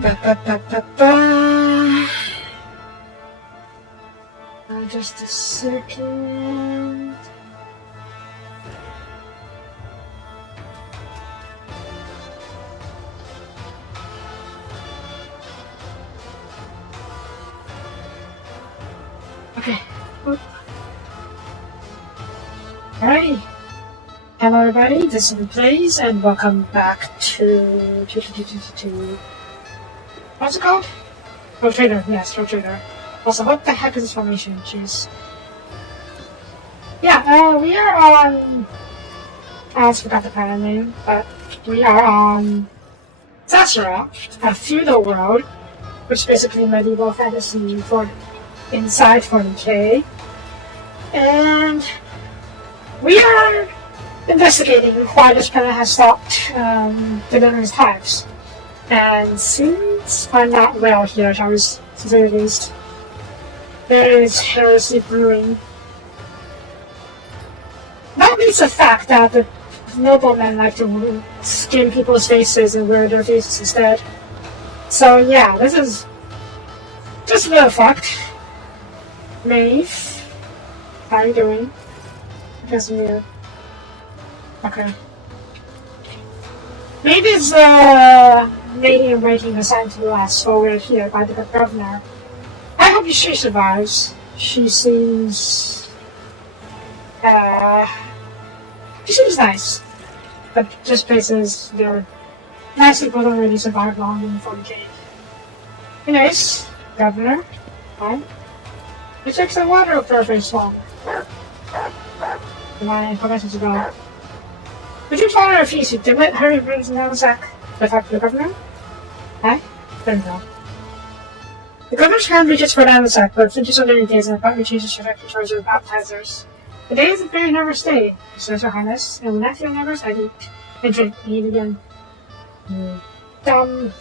Just a second. Okay. Alright. Hello everybody, this is Plays and welcome back to what's it called? Rotator, yes, Rotator. Also, what the heck is this formation? Jeez. Yeah, we are on... I almost forgot the planet name, but we are on Zasura, a feudal world, which is basically medieval fantasy for inside 40k. And we are investigating why this planet has stopped delivering its types. And since I'm not well here, shall we say at least, there is heresy brewing. Not least the fact that the noblemen like to skin people's faces and wear their faces instead. So yeah, this is just a little fucked. Maeve, how are you doing? Guess you. Okay. Maybe it's lady in waiting assigned to us while we're here by the governor. I hope she survives. She seems nice. But just places they're nice people don't really survive long in 40k. Anyways, governor, hi. You took some water up there for a swamp. My progression to go. Would you follow our feet, you dimwit? Hurry, brings down the sack. The fact the governor? Hi? There we go. The governor's hand reaches for down the sack, but flinches under your gaze and abruptly changes trajectory towards your baptizers. The day is a very nervous day, says your highness, and when I feel nervous, I eat. I drink, and eat again. Dumb.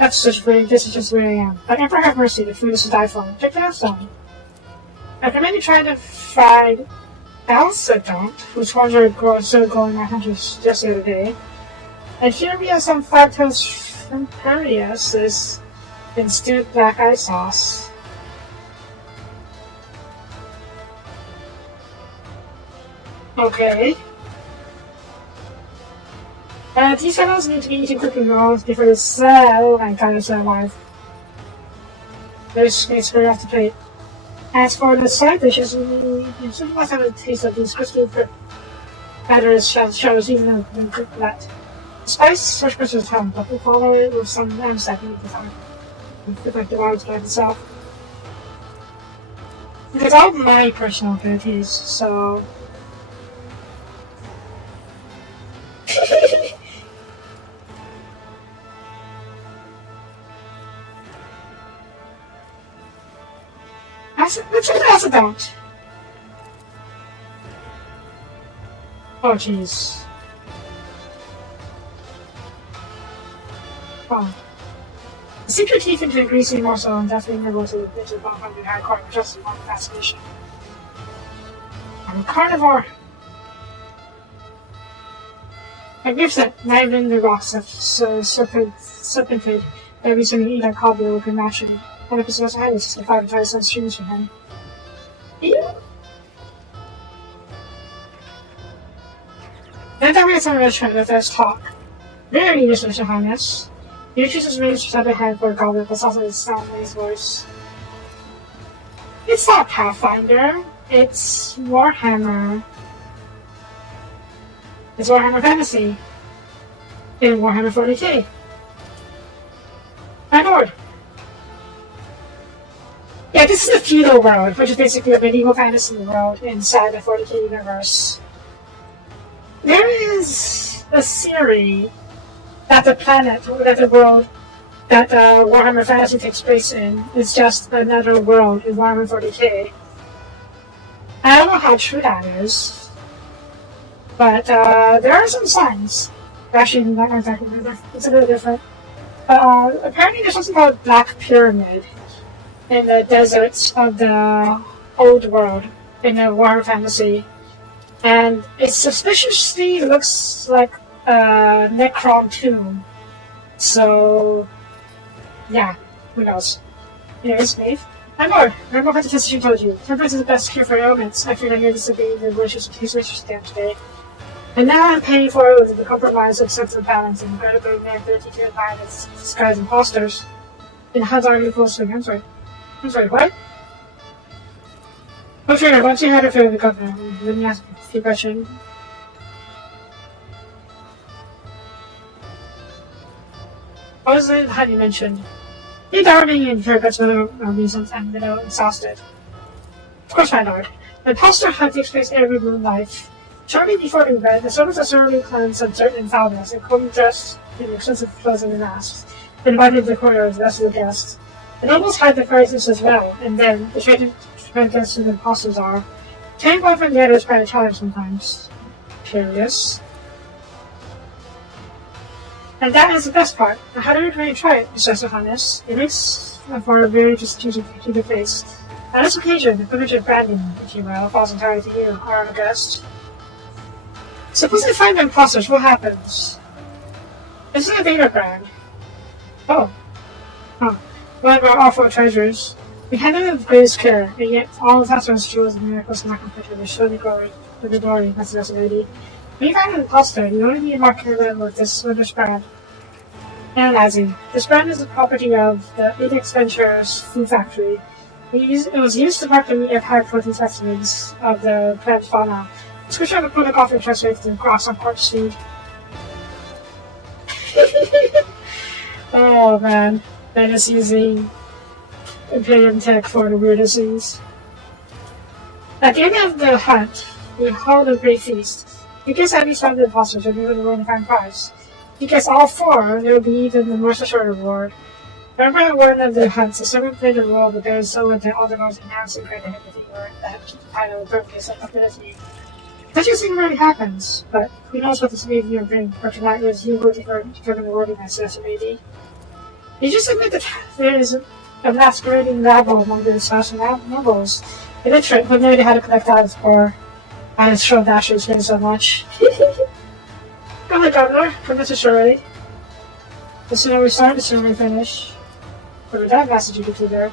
This is just where I am. But Emperor have mercy, the food is to die for. Check that out, son. I recommend you try to fried Alcedont, whose horns are still going my hunters just the other day. And here we have some 5 toast Imperialis in stewed black eye sauce. Okay. These fellows need to be eaten quickly before they sell and kind of alive. There's space for off the plate. As for the side dishes, you simply must have a taste of these crispy batters shells even when cooked flat. The spice first goes to the tongue, but we follow it with some lambs that need to find. It's like the wild by itself. Because all my personal abilities, so... Let's do Alcedont. Oh jeez. Oh. Sink your teeth into a greasy morsel and definitely nibble to the bit of 100 hardcore just in one fascination. I'm a carnivore. My gifts that not in the rocks of serpented every single eat I call the open naturally. And if it's was I was if I would try some streams from him. Yeah. Then that we had some restaurant with us talk. Very useless, Your Highness. You choose his range to the head for a goblet, but also his sound in his voice. It's not Pathfinder. It's Warhammer. It's Warhammer Fantasy. In Warhammer 40k. My lord. Yeah, this is the feudal world, which is basically a medieval fantasy world inside the 40k universe. There is a theory that the planet, that the world that Warhammer Fantasy takes place in is just another world in Warhammer 40k. I don't know how true that is, but there are some signs. Actually, not exactly, it's a little different. Apparently there's something called Black Pyramid in the deserts of the old world in the Warhammer Fantasy. And it suspiciously looks like a Necron tomb. So, yeah, who knows? Anyways, Maeve. I'm more. Remember what the physician told you. Temperance is the best cure for ailments. I fear that you're disobeying the wishes of his wishes again today. And now I'm paying for it with the compromise of sense of balance and incredibly mere 32 violence disguised imposters. And how are you supposed to? I'm sorry, what? Oh, sure, once you had it for the governor, let me ask a few questions. What was it that you mentioned? You darling and heard that's another reason I'm exhausted. Of course, my lord. The impostor hunt takes place every moonlight. Shortly before we bed, the servants are thoroughly cleansed of dirt and foulness, and come dressed in expensive clothes and masks, and invited to the corridors the rest of the guests. The nobles hide the crisis as well, and then the traitor guests who the impostors are. Take one from the other is quite a challenge sometimes. Curious. And that is the best part. Now, how do you really try it, Mr. Highness? It makes for a very interesting to the face. On this occasion, the privilege of branding, if you will, falls entirely to you, our guest. Suppose I find the imposters, what happens? This is a data brand. Oh. Huh. One of our awful treasures. We handle it with greatest care, and yet all the tasks, jewels, and miracles not compared to the showy glory, the glory, that's the lady. When you find an imposter, you only need to mark your with this wondrous brand. Analyzing. This brand is the property of the Index Ventures Food Factory. It was used to mark the meat of high-protein specimens of the plant fauna. Description of the product often translates to cross on porch seed. Oh man, that is using Imperium tech for the weirdest things. At the end of the hunt, we hold a great feast. You guess at least one of the imposters will be able to win a grand prize. You guess all four, there will be even the most assured reward. Remember one of the hunts, the servant played the role of the bear's soul and all the most announcing credit him if he were that title of birthplace and ability. That usually rarely happens, but who knows what this may be bring, or tonight is you who determine the worthiness of maybe. You just admit that there is a masquerading rabble among the slash nobles, illiterate who know how to collect items for and show Dasher's getting so much. Go ahead, Governor, come to surely. The sooner we start, the sooner we finish. What would that message you get to there?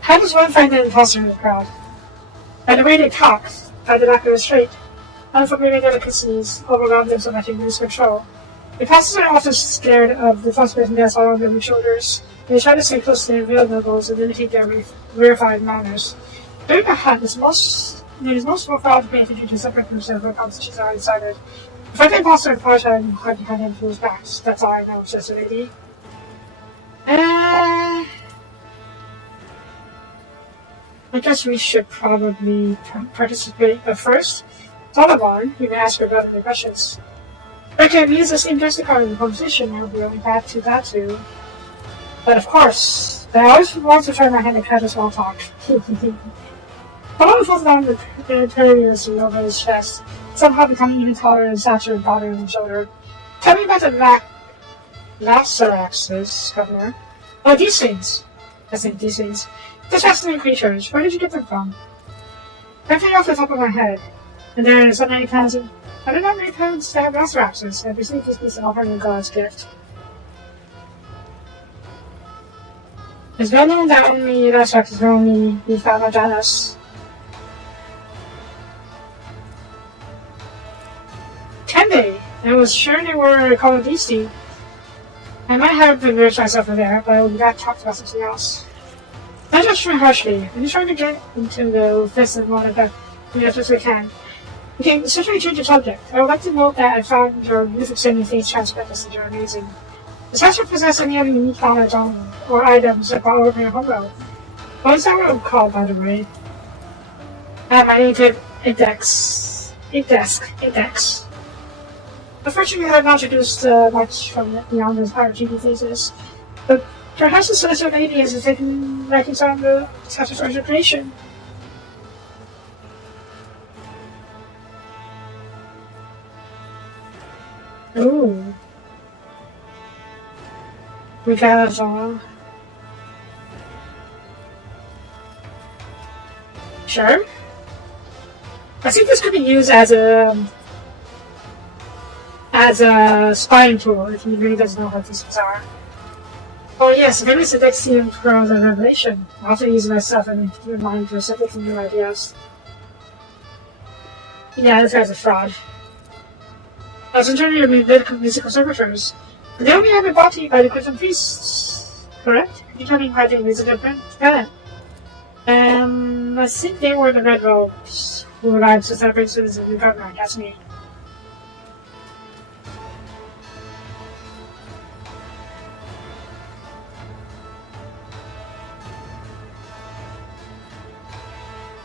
How does one find an imposter in the crowd? By the way they talk, by the lack of restraint, unfamiliar delicacies overwhelm them so much they lose control. The imposters are often scared of the false business all on their shoulders. They try to stay close to their real nobles and imitate their rarefied manners. During the hunt, it is most worthwhile to pay attention to separate groups and where competitions are decided. Find the imposter and polish and hide behind him to his backs. That's all I know, says the lady. I guess we should probably participate, but first, Solomon, you may ask her about any questions. Okay, we use the same dressing card in the conversation, and we'll be back to that too. But of course, I always want to try my hand at casual small talk. Solomon falls down the Imperialis over his chest, somehow becoming even taller in stature and broader in his shoulder. Tell me about the Laceraxes, Governor. Oh, these things. These things. These fascinating creatures. Where did you get them from? Everything off the top of my head. And there are so many plans of... I don't know many plans to have Laceraxes. I've received this piece of offering God's gift. It's well known that only Laceraxes can only be found on Janus. Can they? I was sure they were called DC. I might have embarrassed myself in there, but we got to talk about something else. Not just from harshly. I'm just trying to get into the fist of one of them as much as we can. Okay, essentially change the subject. I would like to note that I found your music sending face transcript message are amazing. Does Hester possess any other unique knowledge on or items that brought over your homeworld? What is that word called, by the way? My native index. Unfortunately, I have not introduced much from beyond those RGB phases, but perhaps the Celestial Lady has taken records on the Scottish Origin creation. Ooh. We got sure? I think this could be used as a spying tool if he really doesn't know what these things are. Oh yes, maybe it's a Dexium Pro the Revelation. I'll have to use myself and keep in mind for simply new ideas. Yeah, this guy's a fraud. I was intending to be musical servitors. They only have been bought to you by the Christian priests, correct? Can you tell me why they use a different talent? I think they were the red robes who arrived to celebrate as a new governor. That's me.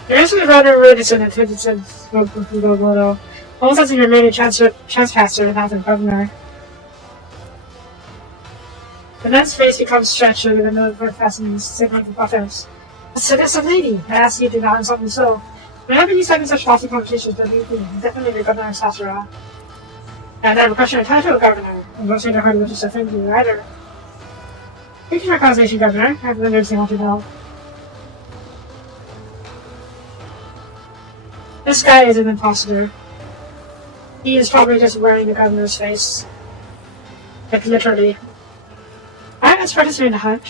You're actually rather reticent and tempted to vote for Fugo, almost as if you're made a trespasser without the governor. The man's face becomes stretched with another fastening signaling buffers. A submissive lady, I ask you to not insult me so. Whenever you start in such lofty conversations, but you definitely the governor of Sasura. And I have a question of title, governor. I'm not saying I heard what you said from you either. Thank you for your conversation, governor. I have learned everything I want to know. This guy is an imposter. He is probably just wearing the governor's face. Like, literally. Alright, let's participate in the hunt.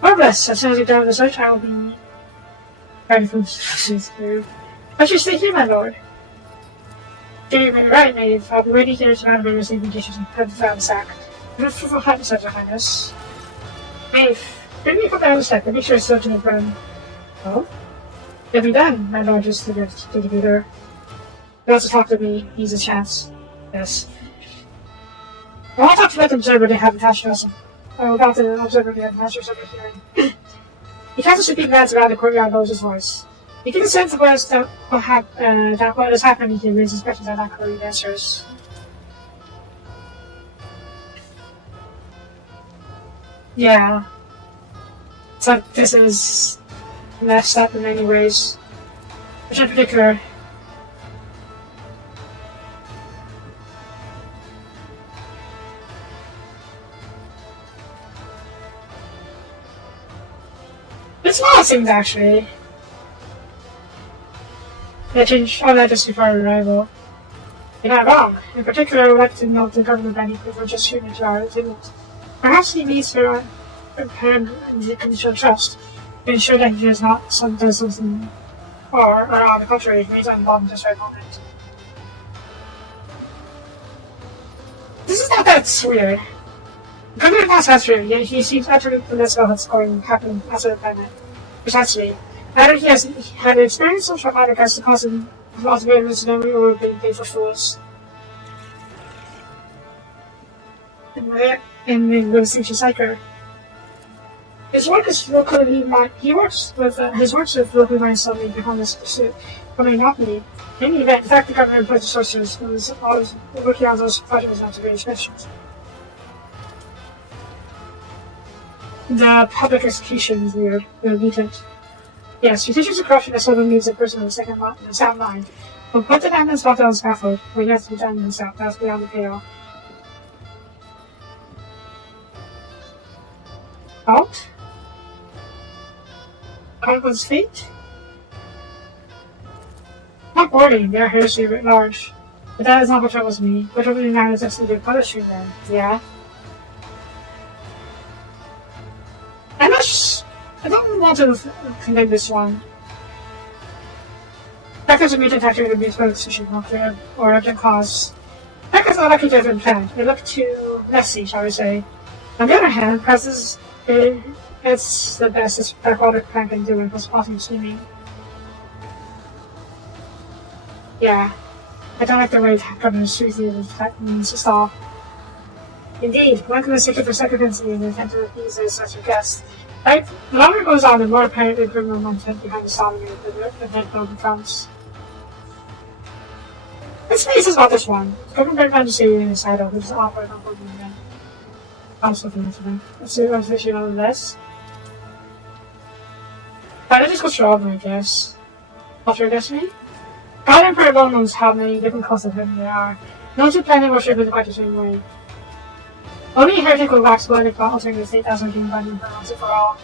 Marvelous! As soon as you're done with the search, I will be ready for instructions through. But you stay here, my lord. You're right, native. I'll be waiting here to not receive dishes and put the sack. What a fruitful hunt, such a highness. Knave, bring me a couple hours step, and make sure it's still to the ground. Oh? It'll be done, my lord, just to the leader. He wants to talk to me, he's a chance. Yes. I want to talk to that observer they have attached to us. About the observer they have attached to us over here. He casts a sweeping glance around the courtyard, lowers his voice. You get a sense of what is happening here, raises questions and not correct answers. Yeah. It's like this is messed up in many ways. Which in particular. It's a lot of things actually. They changed all that just before arrival. You're not wrong. In particular, I would like to note the government banning for just shooting to our lieutenant. Perhaps he needs her unconditional trust to ensure that he does something, or on the contrary, he needs to involve in this right moment. This is not that weird. The government has answered, yet he seems utterly clueless about what's happening outside the planet. Precisely. Either he has had an experience so traumatic as to cause him ultimately to memory or being paid for fools. In the distinction cycle. His work is locally his works with locally minded solely become this pursuit from a monopoly. In any event, in fact, the government employs the sorcerers who is always working on those projects not to various missions. The public execution is weird. They're mutant. Yes, strategic corruption is seldom means a person with a sound mind. But put the diamonds brought down scaffold, where he has to be done himself, that's beyond the pale. Out? Conqueror's fate? Not boarding, they are heresy writ large. But that is not what troubles me. What troubles me now is actually the punishing them. Yeah? I don't want to condemn this one. Hackers are mutant actor to be exposed to sushi or urgent cause. Hackers are likely to have been planned. They look too messy, shall we say. On the other hand, perhaps it's the best this aquatic plan can do when spotting swimming. Yeah. I don't like the way governors treat means to stall. Indeed, one can mistake it for secretancy and intend to appease as such a guest. Right? The longer it goes on, the more apparent the criminal intent behind the stalling the event becomes. This piece is about this one. Government Majesty in his title, which is offered on board the event. I'm so familiar with them. Let's see what fish you know less. But I just go strong, I guess. After destiny? God Emperor alone knows how many different cults of him there are. No two planet worship is quite the same way. Only a heretic will wax blood if altering the state as being binding for once and for all.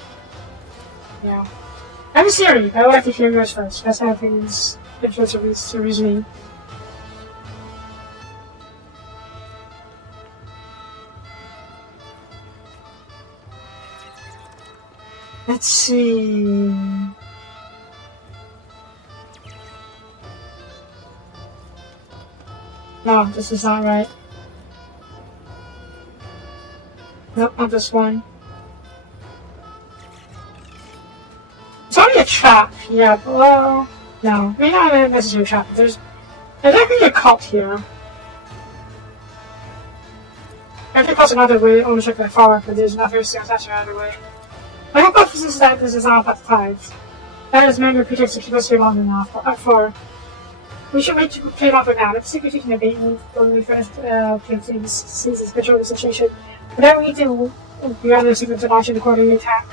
Yeah. I have a theory, but I would like to hear yours first. That's how things influence the reasoning. Let's see. No, this is not right. Nope, not this one. It's only a trap, yeah, well, no. Maybe not a necessary trap. There's definitely a cult here. I think also another way ownership by far, but there's nothing successful either way. My hypothesis is that this is not about the tides. That is merely a pretext to keep us here long enough. We should wait to play it off for now. Let's see if we can debate when we first seizes control of the situation. But then we need to be on the sequence of launching the quarterly attack.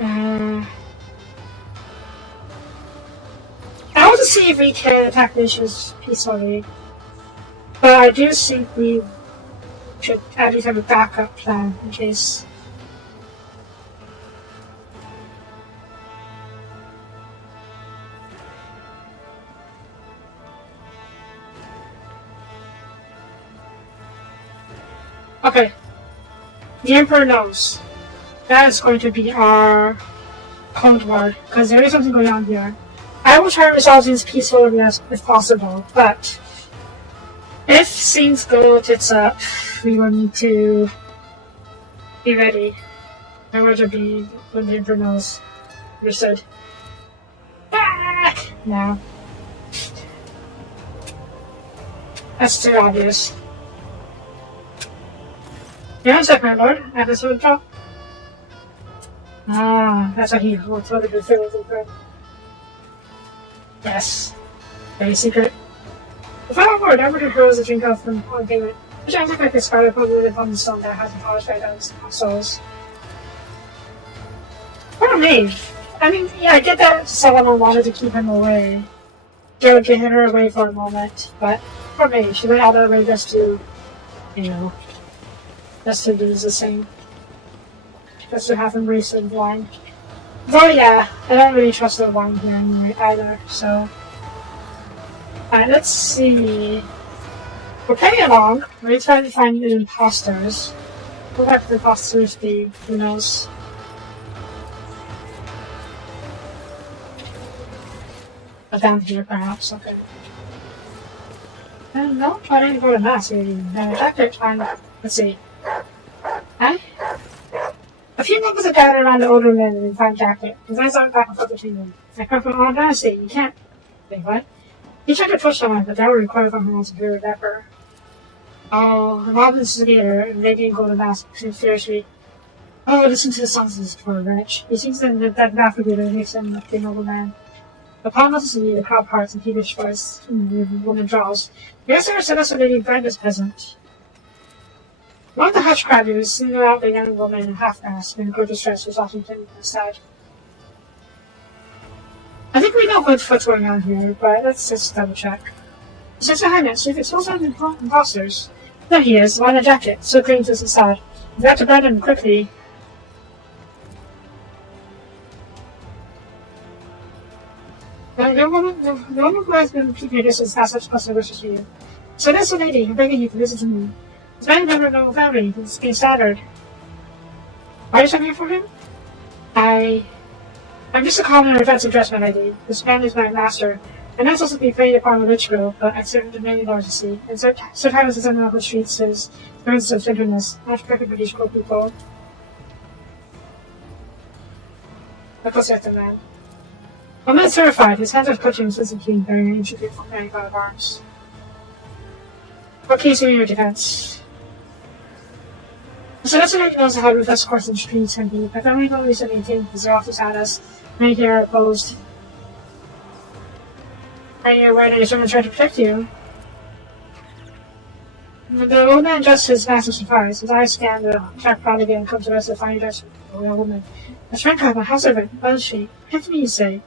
I want to see if we can attack the issues peacefully. But I do think we should at least have a backup plan in case. Okay. The Emperor knows. That is going to be our code word, because there is something going on here. I will try to resolve things peacefully as if possible, but if things go tits up, we will need to be ready. I want to be when the Emperor knows. Understood. Back! No. That's too obvious. Yeah, my lord. Episode drop. Ah, that's how he holds other good feelings in front. Yes. Very secret. The final word ever to hurls a drink off from on payment, which I look like a spider probably upon the stone that has been polished by those souls. What a knave. I mean, yeah, I get that someone wanted to keep him away. Get her away for a moment, but for me, she went out of her way just to, just to do the same. Just to have him race in wine. Though yeah, I don't really trust the wine here anyway either, so. Alright, let's see. We're playing along. We're trying to find the imposters. Who might the imposters be? Who knows? But down here, perhaps. Okay. No, I didn't go to mass. Let's see. Huh? A few members are gathered around the older men in fine jacket. His eyes aren't back and forth between them. I come from all dynasty. You can't. Wait, what? He tried to push someone, but that would require from him a superior effort. Oh, the mob is severe, and they didn't go to mass fiercely. Oh, listen to the songs of this poor wretch. He thinks that navigator makes him a big noble man. Upon listening, the crowd parts and peevish voice, the woman draws. Yes, sir, said us a lady Brenda's peasant. One of the hush crowders singled out the young woman in a half-mask and a gorgeous dress was often pinned to the side. I think we know what's going on here, but let's just double-check. Since Your Highness, if it's those imposters. There he is, lying in a jacket, so green to the side. We've got to burn him quickly. The woman who has been keeping your distance has such close wishes for you. So there's a lady, I'm begging you to listen to me. This man never know family, he's being shattered. Why are you coming for him? I'm just a common or offensive dressman lady. This man is my master, and I'm supposed to be paid upon a rich girl, but I serve the many large to see. And sometimes it's on the streets says, burns of tenderness, not perfect for these poor people. Look closer at the man. The man is terrified, his hands are clutching physically, bearing an intricate many of arms. What can you say in your defense? So that's what knows how ruthless course and streets can be. My family don't lose anything because their office had us. Many here are opposed. Are you aware that someone trying to protect you? The old man adjusts his massive surprise. His eyes scan the track crowd again and come to rest the fine dress of a young woman. That's Franca, my house servant. What is she? Anthony, you say?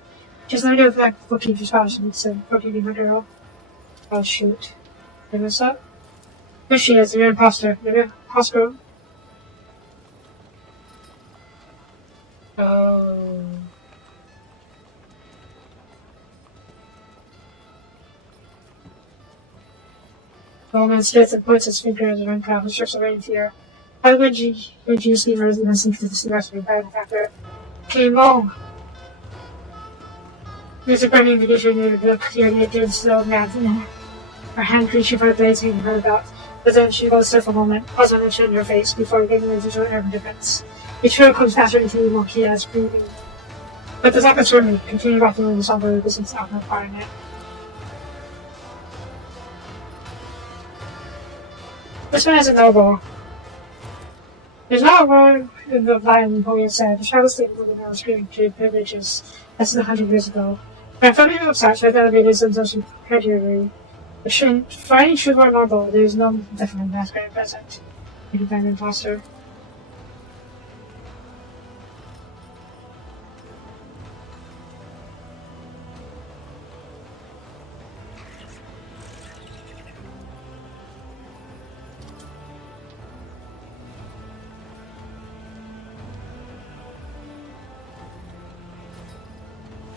She has no idea of the fact bookkeeping your spouse, and said, bookkeeping her girl. Oh shoot. Did I mess up? Here she is, the real imposter. The real hospital. Oh. Roman spits and puts his fingers around Kyle and strips away in fear. How would you see Rose into the rest of the bed after it came home? There's a burning indication of the clear naked, slow man. Her hand reaching for the blades in her belt, but then she goes there for a moment, pausing on the chin in her face before getting into her air defense. The trail comes faster into the more key as breathing. But does not concern me, continue walking in the somber distance out of fire net. This man is a noble. There's not a word in the line Hoya said. The shadow state of the middle screaming to privileges less than 100 years ago. When family upset with elevators and social prejudice, finding true or noble, there is no definite masquerade present. You can find an imposter.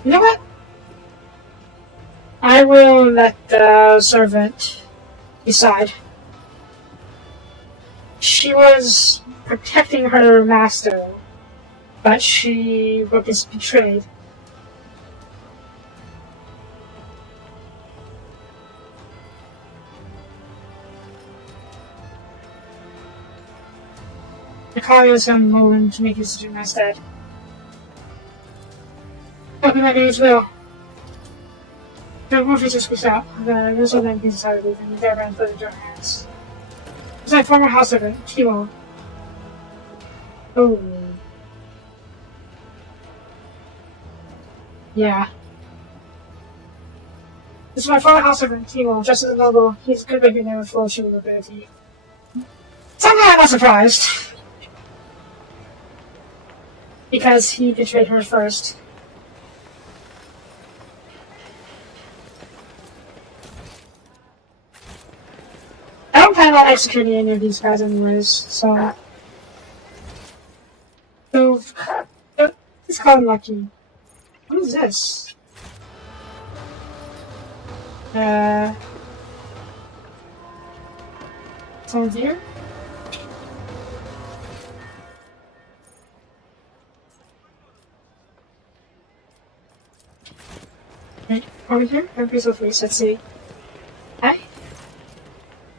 You know what? I will let the servant decide. She was protecting her master, but she was betrayed. The Kali is going to move him to make his decision instead. Open my gaze will. The roof is just squeezed out. The missile then gets inside the roof and the thereby put into her hands. It's my former house servant, Timo. Oh. Yeah. This is my former house servant, Timo. Just as a noble, he's a good baby name with full shooting ability. Somehow I'm not surprised. Because he betrayed her first. I don't plan on executing any of these guys anyways, so... Let's call him Lucky. What is this? Someone's here? Right, over here? Everybody's so free, let's see. Hi.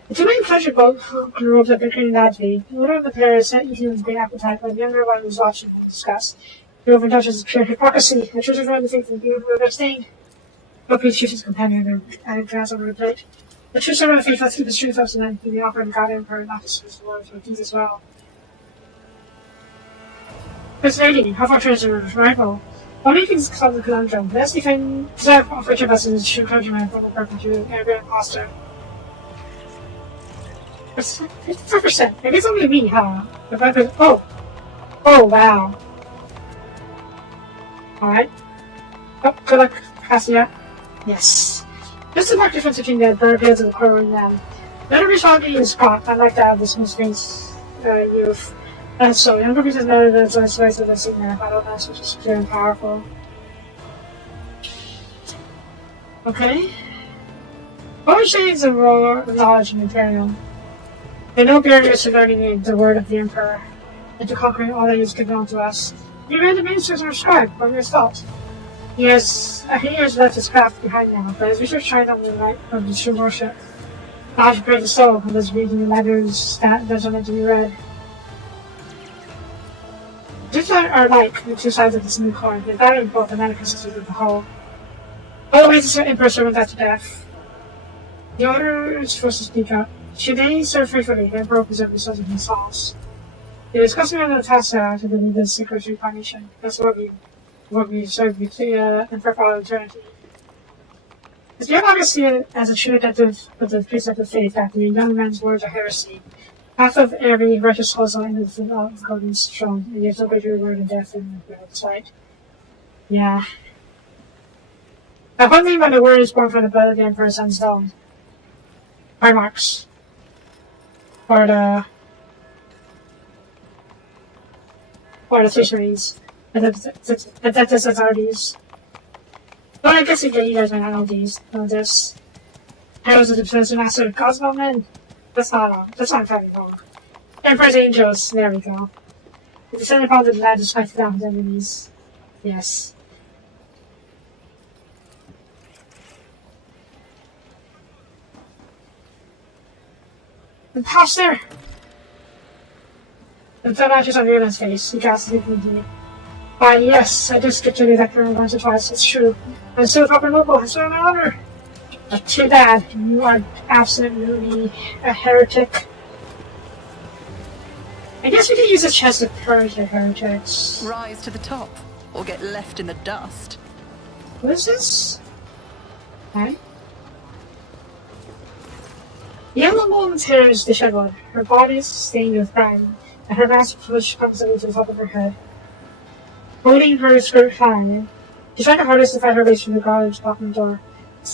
The two main pleasure boat grew up bickering loudly. The older of the pair sat eating with great appetite, while the younger one was watching and discussed. The overindulgence is pure hypocrisy. The children run to think that you were abstained. Soapie shoots his companion and a glance over the plate. The two children of faith let's keep the truth up tonight, and the offering God Emperor not to switch the words with these as well. This lady, how far is your rival? One of things solve the conundrum. Let's defend preserve of Richard Bus as a true clergyman from the perpetual and great imposter. 55%. Maybe it's only me, huh? The weapon. Oh! Oh, wow. Alright. Oh, good luck, Cassia. Yes. Just the marked difference between the bird heads and the quarter and them. The other responsibility is caught. I'd like to have this most famous youth. And so, younger pieces know that it's nice ways of the singer. I don't know, which is clear and powerful. Okay. What shades of raw knowledge and Imperium? There are no barriers to learning the word of the Emperor, and to conquering all that he has given unto us. He read the ministers are scribe from his fault. He has left his craft behind now, but his research shines on the light of the true worship. Knowledge great the soul, and is reading the letters that are meant to be read. These are like the two sides of this new coin, the value both and manifestations of the whole. All the ways to set Emperor servant after death. The order is forced to speak up. Should they serve faithfully, the Emperor preserve the souls of his souls. It is customary in the task to believe the secret reincarnation. That's what we serve the Emperor for all eternity. If you ever see it as a true adeptive of the precept of faith that the young man's words are heresy, half of every righteous soul is in the accordance strong, and there's no greater reward in death than the sight. Yeah. Now, one thing about the word is born from the blood of the Emperor's son's stone. By marks. Or the fisheries. Adeptus authorities. But I guess you guys might not know this. Heroes of the Prison Master of Cosmo Men? That's not very wrong. Emperor's Angels, there we go. The descendant upon the land despite the down his enemies. Yes. Imposter! The third matches on Rion's face. He casts it indeed. Why, yes, I did skip to that current once or twice, it's true. And so proper noble has sworn my honor. But too bad, you are absolutely a heretic. I guess we could use a chest to purge the heretics. Rise to the top, or get left in the dust. What is this? Okay. The yellow woman's hair is disheveled, her body is stained with grime, and her mask push comes over to the top of her head. Holding her skirt high, she tried her hardest to fight her way through the guards blocking the door.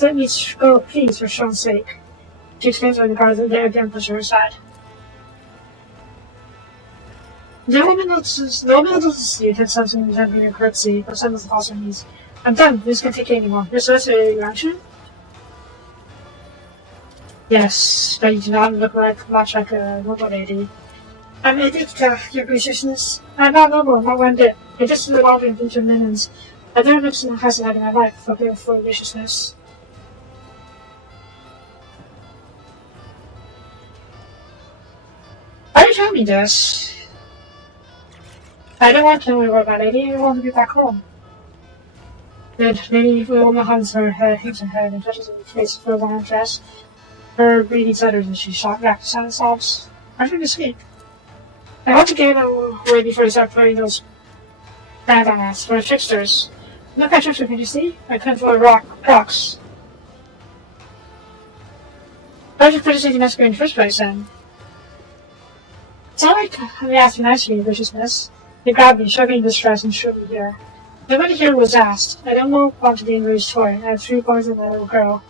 Let me go, please, for Sean's sake. She explains when the guards again push her aside. The woman notices you, takes something resembling a curtsy, but suddenly falls on her knees. I'm done, this can't take it anymore. You're supposed to be reaction? Yes, but you do not look much like a noble lady. I'm addicted, your graciousness. I'm not noble, not one bit. I just evolved into future minions. I've never looked so fascinated in my life for beautiful viciousness. Why are you telling me this? I don't want to know about my lady, I want to get back home. Then maybe the woman hugs her head, hits her head, and touches her face with her long dress. Her breathing stutters and she back to silent sobs. I should escape. I want to get away before they start playing those bad on us. We're tricksters. Look at trickster, can you see? I couldn't throw rocks. Why did you put us in the in the first place then? It's not like I'm asking nicely, your viciousness. They grabbed me, shoving in distress and threw me here. Nobody here was asked. I don't want to be in Rue's toy. I have 3 boys and a little girl.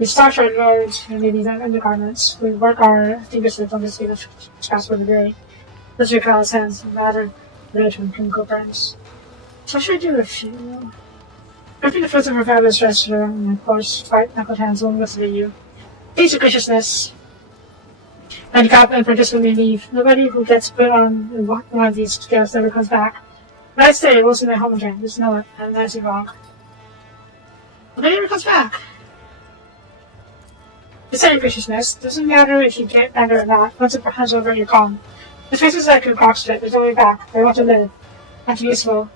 We start our lords and maybe the undergarments. We work our fingertips on the state of scraps for the day. Let's recall his hands and matter red from chemical burns. So what should I do if you... Gripping the fruits of her fabulous dress and of course, fight knuckled hands will investigate you. Please, your graciousness. And God and participate leave. Nobody who gets put on one of these scales never comes back. But I stay, we'll see my home again. Just know it. I'm nicely wrong. Nobody ever comes back. It's not your graciousness. Doesn't matter if you get better or not. Once it hands over, you're gone. This face is like a box strip. There's no way back. I want to live. I'm too useful.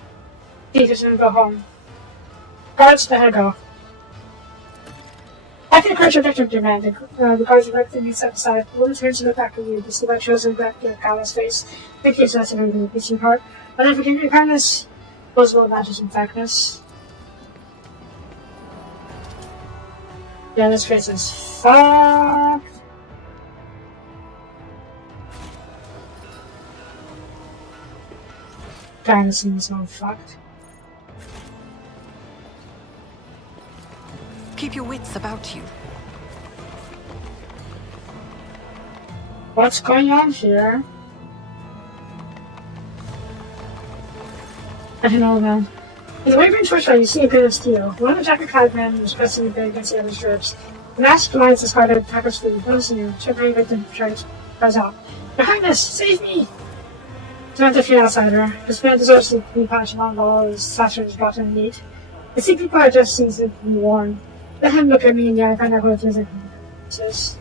Please, just go home. Guards, let her go. I can encourage your victim to demand. The guards directly me set aside. The woman turns to look back at you to see what shows in back to Gala's face. Thank you, so that's everything with peace in heart. But if we can your kindness, those will matches in factness. Yeah, this face is fucked. Kinda seems so fucked. Keep your wits about you. What's going on here? I don't know, man. In the wavering torchlight, you see a bit of steel. One of the jacket-clad men was pressing the bit against the other's ribs. The mask lights the spider Pepper's food, noticing you, shivering victim cries out, Your Highness, save me! It's not a few outsider. This man deserves to be punished among all his slashers brought in meat. I see people are just seems to be warned. Let him look at me and I find out what it feels like. Says,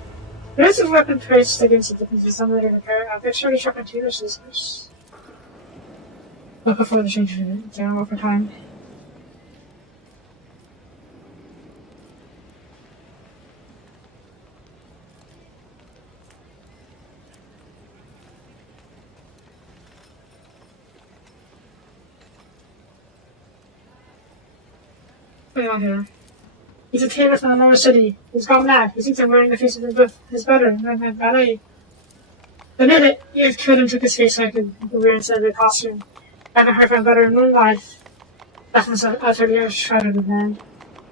there is a weapon placed against the differences some later repair. I'll get surely sharpened to your scissors. But before the change down over time. What's going on here? He's a tailor from the lower city. He's gone mad. He thinks I'm wearing the face of his better than my ballet. Admit it, you killed and took his face like the weird instead of the costume. I haven't heard from better in my life. That was utterly shrouded with man.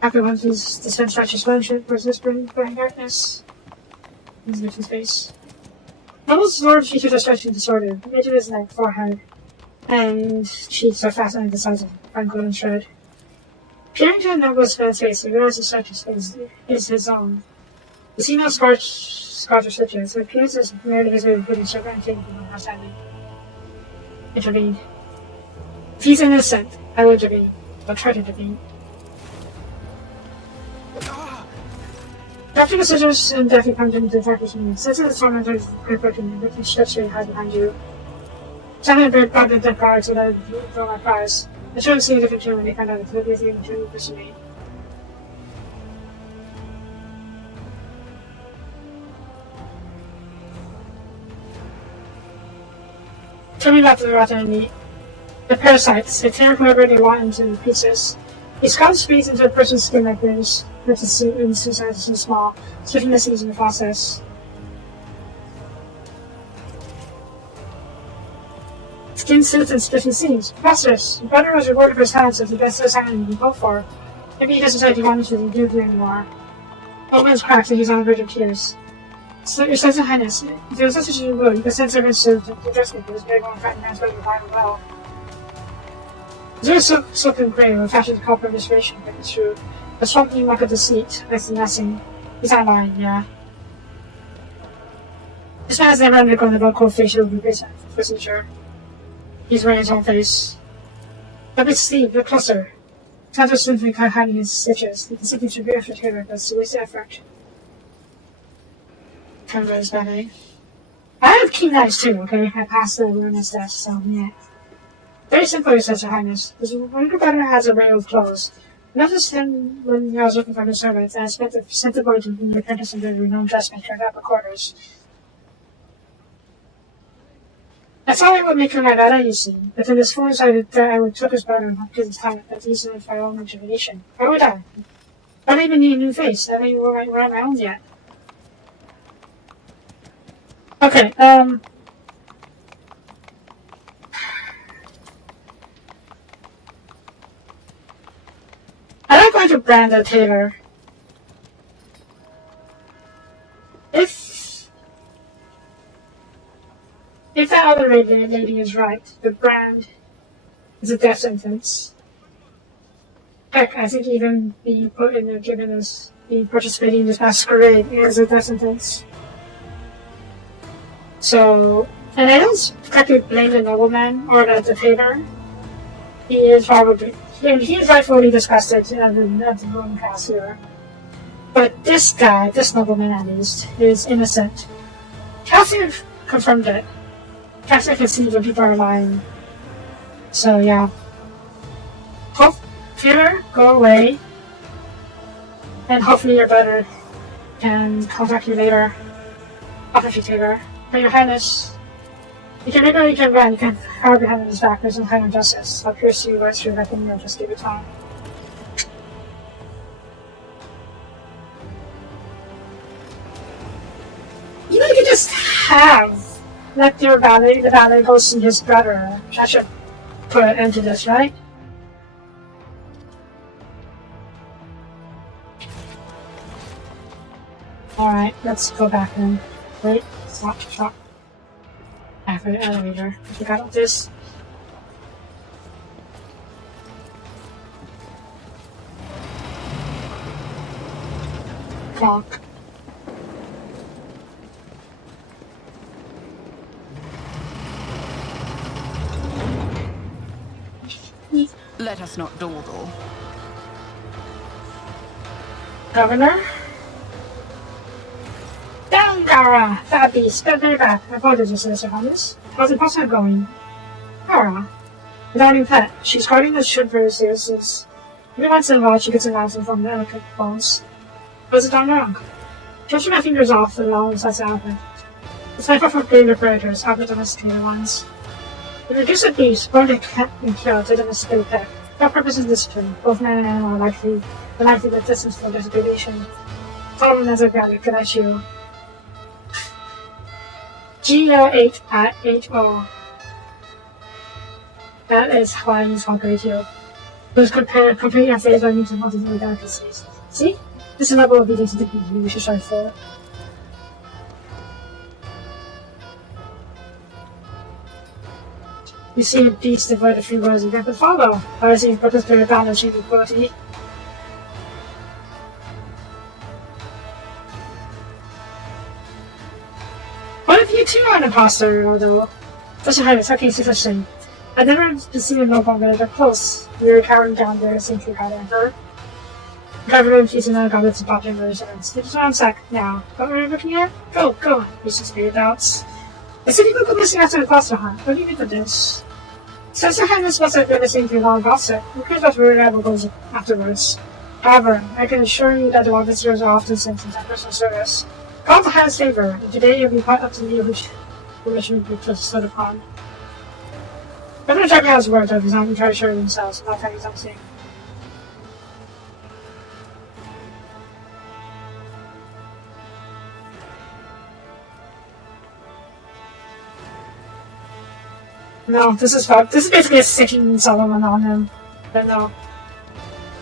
After one of these descent righteous friendship was whispering burning darkness. He's lifted his face. Nobles' sword features are stretched and disordered. The edge of his neck, forehead. and cheeks are fastened the size of a golden thread. Peering to a noble's fair face, he realizes the subject is his own. The female scars or stitches. It appears as merely his way of putting sugar and taking from her standing. Intervene. If he's innocent, I will intervene. I'll try to intervene. After the scissors and Daffy comes into the practice room, says that the tormentor is approaching you, but steps really hard behind you. Suddenly, a bird brought the dead guards so that I would throw my prize. I should have seen a different tune when they found out that the thing to pursue me. Turning back to the rotten meat. The parasites, they tear whoever they want into pieces. They scout space into a person's skin like this, with the suit and sizes and small, splitting the seeds in the process. Skin suits and splitting seams. Preposterous! Butter was rewarded for his talents as the best assignment you can go for. Maybe he doesn't decide he wanted to do it anymore. Open's cracked and he's on the verge of tears. So, your sense of highness, if it was such a good, you could send servants to dress me for this big one fat man's ready to buy him well. There is silk and grey, with fashion copper restoration, but it's true. A swamping muck of deceit, like the nothing. He's not lying, yeah. This man has never undergone the vocal facial procedure. He's wearing his own face. Look at Steve, look closer. It's not just simply hiding his stitches. He can simply to be after Taylor, but it's a waste of effort. Kind of bad, eh? I have keen eyes too, okay? I passed the awareness test, so yeah. Very simple, your sense of highness. This wonder butter has a rail of clothes. I noticed him when I was looking for the servants, and I sent the boy to the apprentice under the renowned dressmaker at upper quarters. I thought I would make her my daughter, you see, but then this fool decided that I would took his butter and give his talent, but these are for my own rejuvenation. Why would I? I don't even need a new face. I haven't even worn my own yet. Okay, I don't going to brand a tailor. If that other lady is right, the brand is a death sentence. Heck, I think even being put in there, given us being participating in this masquerade is a death sentence. So, and I don't exactly blame the nobleman or the tailor. He is rightfully disgusted at the wrong cast here. But this guy, this nobleman at least, is innocent. Cassian confirmed it. Cassian can see when people are lying. So yeah. Hope, tailor, go away. And hopefully your brother can contact you later. Officer Taylor. For your highness, you can make or you can run, you can hide behind his back, there's no kind of justice. I'll pierce you right through, reckon you'll just give it time. You know, you can just have let the valet go see his brother. I should put an end to this, right? Alright, let's go back then. Wait. Stop. After the elevator. I forgot about this. Clock. Let us not dawdle. Governor? Down, Gara! That beast, get very bad. I apologize, Mr. Holmes. How's the person going? Gara. The darling pet. She's guarding the ship very seriously. Every once in a while, she gets an answer from the delicate bones. Was it done wrong? Touching my fingers off the long size outfit. It's like for greater predators, outfit domesticated ones. The reduced beast, born to cat and kill to domesticate pet. For purposes of discipline, both man and animal are likely the distance for degradation. Following as a graphic, can I chew? GL8 at 80. That is how I use Honk Radio. Those completely unfazed by means of multiple delicacies. See? This is a level of obedience to dignity we should strive for. You see a beast devoid of free words you can follow. I see purpose to balance equality. What if you too are an imposter, although? Such a highness, how can you see such thing? I've never seen a noble village up close. We were cowering down there since we got Emperor. Covered in feet and other goblets and popped in residence. It's around sack now. What were you looking at? Go, go! Use some spirit doubts. I said you could go missing after the cluster hunt. What do you mean with this? Since the highness must have been missing through long gossip, who cares about where Rebel goes afterwards? However, I can assure you that the wild visitors are often sent in personal service. Call the highest favor, and today it will be quite up to me which permission would be bestowed upon. But the Jack has words of his own and try to show themselves, not telling something. No, this is fun. This is basically a sicking Solomon on him. But no.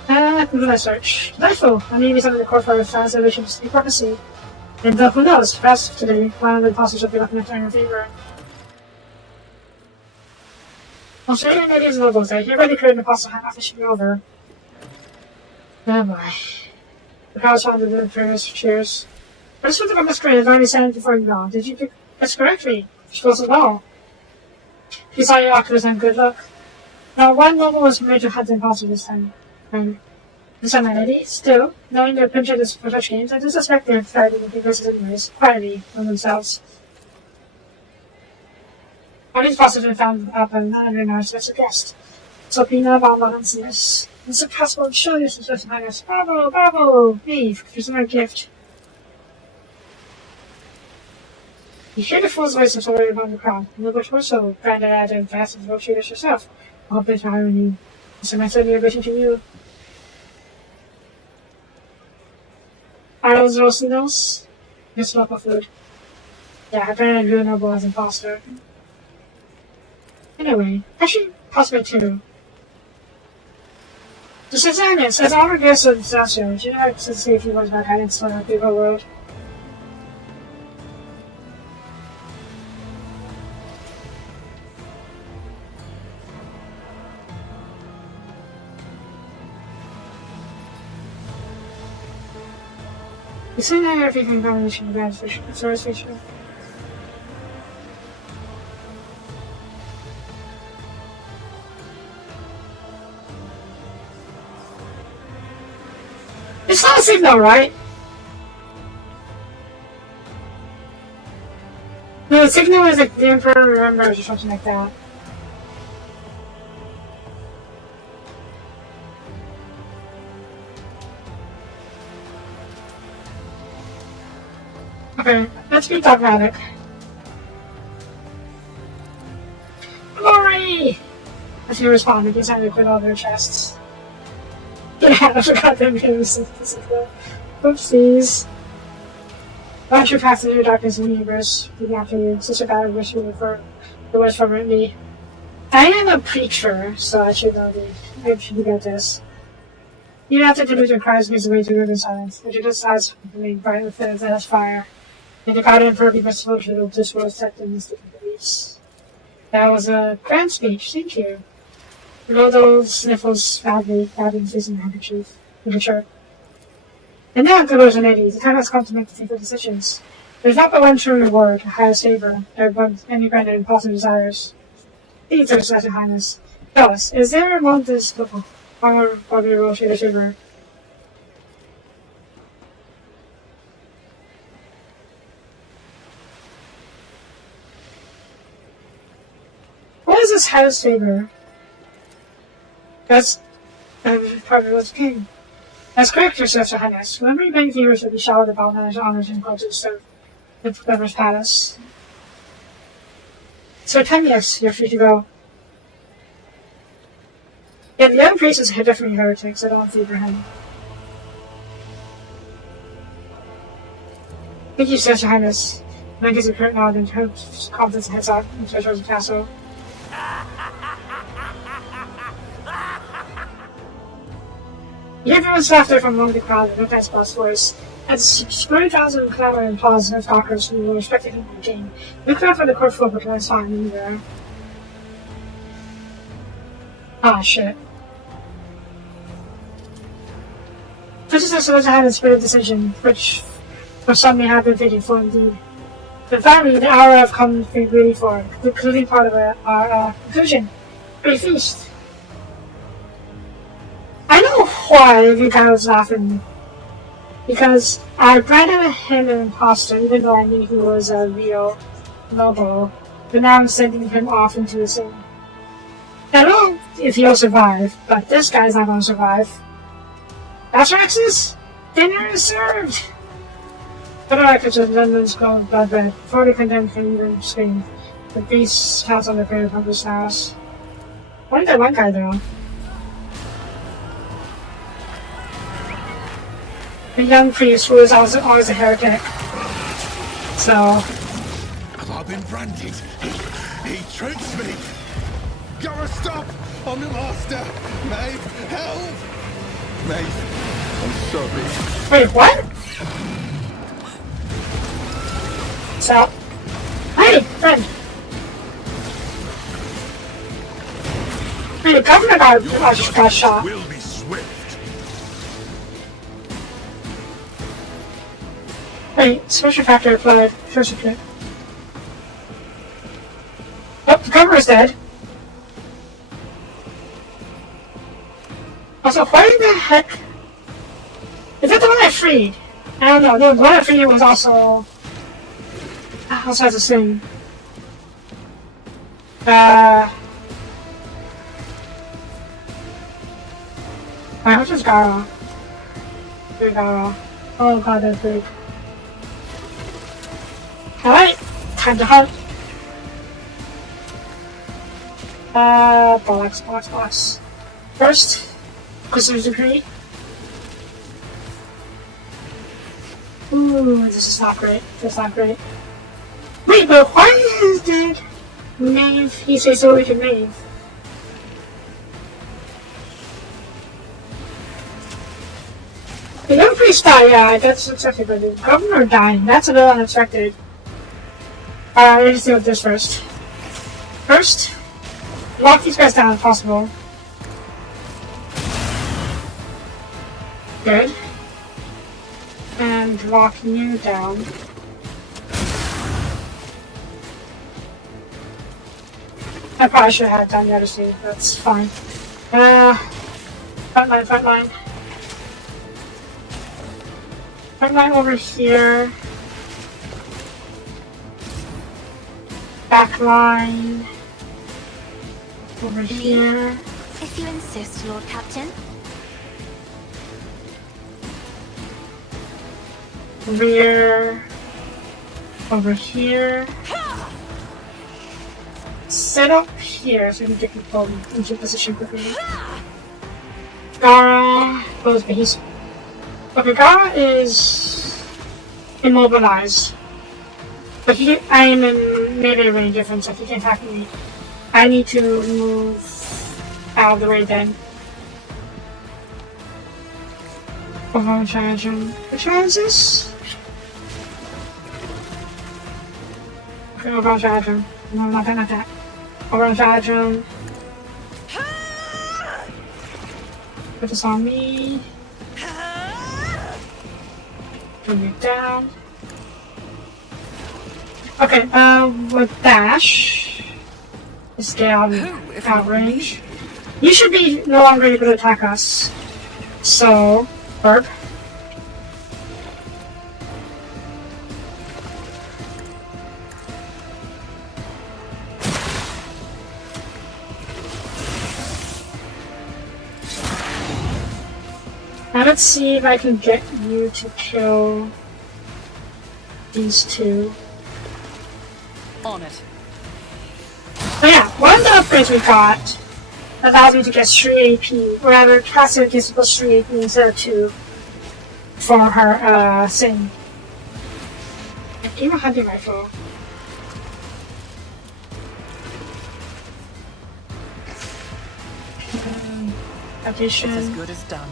Who did I search? Delightful! I may be some of the core for fans that wish to speak prophecy. And who knows, perhaps today, one of the imposters will be looking after in your favor. Australian ladies and nobles, I hereby declare an imposter hunt officially over. Oh boy. The crowd sounded the prayers for cheers. I just went to my masquerade and already said it before you gone. Did you guess correctly? You're supposed to know. If you saw your oculars and good luck. Now, one noble was made to hunt the imposter this time. This time, my lady, still, knowing their prejudice for such games, I do suspect they're fighting the verses anyways, quietly, on themselves. All these imposters have been found up and none of them are such a guest. Soapie, yes. It's impossible to show you some sort of highness. Bravo, bravo! Hey, here's another gift. You hear the fool's voice of somebody among the crowd, and the bush also branded out and fast and negotiators yourself. All bit of irony. So my son, you're wishing to you. Are those roasting those? Just local food. Yeah, apparently you're noble as imposter. Anyway, actually, possibly two. The Sazanian says all regrets of disaster. Do you know how to see if he was my guidance for the people world? You say that everything combination of bad fish, source feature. It's not a signal, right? No, the signal is like the Emperor remembers or something like that. Okay, let's be dogmatic. Glory! As he responded, he sounded with all their chests. Yeah, I forgot them games. Oopsies. Launch your path through the darkness of the universe, looking after you. Such a bad wish for the words from me. I am a preacher, so I should know I should get this. Even after the delusion cries makes the way to river silence, which it decides to be bright with the fire. And the God Emperor be merciful to this world set in this different beliefs. That was a grand speech, thank you. Rodolph sniffles badly, dabbing his face in the handkerchief, with a shirt. And now, good lords and ladies, the time has come to make the fateful decisions. There's not but one true reward, a highest favor, that any granted impossible desires. Please, Your Celestial Highness, tell us, is there among this couple, or the royal favor? What is this highest favor? That's part of what's king. That's correct, Your Celestial Highness. Whenever you beg viewers will be showered about managed honors and cultures of the Governor's Palace. So 10 yes, you're free to go. Yeah, the young priest is definitely heretic, so don't favor him. Thank you, Celestial Highness. Then gives a curt nod and hopes confidence heads out and treasures the castle. You hear everyone's laughter from among the crowd and Nicknight's boss voice. As 20,000 clamor and applause and talkers who were respected in the game, look out for the court folk with less fine in there. Ah, shit. This is supposed to have a split decision, which for some may have been fitting for indeed. But finally, the hour have come to be ready for the concluding part of our conclusion. Great feast. I know why you guys was laughing. Because I branded him an imposter, even though I knew he was a real noble. But now I'm sending him off into the sea. I don't know if he'll survive, but this guy's not gonna survive. That's Rex's! Dinner is served! For the records of London's cold bloodbath, before the condemned kingdom scream, the beasts house on the grave of his house. Why did that one guy though? The young priest who was also always a heretic. So. Have I been branded? He tricks me! Gotta stop! I'm the master! Maeve, help! Maeve, I'm sorry. Wait, what? So. Hey, friend! Wait, the governor got shot. Will be swift. Wait, special factor applied. First click. Oh, the governor's dead. Also, why the heck? Is that the one I freed? I don't know. The one I freed was also has a thing. Alright, which is Gara? Big Gara. Oh god, that's big. Alright, time to hunt. Bollocks. First, Christmas decree. Ooh, this is not great. Wait, but why did Maeve, he say so we can Maeve? The young priest died, yeah, that's expected, but the governor dying, that's a little unexpected. Let's deal with this first. First, lock these guys down if possible. Good. And lock you down. I probably should have done the other thing, that's fine. Frontline. Frontline over here. Backline. Over here. If you insist, Lord Captain. Rear. Over here. Set up here so we can get people into position quickly. Gara goes base. Okay, Gara is immobilized. But I am in melee range of him, so he can attack me. I need to move out of the way then. Overall charge him. Which one is this? Okay, overall charge him. No, not that. Overall charge him. Put this on me. Bring it down. Okay, with dash. Just get out of range. You should be no longer able to attack us. So, burp. Now let's see if I can get you to kill these two. On it. Oh yeah, one of the upgrades we got allows me to get 3 AP, or rather, Cassia gives plus 3 AP instead of 2 for her thing. Even a hunting rifle. Addition. It's as good as done.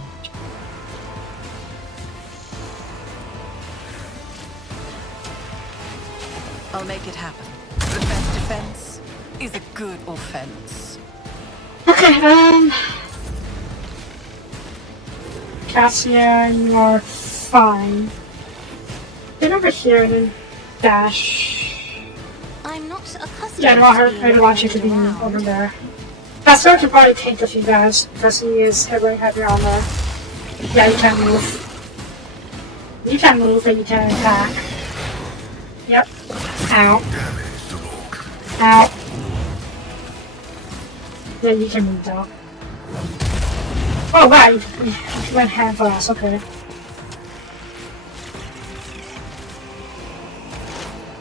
I'll make it happen. The best defense is a good offense. Okay, Okay, Cassia, you are fine. Get over here and then dash. I'm not accustomed Yeah, I don't want her. to I being don't want you to be carried around. over there. Cassia can probably tank a few guys because he is wearing heavy armor. Yeah, you can move. You can move and you can attack. Yep. Ow. Ow. Yeah, you can move though. Oh wow, you went hand glass, okay.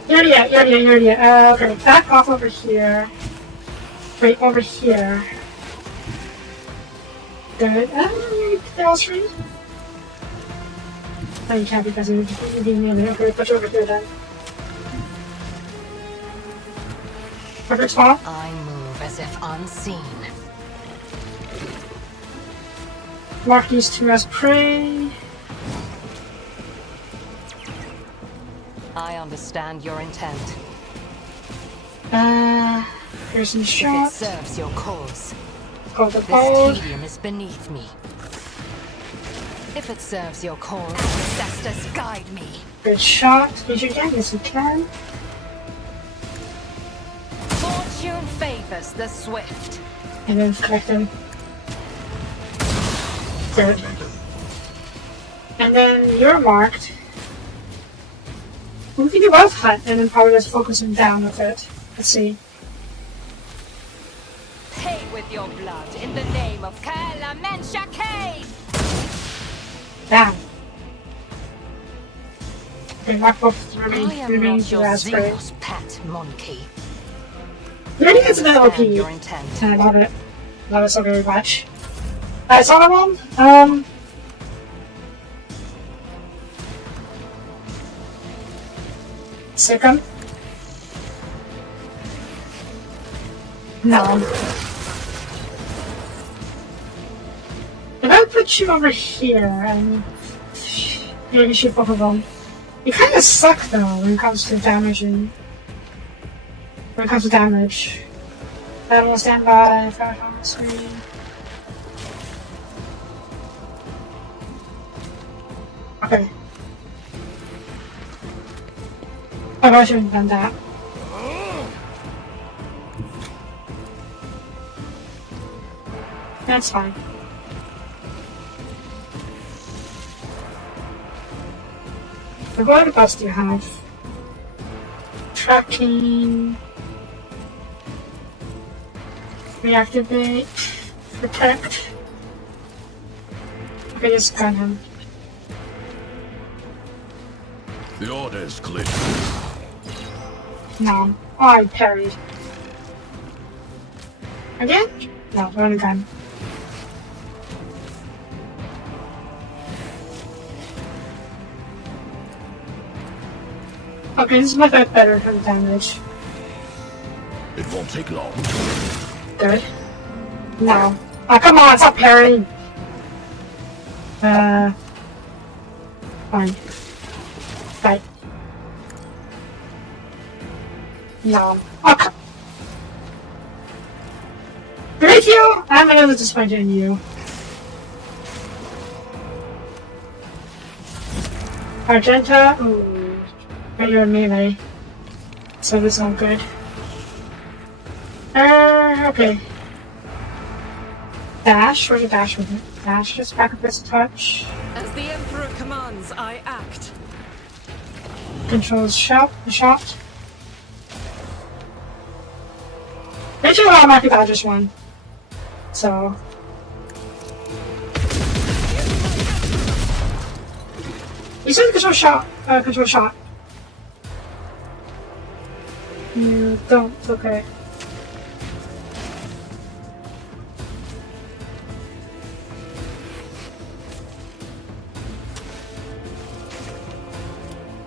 Yeah. Okay, back off over here. Wait, over here. Good. That was free? No, you can't because you're being near me. Okay, put you over here then. Perfect spot. I move as if unseen. Mark these two as prey. I understand your intent. Here's some If it shots. serves your cause, Got the this ball. tedium is beneath me. If it serves your cause, ancestors guide me. Good shot. Use your gun as you can. Fortune favors the swift. And then collect them. Good. And then you're marked. We can do both hunt and then probably just focus him down with it. Let's see. Pay with your blood in the name of WH40k. Down. Okay, mark both I remaining am not your raspberry. zealous pet monkey. Yeah, I think it's an LP. Understand your intent. And I love it. Love it so very much. Alright, so one. Second. No. If I put you over here and maybe shoot both of them, you kind of suck though when it comes to damaging. When it comes to damage. I don't stand by. Fire on the screen. Okay. Oh, I shouldn't have done that. That's fine. So what else do you have? Tracking. Reactivate. Protect. Okay, just gun him. The order's clear. No. Oh, I parried. Again? No, run again. Okay, this is my bit better for the damage. It won't take long. Good. No. Oh, come on, stop parrying! Fine. Right. No. Oh, come. Thank you! I'm a little disappointed in you. Argenta? Ooh. But you're in melee. So this is not good. Okay. Dash? Where's your dash with it? Dash, just back up this touch. As the Emperor commands, I act. Controls shot. Rachel and automatically dodges one. So. You said control shot. You don't, okay.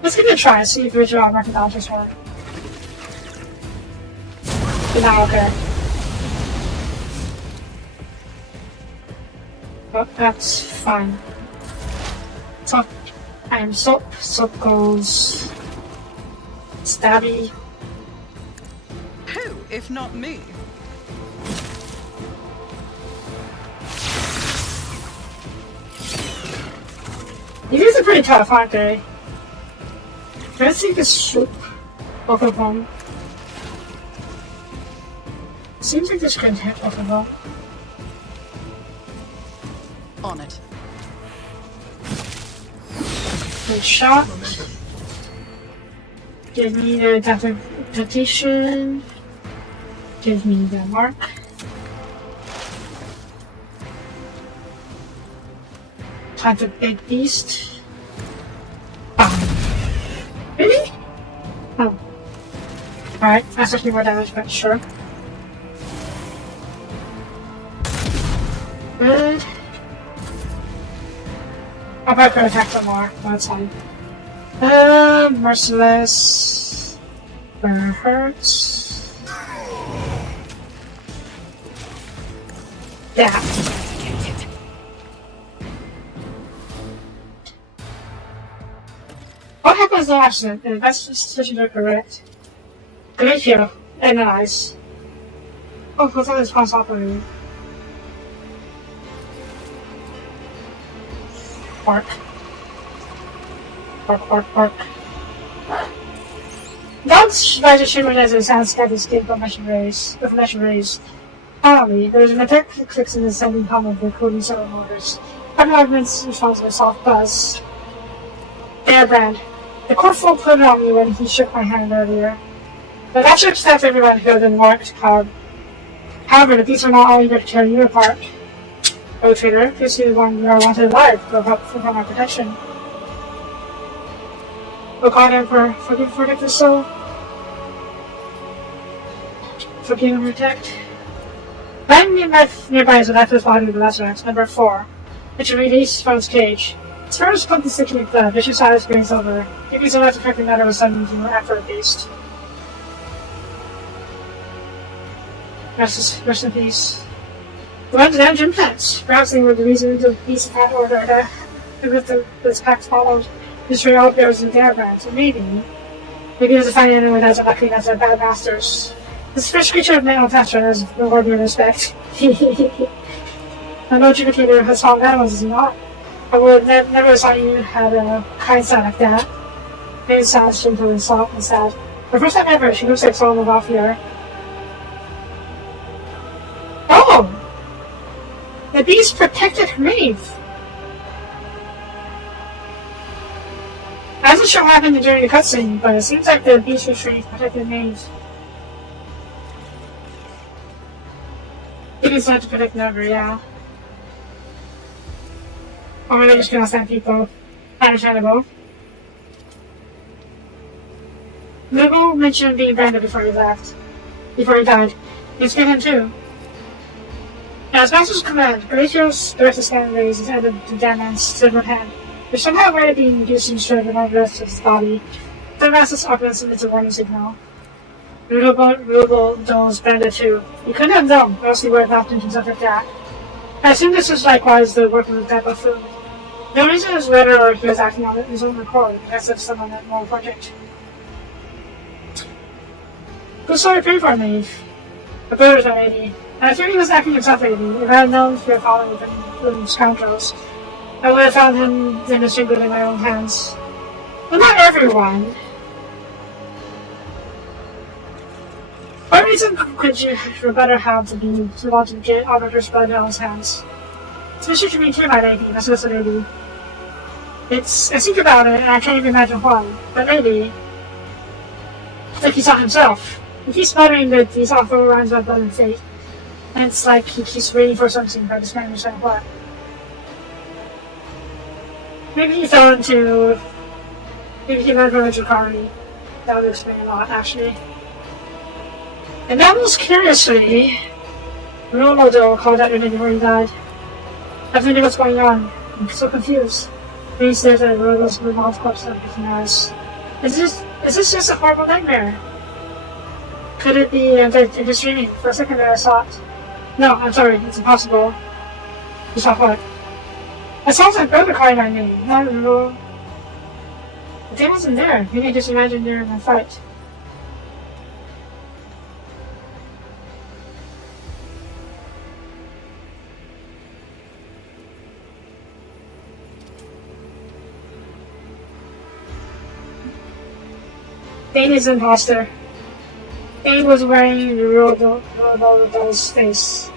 Let's give it a try, see if Rachel automatically dodges one. Now, okay. But that's fine. So, I am Soap goes Stabby. Who, if not me? These are pretty tough, aren't they? Let's see this soup. Both of them. Seems like this could hit both of them. On it. Good shot. Give me the adaptation. Give me the mark. Time the big beast. Bam. Really? Oh. Alright, that's actually more damage, but sure. Good. I'm about to attack them more, but that's fine. Merciless. Where it hurts. Yeah. What happens to accident? That's suspicion are correct. Great here. Analyze. Oh, what's all this pass operating? Bark. Bark, bark, bark. Dogs try to shoot as it sounds scared to escape from mesh rays. Finally, there is an attack that clicks in the sending palm of the cooling servo motors. Other arguments responds with a soft buzz. There, Brand. The corporal put it on me when he shook my hand earlier. But that should stop everyone who had been marked cloud. However, the beasts are not all eager to tear you apart. Oh, traitor, please see the one you are wanted alive for my protection. Oh God, Emperor, forgive the soul. Forgive and protect. Lying nearby is the lifeless body of the Lazarus, number 4, which released from its cage. Its fur is covered in sticky blood, vicious eyes green silver. Maybe it's enough to correct the matter of sudden after a beast. Rest in peace. The ones down gym plants. Perhaps they were the reason the beast had ordered this pact followed. Destroy all bears and their brands, or maybe there's a fine animal that's lucky enough to bad masters. This fish creature of man faster has rewarded your respect. I know Jupiter has found animals, is he not? I would never have thought you had a kind side like that. Maybe sad, shameful, and soft and sad. The first time ever, she looks like Solomon off here. Oh! The beast protected her Maeve. I wasn't sure what happened during the cutscene, but it seems like the beast retrieved protected Maeve. Maybe it's not to protect Never, yeah. Or maybe I just cannot stand people. Understandable. Lugo mentioned being branded before he left. Before he died. It's good him too. As Master's command, Horatio's directed scanning rays is added to Danman's silver hand, which somehow might have been induced in strength and all the rest of his body. The Master's opulence emits a warning signal. Ruble Dole's branded too. He couldn't have known, or else he would have opted into something like that. I assume this is likewise the work of the type of food. No reason is whether or he was acting on his own accord, except someone at more project. Who's sorry to pay for me? The bird, that lady. I fear he was acting himself lately. If I had known he had fallen with scoundrels, I would have found him in a single in my own hands. But not everyone. What reason could you better have to want to get Arbiter's blood out of his hands? Especially to me too, my lady, that's just a lady. I think about it, and I can't even imagine why. But maybe, like he saw himself. He keeps muttering that these awful lines about blood and fate. And it's like he keeps waiting for something, but I just can't understand what. Maybe he fell into... Maybe he learned from WH40k. That would explain a lot, actually. And that was curiously... Ronaldo called out your name before he died. I have no idea what's going on. I'm so confused. Then he stares at Ronaldo's revolved corpse and looking eyes. Is this just a horrible nightmare? Could it be just dreaming? For a second there I saw it. No, I'm sorry, it's impossible. You saw what? It sounds like brother calling my name. I don't know. The thing wasn't there. Maybe I just imagined during the fight. Bane is an imposter. Bane was wearing the Rodolfo's face.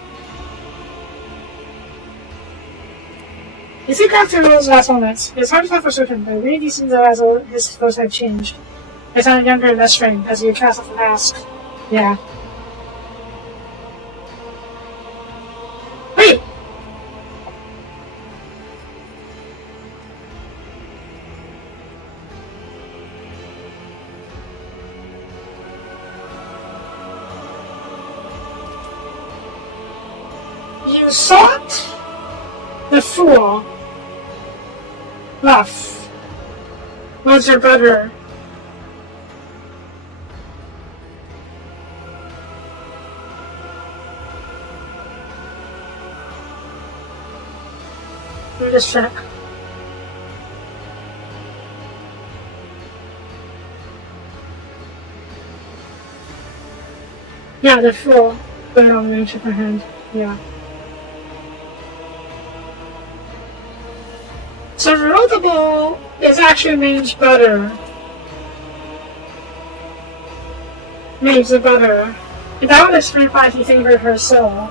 You think after those last moments, it's hard to tell for certain, but it really seems as though his clothes have changed. They sounded younger and less strained as he cast off the mask. Yeah. Wait! You sought the fool. Luff was your brother. Let me just check. Yeah, the fool. Put it on the tip of my hand. Yeah. So Rodolfo is actually Maeve's brother. Maeve's the brother. And that would explain why he favored her so.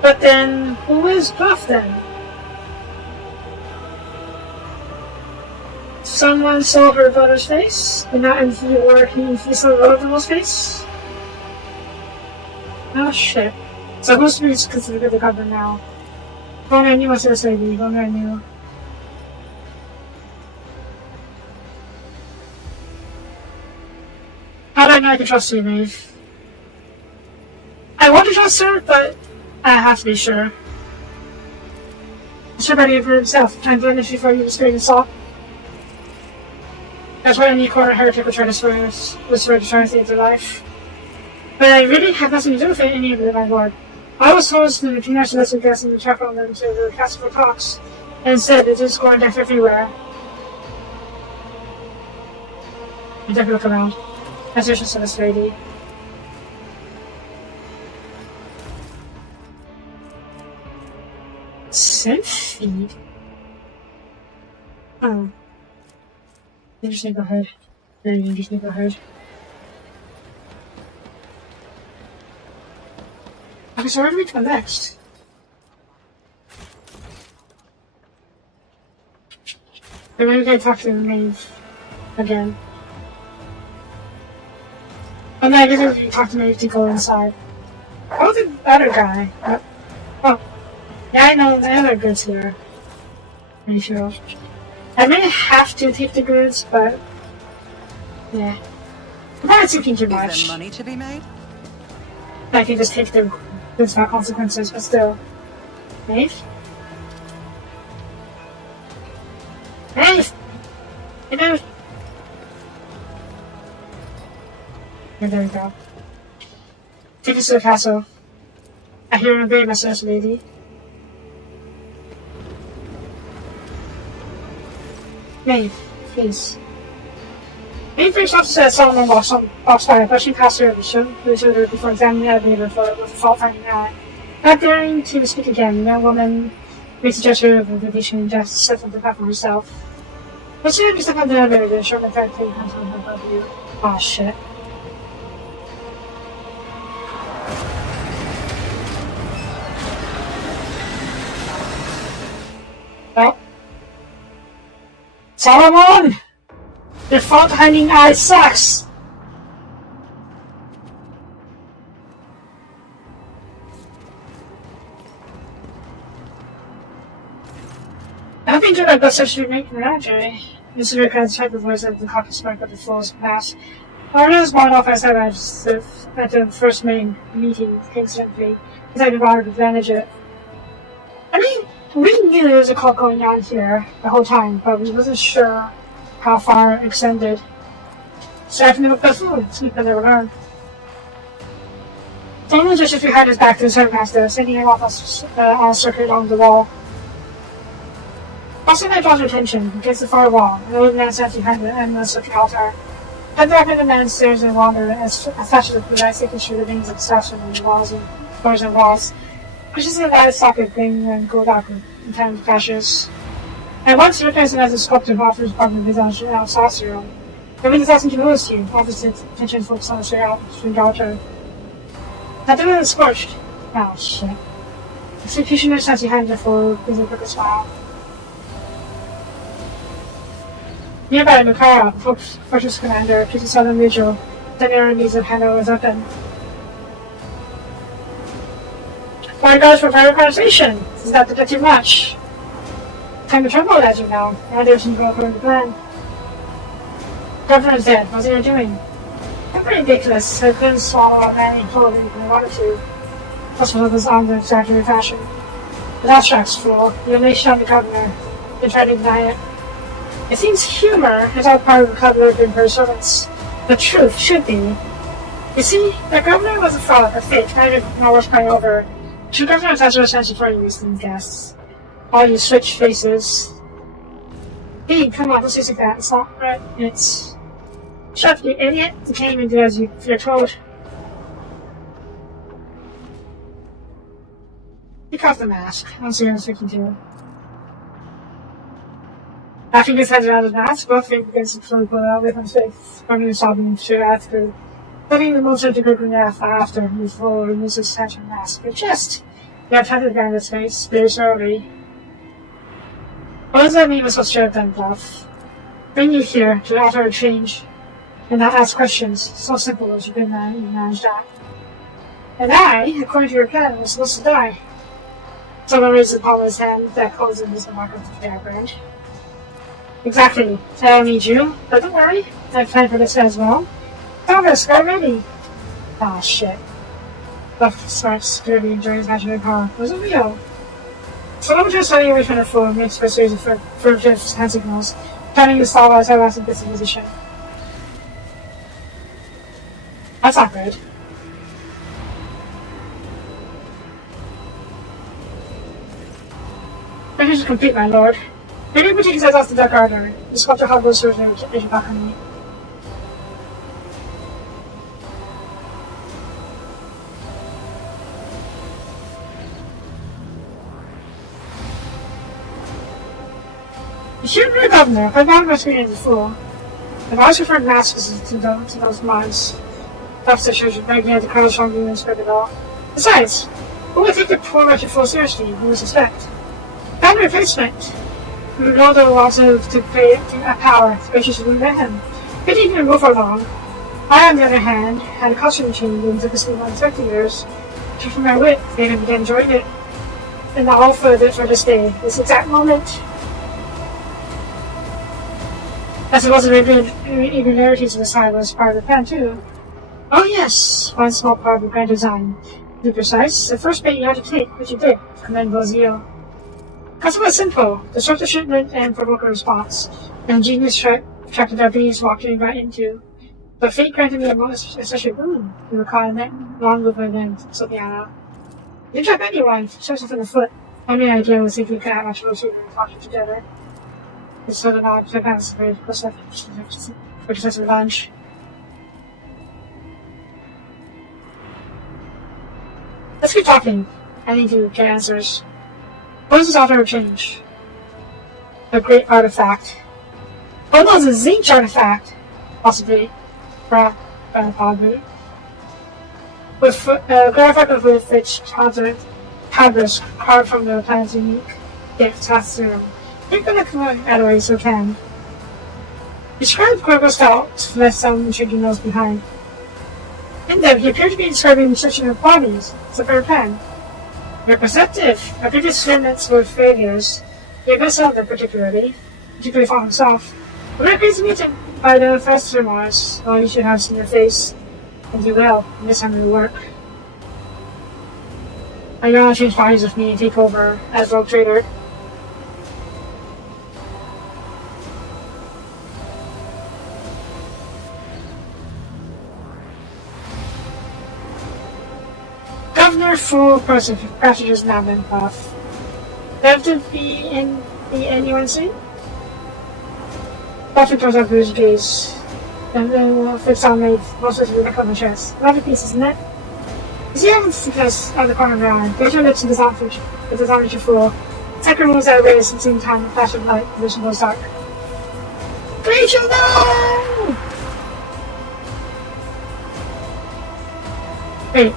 But then, who is Buff then? Someone saw her brother's face, and he saw Rodolfo's face? Oh shit. So who's to be considered the cover now? Go menu, what's this lady? Go menu. How do I know I can trust you, Maeve? I want to trust her, but I have to be sure. I'm sure about it for himself. Trying to learn this before you destroy yourself. That's why any corner heretic would try to swear to save their life. But I really have nothing to do with it, any of it, my lord. I was told that the peanuts lets you guess in the chapel and then to the castle for talks. And instead, it is going death everywhere. You take a look around. That's just this lady. Synth feed? Oh. Interesting neighborhood. Very interesting neighborhood. Okay, so where do we go next? Then maybe we can talk to the Maeve again. Oh no, I guess we can talk to Maeve to go inside. Oh, the other guy. Oh. Yeah, I know, the other goods here. Pretty sure. I may have to take the goods, but... yeah. I'm not thinking too much. Is there money to be made? I can just take the... there's no consequences, but still. Maeve? Maeve! You know... yeah, there we go. Take us to the castle. I hear an obey message, lady. Maeve, please. Maeve reached out to Solomon walks by, brushing past her shoulder before examining the elevator with a fault-finding eye. Not daring to speak again, the young woman makes a gesture of invitation and just steps on the platform herself. But soon as you step on the elevator, the Sherman fat thing comes on above you. Aw, shit. Well. Solomon! Your fault-finding eye sucks! I think you're like such a make menagerie. This is your kind of type of voice of the cocky spark of the floor's past. Arna was bought off as I imagine at the first main meeting, instantly, because I'd been bothered to manage it. I mean, we knew there was a cult going on here the whole time, but we wasn't sure how far it extended. So I have to make up the food, sleep and never learn. Someone just behind his back to the servantmaster, sending him off on a circuit along the wall. Also, that draws your attention against the far wall. An old man stands behind the endless looking altar. Head back in the man stares and wanders as flashes of blue light taking through the rings and statues on the walls and doors and walls. Pushes in the light socket, bringing and gold out in time flashes. And once recognized as a sculptor who offers part of the visage Alsacio, the wind is asking to notice you, opposite attention focused on the string daughter. That the moon is scorched. Oh shit. The executioner stands behind her for with a crooked smile. Nearby, Makara, fortress commander, to the southern vigil, the narrow knees of Hano is open. My gosh, for private conversation! Is that detective much? Time to trouble, as you know. Now there's some go according to plan. Governor's dead. What's he doing? I'm pretty ridiculous. I couldn't swallow up any clothing if I wanted to. Plus one of his arms in exaggerated fashion. But that strikes fool. You unleashed on the governor. You tried to deny it. It seems humor is all part of the vocabulary for her servants. The truth should be. You see, the governor was a frolic, a fake, not even worth crying over. True governor has no sense for you, these guests. All you switch faces. Hey, come on, don't say like that. It's not right. It's... Shut up, you idiot. You can't even do as you're told. Take off the mask. I don't see what I'm speaking to. After he gets heads around his mask, both fingers begins to slowly blow out with his face. Running and sobbing to after. Letting the most integrated after he fully removes his attention mask. Your chest! You have touched the guy in his face, very slowly. What does that mean with such straight then, Bluff? Bring you here to alter a change and not ask questions. So simple as you can manage that. And I, according to your plan, was supposed to die. Someone raised the palm of his hand that closes the mark of the diagram. Exactly. I don't need you, but don't worry. I have planned for this as well. Thomas, go ready. Ah, shit. Buff smarts clearly enjoying his imaginary power. Was it real? So let me just study away from the floor and makes for a series of furtive hand signals, turning the stall as I last in this position. That's not good. Mission is complete, my lord. Maybe we take his eyes off the dark artery. The sculptor huddles serves no vision back on me. You shouldn't be a governor. I found my screen as a fool. I've always referred masks to those minds. Officers should beg me to Colonel Shongu and spread it all. Besides, who would take the poor wretched fool seriously? Who would suspect? Found a replacement. Ronaldo wanted to create a power graciously met him. He didn't even move for long. I, on the other hand, had a costume change and took a sleep on 30 years. Keeping my wit, made him begin enjoying it. And not all for this day, this exact moment. As it was the irregularities of the side was part of the plan too. Oh yes, one small part of the grand design. To be precise, the first bait you had to take, which you did, commendable zeal. Because it was simple, the sort of shipment and provoke a response, and genius attracted our beings walking right into. But fate granted me a most especially boon, you recall in that long over than Sopiana. You didn't trap anyone, shot yourself in the foot. I mean, idea was if we could have much closer and talking together. It's sort of odd, so kind of very close for just revenge. Let's keep talking. I need to get answers. What is this altar of change? A great artifact. Oh no, it's a zinc artifact! Possibly. Probably. With graphic with which tablets carved from the planet's unique gift task serum. You're gonna come out of it so can. Describe Quirgo's style to let some children knows behind. In them, he appeared to be describing such of bodies. It's a better plan. You're perceptive. Our previous experiments were failures. You're best of them particularly for himself. But we're crazy mutant by the first remorse. All you should have seen your face. And you will, and this time it will work. I don't want to change bodies with me and take over as rogue trader. Governor Fool passages now been off. Have to be in the NUNC? Buffy throws up his gaze. And then we'll fix on me most of the back of the chest. Another piece, isn't it? You see, I haven't seen this on the corner of your eye. There's your lips in the sandwich. It's a sandwich, you fool. Second moves out of race at the same time, a flash of light, the vision goes dark. Rachel, no! Wait.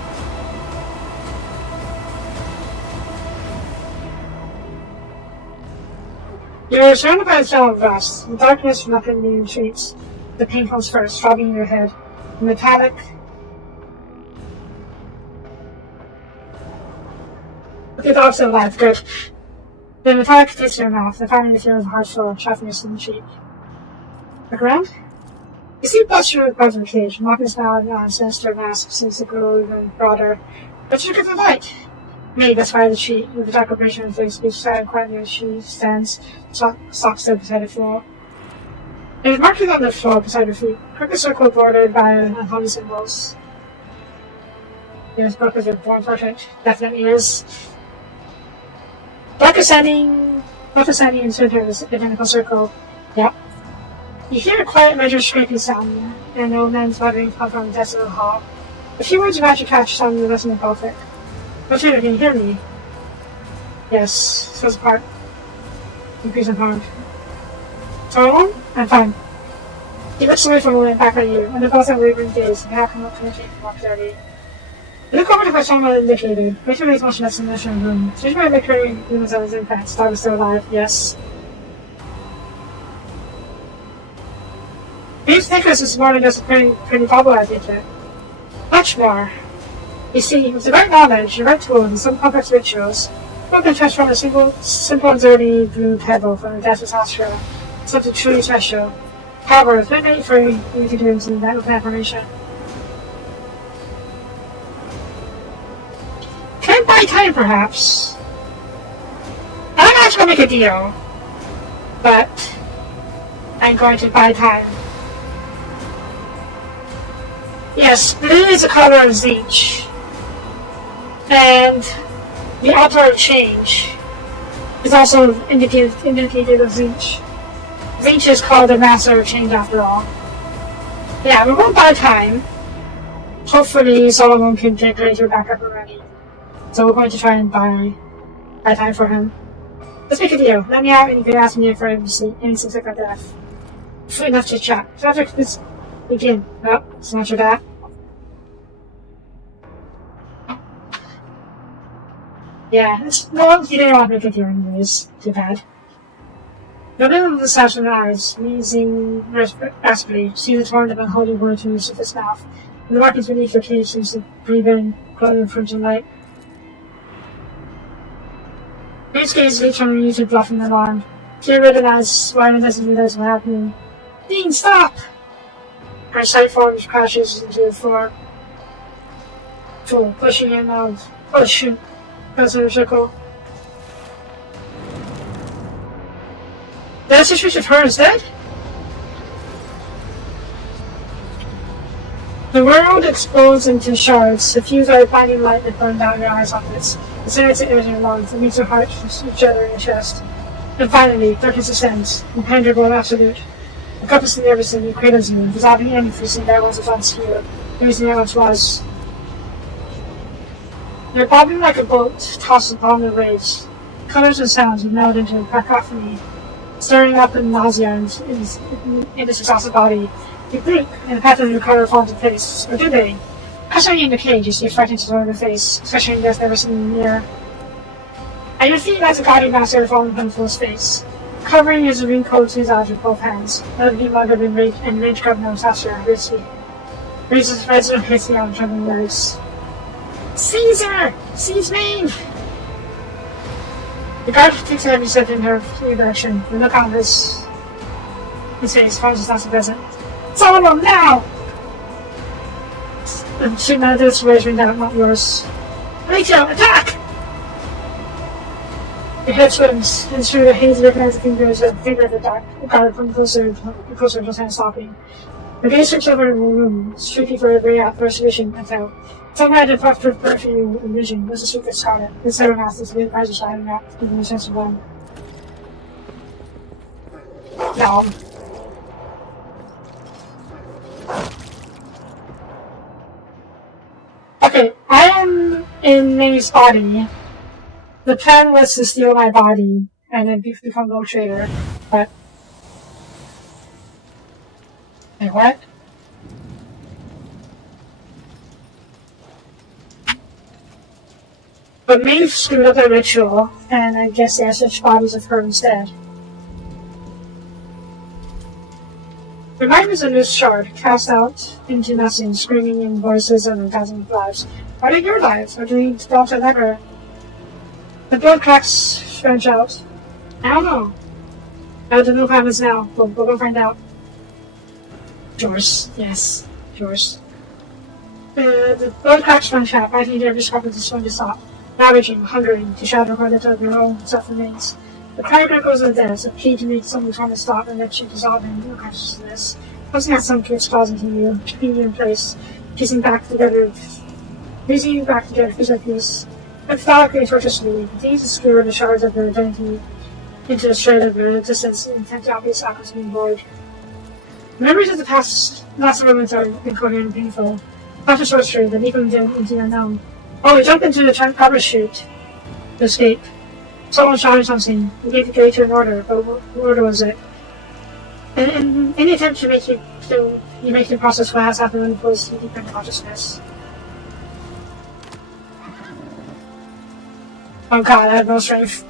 You're surrounded by a cell of rust. The darkness from nothing in retreats. The pain comes first, throbbing in your head. The metallic. Okay, the opposite of life, good. The metallic tastes in your mouth, and finally the feeling of a hard floor, trapping your skin cheek. Look around. You see Buster with Buster Cage, mocking smile and sinister mask seems to grow even broader. But you're given light. Made that's why the tree, with the dark operation of face, speaks silent quietly as she stands, socks still beside the floor. There's markings on the floor beside her feet, quickly circle bordered by unholy symbols. Yes, book is a born portrait. Definitely is. Black ascending in center of this identical circle. Yep. You hear a quiet, measured scraping sound, and an old man's muttering come from the depths of the hall. A few words about your catch sound in the listening Baltic. Rotator, can you hear me? Yes, says apart. Increase in harm. So I'm fine. He looks away for a moment back at you, and the both have wavering gaze, and half come up to the tape more clearly. You look over to where someone indicated. Rachel makes motionless in the room. She's by recurring rumors of his implants. Dog is still alive, yes. These thinkers this morning is pretty bubble, I think it. Much more. You see, with the right knowledge, the right tools, and some complex rituals, one can transform a simple and dirty blue pebble from the depths of Austria to something truly special. However, it's not made for you to do into that with information. Can I buy time, perhaps? I'm not going to make a deal, but I'm going to buy time. Yes, blue is the color of Zeech. And the altar of change is also indicated of Zeech. Zeech is called the master of change after all. Yeah, we won't buy time. Hopefully Solomon can get Rachel back up and ready. So we're going to try and buy time for him. Let's make a deal. Let me out and you can ask me for anything like that. Free enough to chat. So after this begin. Well, so much for that. Yeah, well, you didn't want to make a deal anyways. Too bad. The middle of the session eyes, wheezing raspily, sees a torrent of unholy words from its mouth, and the markings beneath your cage seems to breathe in, glowing crimson light. His gaze leaps from the music, bluffing and alarmed. Tear-ridden eyes widen as he realizes what happening. Dean, stop! Her sight forms crashes into the floor. Fool, pushing him out. Oh shoot. That's in a circle. That situation of her is dead? The world explodes into shards. The fuse of blinding light that burned out your eye sockets. Incinerates the air in your lungs. It meets your heart to each other in your chest. And finally, darkness descends. Impenetrable and absolute. The compass of nervous and cradles you, dissolving anything that was once here. The reason there once was. You're bobbing like a boat tossed upon the waves. Colors and sounds would meld into a cacophony, stirring up in nausea in this exhausted body. You blink, and the path of your color falls into place. Or do they? Crushing you in the cage, you see a frightened to the face, especially in death never seen in the mirror. At your feet lies a gaudy master falling from full space. Covering his raincoat visage with both hands. Another deep mugger and rage-cut nose after her raises and hits the arm trembling words. Caesar! Seize me! The guard takes a heavy step in her direction. The look on his face finds us not so present. Solomon, now! The ship manages to raise me down, not yours. Rachel, attack! Your head swims, and through the haze recognizes the fingers of the dark guard from closer to his hand stopping. The gaze switched over the room, streaking for a very adverse vision, and fell. Someone had a puffed of perfume in vision was a secret scarlet. His seven masters the advisor shining out, giving a sense of one. No. Okay, I am in May's body, The plan was to steal my body and then become Gold Trader, but... Wait, what? But Maeve screwed up the ritual, and I guess they switched bodies of her instead. The mind is a loose shard, cast out into nothing, screaming in voices and a dozen lives. What are your lives? Or do you want to never? The blood cracks stretch out. I don't know. I don't know what happens now, but we'll go find out. Yours. Yes. Yours. The blood cracks stretch out, fighting their discrepancy is going to stop. Ravaging, hungering, to shatter what little of their own self remains. The cry echoes of death, a plea to make someone trying to stop and let you dissolve in your consciousness. Closing out some kids closeting you, keeping you in place, piecing back together piece by piece. Methodically, tortuously, continues to skewer the shards of their identity into a shred of their existence in intent to obvious outcomes being void. Memories of the past, last moments are incoherent and painful. After sorcery, the leap into the unknown. Oh, we jumped into the cover chute to escape. Someone shouted something. We gave the creator an order, but what order was it? In any attempt to make you process what has happened and pulls you deeper into consciousness. Oh god, I have no strength.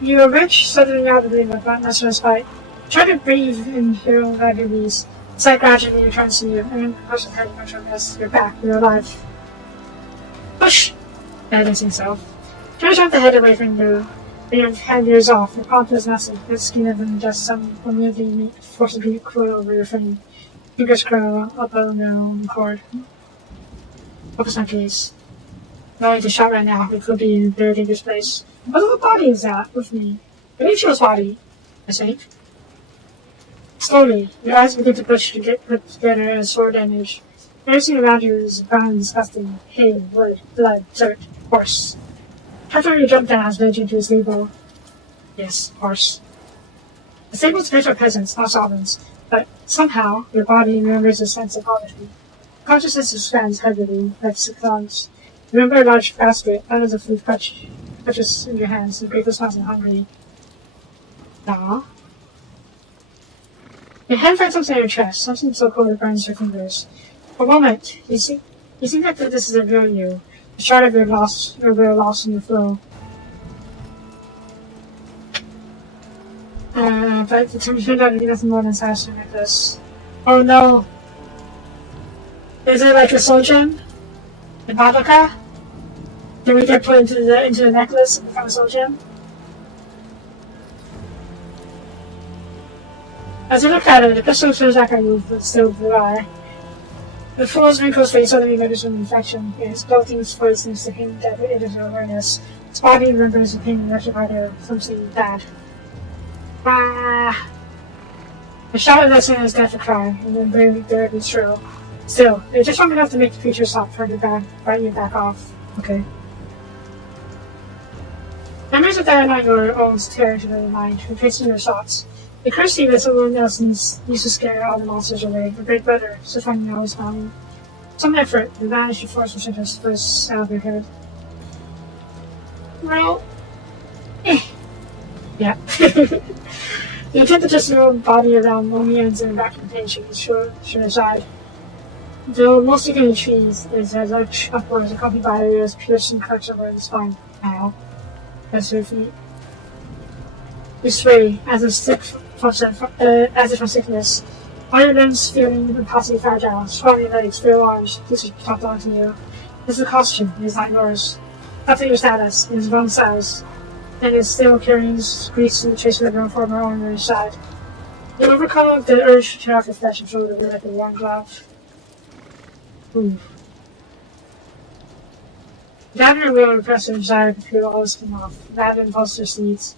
You emerge suddenly out of the room without much respite. Try to breathe in your own vagaries. Sight gradually returns to you, and then push the head much as you're back, you're alive. Push! I don't think so. Try to jump the head away from you. When your head veers off, your palm feels massive, the skin of them just some weirdly forcibly curl over your frame. Fingers curl up on their own cord. Focus on case. No need to shout right now, we could be in a very dangerous place. What little body is that with me? Beniccio's body, I think. Slowly, your eyes begin to push to get put together in a sword image. Everything around you is brown and disgusting. Hay, wood, blood, dirt, horse. After you jump down, has led you to a stable. Yes, horse. The stable's built for peasants, not sovereigns, but somehow your body remembers a sense of poverty. Consciousness expands heavily, like succumbs. Remember a large basket, bundles of food clutches in your hands, and grateful smiles and hungry. Nah. Your hand finds something in your chest, something so cold it burns your fingers. For a moment, you think that this is a real you, a shard of your will lost in the flow. But it turned out to be nothing more than satisfying like this. Oh no! Is it like a soul gem? The Badoka? Did we get put into the necklace and become a soul gem? As you look at it, the crystal feels like I moved, but still blue eye. The fool's wrinkled face suddenly notices an infection. His clothing's voice seems to hint that it is an awareness. His body remembers the pain wretched by there something bad. Ah! The shout of that sound is death a cry, and then barely shrill. Still, it's just long enough to make the creature stop trying to bite you back off. Okay. Memories of that are not your own tear into your mind, replacing your thoughts. The cursing that someone else used to scare all the monsters away, a great brother, so finding always found. Some effort, the vanished force was just first out of your head. Well, yeah. The attempt to just throw body around lonely ends and documentation is sure aside. Though most of the trees is as much upwards, accompanied by areas piercing cracks over the spine. Ow. That's your feet. You sway as if from sickness. All your limbs feeling impossibly fragile, scrawny legs, frail arms, pieces tucked onto you. It's a costume, it is not yours. Nothing your status, it is wrong size. And it still carries grease and the traces of your former owner on your side. You overcome the urge to tear off your flesh and throw it like a warm glove. Ooh. Gather your will and repress your desire to peel all the skin off. That impulse just needs.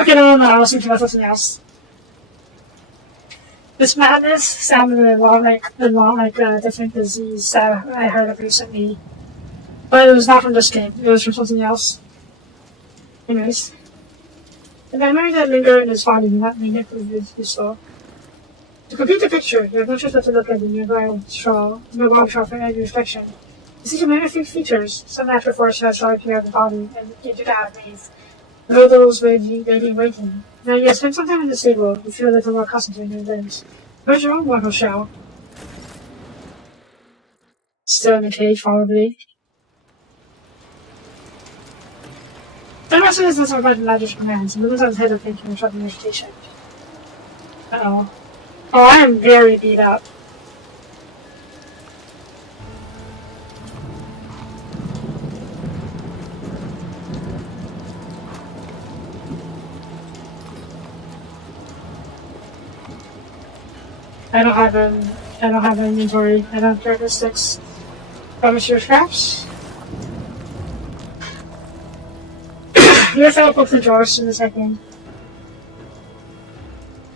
Okay, no, I was thinking about something else. This madness sounded a lot like a different disease that I heard of recently. But it was not from this game, it was from something else. Anyways. The memory that lingered in his body did not manipulate his soul. To complete the picture, you have no choice but to look at the nearby straw for any reflection. You see many features, some natural force has shot you out of the body and into the maze. Below those waiting. Now you have spent some time in the stable, you feel a little more accustomed to your limbs. Where's your own mortal shell? Still in the cage, probably. The rest of this is about the ladder's commands, and moves on his head of thinking and troubling vegetation. Uh-oh. Oh, I am very beat up. I don't have an inventory. I don't have characteristics. Promise your scraps. Here's how books and drawers in a second.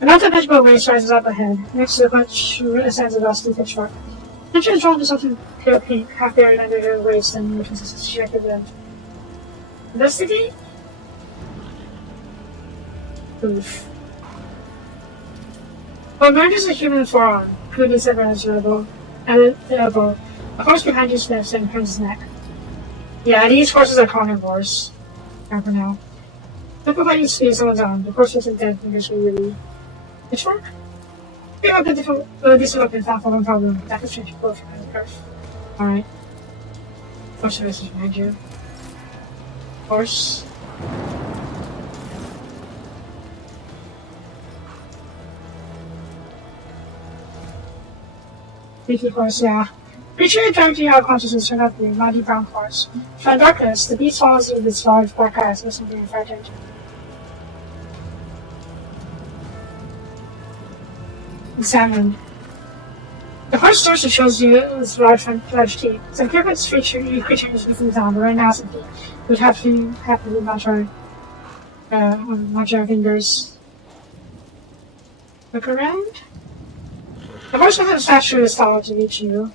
An unconventional race rises up ahead, next to which ascends a rusty pitchfork. The picture is drawn to something pale pink, half buried under her waist and which is a suspected length. Investigate? Oof. Well, emerges a human forearm, including several at the elbow. A horse behind you sniffs and turns his neck. Yeah, these horses are carnivores. For now. Look behind you squeeze someone's arm. The horse isn't dead fingers were really. Pitchfork? We have a difficult, this will open without one problem. That could change both from the curve. Alright. Horse services behind you. Horse. Leaky horse, yeah. Creature directly out of consciousness turned out to be a muddy brown horse. From the darkness, the beast follows you with its large black eyes, listening and frightened. Examined. The horse torso shows you its large fledged teeth. Some curious creature is within the town, but right now it's empty. It would have to happily match our fingers. Look around. The horse will have a stature is tall to reach you.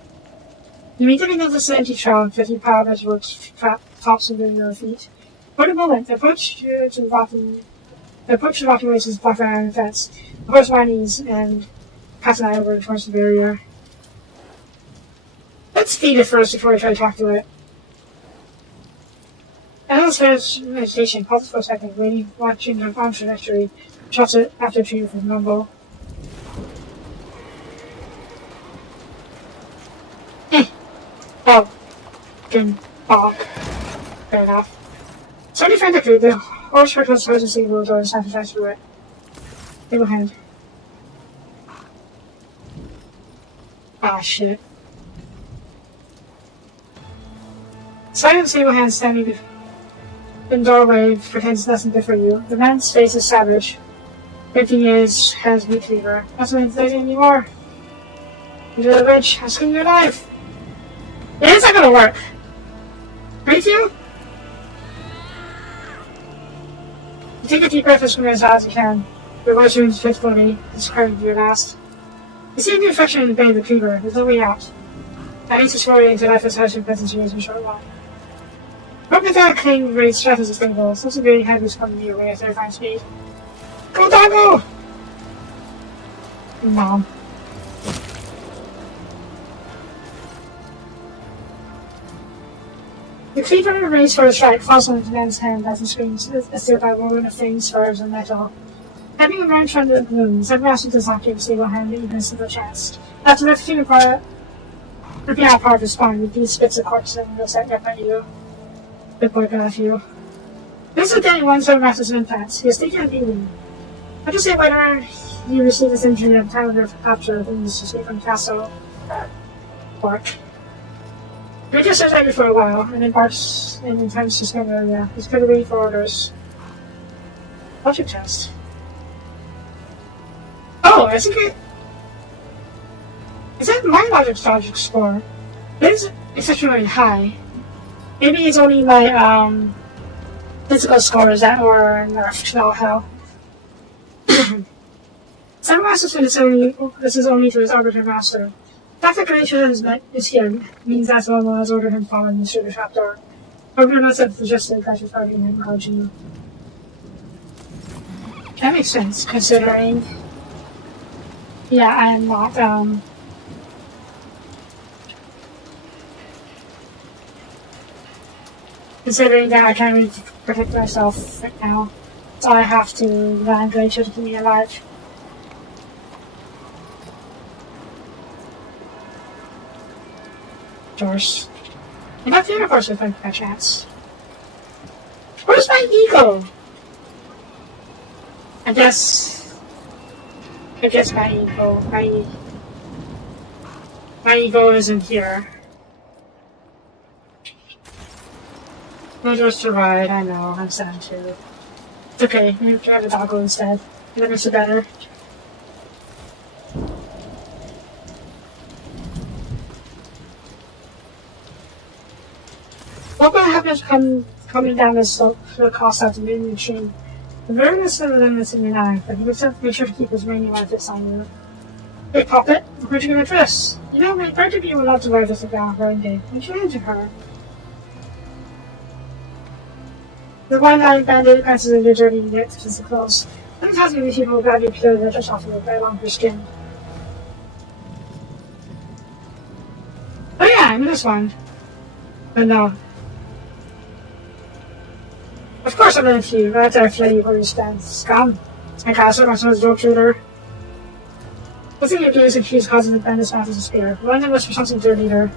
You immediately notice an empty trail with 50 power vegetables tops under your feet. For the moment, the approach to the rocky waste is blocked by an iron fence. The horse whines and casts an eye over towards the barrier. Let's feed it first before we try to talk to it. Animal's vegetation pauses for a second, waiting, watching the farm trajectory, chops it after a tree with a rumble. Oh, good bog. Fair enough. So frantically, the horse heard was supposed to see the door and started to pass through it. They go ahead. Ah, shit. Silent single hand standing in doorway pretends nothing good for you. The man's face is savage. Everything has meat fever. That's not anything anymore. Into the ridge, asking your life. Yeah, it's not gonna work. Breathe you? You take a deep breath as quickly as you can. Your voice remains faithfully, describing your last. You see the infection in the bay of the fever. There's no way out. That means to slowly into life as harsh and presence years in a short while. Broken down clean raised stratus is stable. Something very heavy is coming your way at terrifying speed. Go, doggo! Mom. The cleaver raised for a strike falls on the man's hand as he screams, assailed by a whirlwind of flames, fires, and metal. Having emerged from the gloom, Zebras does not give a single hand even a single chance. After ripping apart part of his spine, the beast spits a corpse and looks at you. Good boy, got you. This is the day one Zebras is implants. He is taking a beating. I just say whether he received this injury at the time of their capture, then he's escaped from the castle. Bark. Richard stares at you for a while, and then barks and intends to scan the area. He's going to read for orders. What's your test? Oh, I think it... Is that my logic score? It is exceptionally high. Maybe it's only my, physical scores that were nerfed. No, hell. Some masters this is only to his arbiter master. The fact that creation is here means that someone has ordered him following through the trapdoor. However, not suggested that she's fighting and acknowledging you. That makes sense, considering Yeah, I am not, considering that I can't really protect myself right now. So I have to land Glacier to keep me alive. Doors. And that's the other person by chance. Where's my ego? I guess my ego isn't here. No doors to ride, I know, I'm sad too. It's okay, maybe try the doggo instead. That makes it better. What will happen is coming down this slope for the cost of the moving machine. The various of them is in your eye, but you would have to make sure to keep as many benefits on you. Hey, Puppet, what are you going to dress? You know, my friend of you would love to wear this around her one day. Won't you answer her? The one-line bandit passes in your dirty knit physical clothes. Sometimes maybe people will grab you peel the dress off of it right along your skin. Oh yeah, I knew this one. But no. Of course I'm in you, but after I flay you where you stand. Scum. I cast it on someone's door shooter. The thing you do is accuse causing the bandit's mouth as a spear. One of us for something to your leader.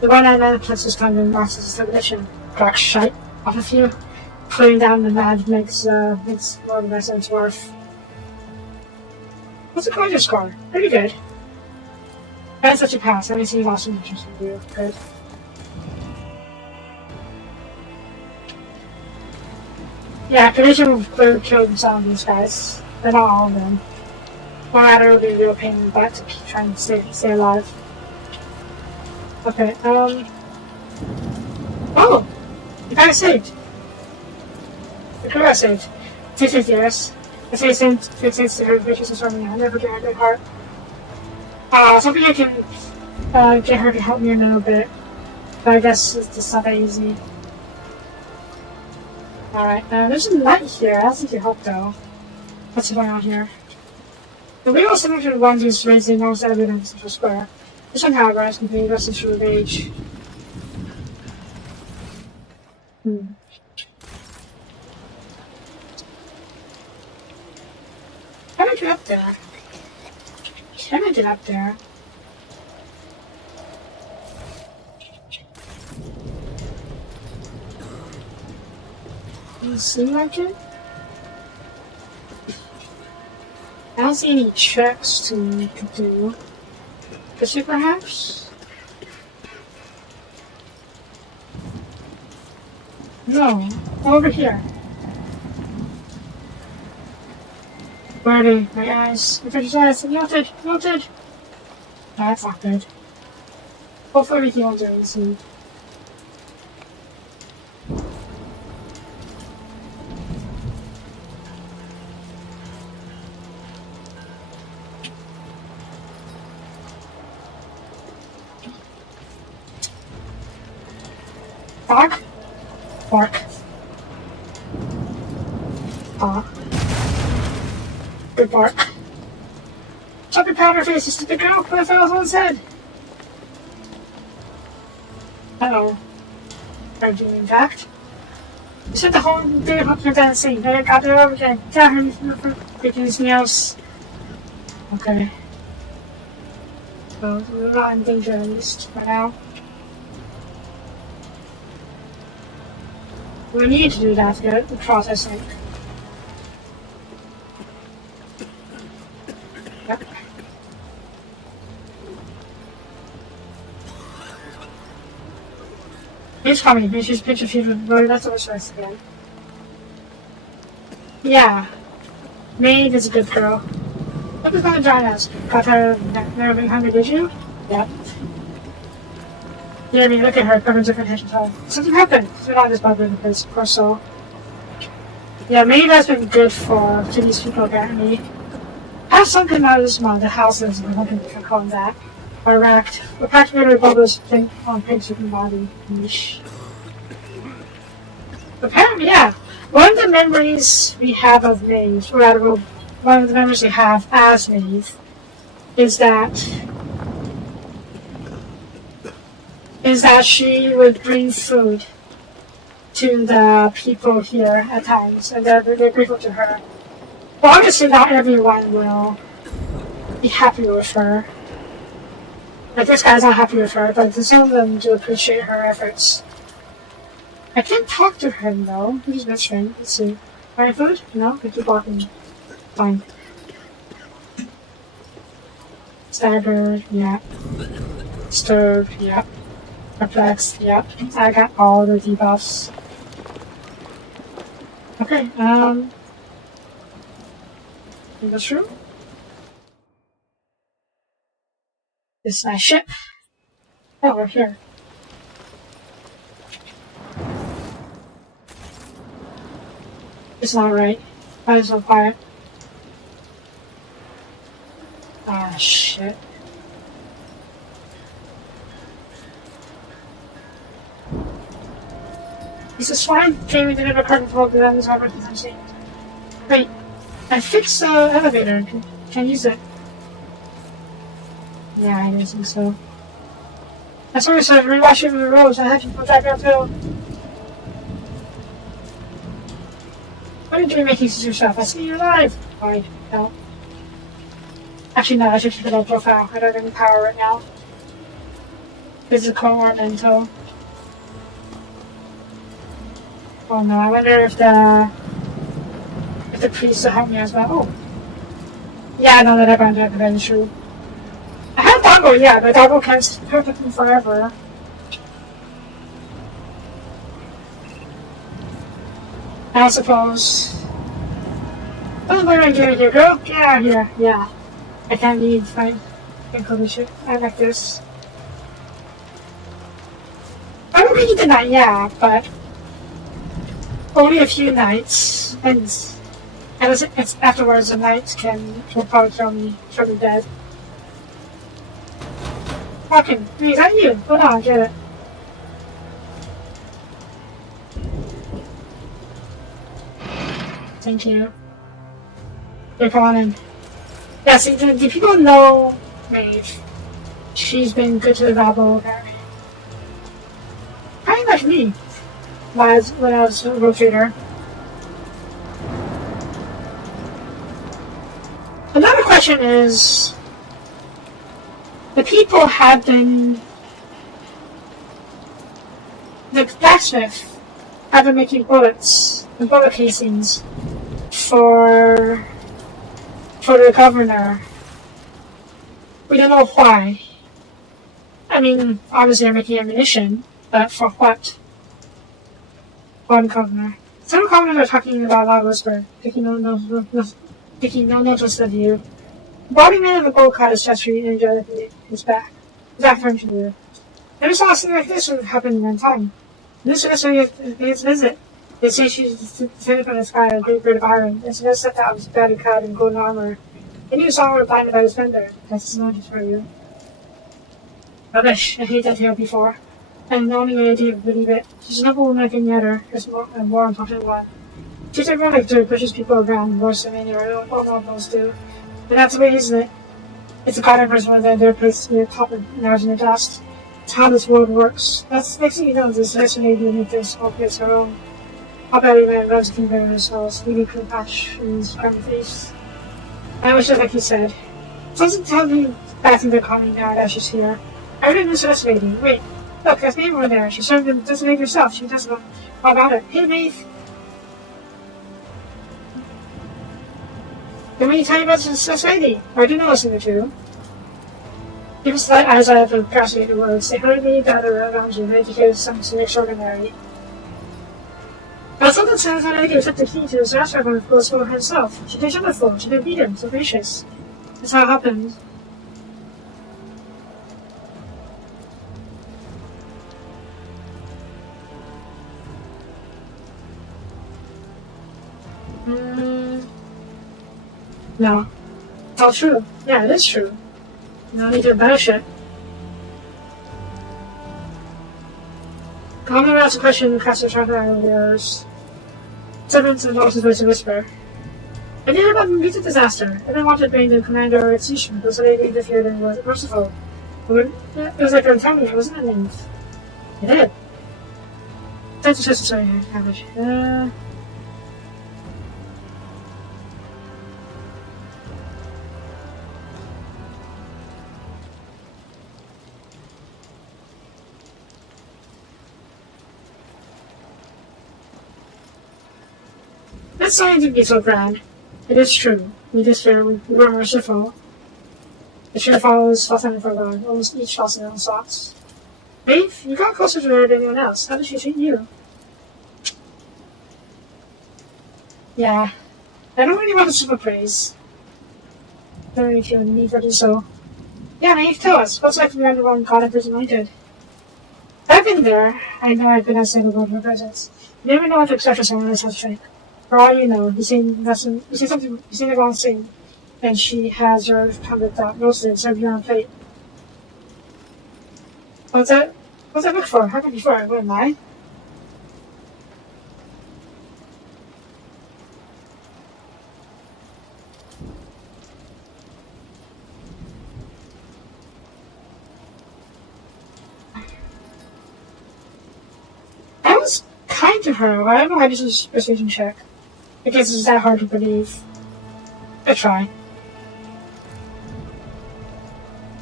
The one-eyed man puts his tongue and marks his submission. Crack shite off of you. Putting down the mad makes more of a mess than it's worth. What's the coin score? Pretty good. That's such a pass. I didn't see lost some interest in you. Good. Yeah, Collision will clearly kill some of these guys. But not all of them. Or rather, it'll be a real pain in the butt to keep trying to stay alive. Okay, oh! You got saved! The crew I saved. 250 years. I say since to her vicious and storming. I'll never get her good heart. Something I can get her to help me a little bit. But I guess it's just not that easy. Alright, there's a light here. I don't think you help though. What's going on here? The wheel similar to the ones used to raise the enormous elevator in Central Square. This one, however, has completely rusted through the age. How do I get up there? Can I get up there? Does it seem like it? I don't see any checks to do. Could you perhaps? No, over here. Where are they? My eyes. My precious eyes. Melted! Melted! No, that's not good. Hopefully he won't do anything. Bark? Bark. Good bark. Chop your powder faces to the girl, put a foul on his head. Uh-oh. Are you intact? You spent the whole day hunting down the scene. I got there over again. Tell her making anything else. Okay. Well, we're not in danger at least for now. We need to do that to get the processing. Yep. He's coming. Maybe she's picture fever. Well, that's always nice again. Yeah. Maeve is a good girl. What was going to join us? Got her never been hungry, did you? Yep. Yeah, I mean, look at her, covered different head tone. Something happened. We're not just bothering the place, poor soul. Yeah, maybe that's been good for to these people, apparently. Have something out of this month, the houses, and I can call them that, are racked. We're practically bubbles on Pig's human body. Niche. Apparently, yeah. One of the memories we have of Maeve, or rather, one of the memories we have as Maeve, is that she would bring food to the people here at times, and they're grateful to her. But obviously not everyone will be happy with her. Like, this guy's not happy with her, but some of them do appreciate her efforts. I can't talk to him though. He's best friend. Let's see. Alright, food? No? We keep walking. Fine. Staggered, yeah. Disturbed, yeah. Perplexed, yeah. I got all the debuffs. Okay, in this room. This is my ship. Oh, we're here. It's not right. Why is it so quiet? Ah, shit. It's a swine came into the curtain floor below this over I'm seeing. Wait, I fixed the elevator. Can use it. Yeah, I didn't think so. That's what I said, rewashing the roads. I had to put that down too. What are you doing making this yourself? I see you alive! Alright, no. Actually, no, I should keep it on profile. I don't have any power right now. Physical or mental. Oh no, I wonder if the priest will help me as well. Oh. Yeah, I know that everyone did that is true. I have Doggo, yeah, but Doggo can't stay perfectly forever. I suppose. Oh, what am I doing here, girl? Get out of here. Yeah. I can't leave my inclination. I like this. I don't need the night, yeah, but only a few nights, and it's afterwards the night will probably kill me dead. Walking, is that you? Hold on, get it. Thank you. You're calling. Yeah, see, do people know Maeve? She's been good to the Rabble, apparently. Kind of like me. When I was a rotator. Another question is, the people have been, the blacksmith have been making bullets and bullet casings for the governor. We don't know why. I mean, obviously they're making ammunition, but for what? One governor. Some governors are talking about loud whisper, taking no notice of you. Embodiment of the gold card is just energetically his back. His back turned to you. Never saw something like this happen in one time. This is his visit. They say she's descended from the sky of a great bird of iron, and she just stepped out with battered clad in golden armor. And you saw her blinded by his fender. That's notice for you. Rubbish. I hate that tale before. And the only way to believe it. She's a noble woman like any other, just a more important one. Treats everyone like dirt, pushes people around worse than any other those do. But that's the way, isn't it? It's a god person when their place to be a top and hours in the dust. It's how this world works. That's next thing you know, this lady will make this whole place her own. I'll bet everyone loves to compare themselves, leaving clean patch in his friendly face. I wish it like he said. It doesn't tell me bad things are coming now that she's here. I really miss this lady. Wait, look, there's Maeve over there. She served him doesn't make herself. She doesn't know all about it. Hey, Maeve. Let me tell you about this lady. I do know listen to. People slight eyes out of the fascinated words. They heard me gather around you, and educated something extraordinary. But something says that lady took the key to the restaurant and goes for herself. She did wonderful. She did beat him. So gracious. That's how it happened. No. It's all true. Yeah, it is true. No need to embellish it. Commonly asked a question and cast a shot out of yours. Severance and also voice a whisper. I did about the immediate disaster. I didn't want to bring the commander at Station because the lady interfered and was merciful. It was like they were telling me it wasn't a nymph. It did. That's just sorry, average. That science would be so grand. It is true. We just fair, we were merciful. The share follows Fossil for God. Almost each lost their own socks. Maeve, you got closer to her than anyone else. How did she treat you? Yeah. I don't really want to super praise. Don't really feel the need for doing so. Yeah, Maeve, tell us. What's like from everyone God and Anointed? I've been there. I know I've been outside of her presence. You never know what to expect from someone else has trick. For all you know, you seen the wrong thing, and she has her conduct out roasted, served you on a plate. What's that look for? Happened before, wouldn't I? I was kind to her. I don't know how to do this persuasion check. Because it's that hard to believe. I try.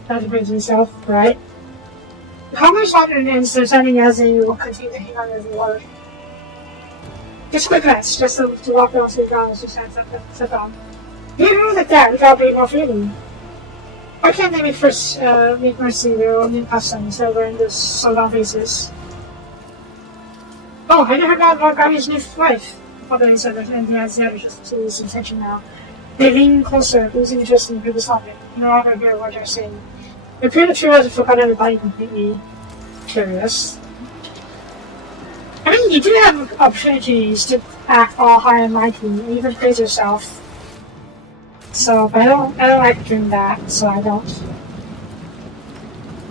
Not to bring to myself, right? The commerce pattern ends so sending as they will continue to hang on every word. Just a quick glance, just to walk down to the ground as she stands up and step on. You know like that without being more freely. Why can't they make mercy their own custom instead of wearing those sold-on faces? Oh, I never got about Gary's new wife. Father said that, and he has the other just to lose attention now. They lean closer, losing interest in the previous topic. No longer hear what they're saying. It appeared that she hasn't forgotten everybody completely. Curious. I mean, you do have opportunities to act all high and mighty, and even praise yourself. So, but I don't like doing that, so I don't.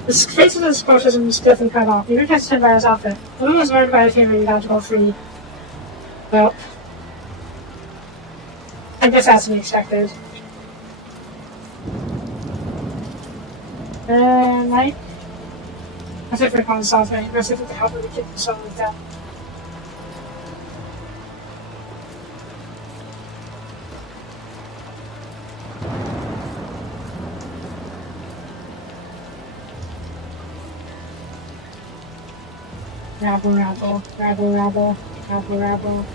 The face of this sportism is definitely cut off. Even tested by his outfit. The woman was murdered by a theory about to go free. Well, I guess that's to be expected. Right? That's it for calling South Bay. That's it for the help of the kid and something like that. Rabble, rabble, rabble, rabble, rabble, rabble.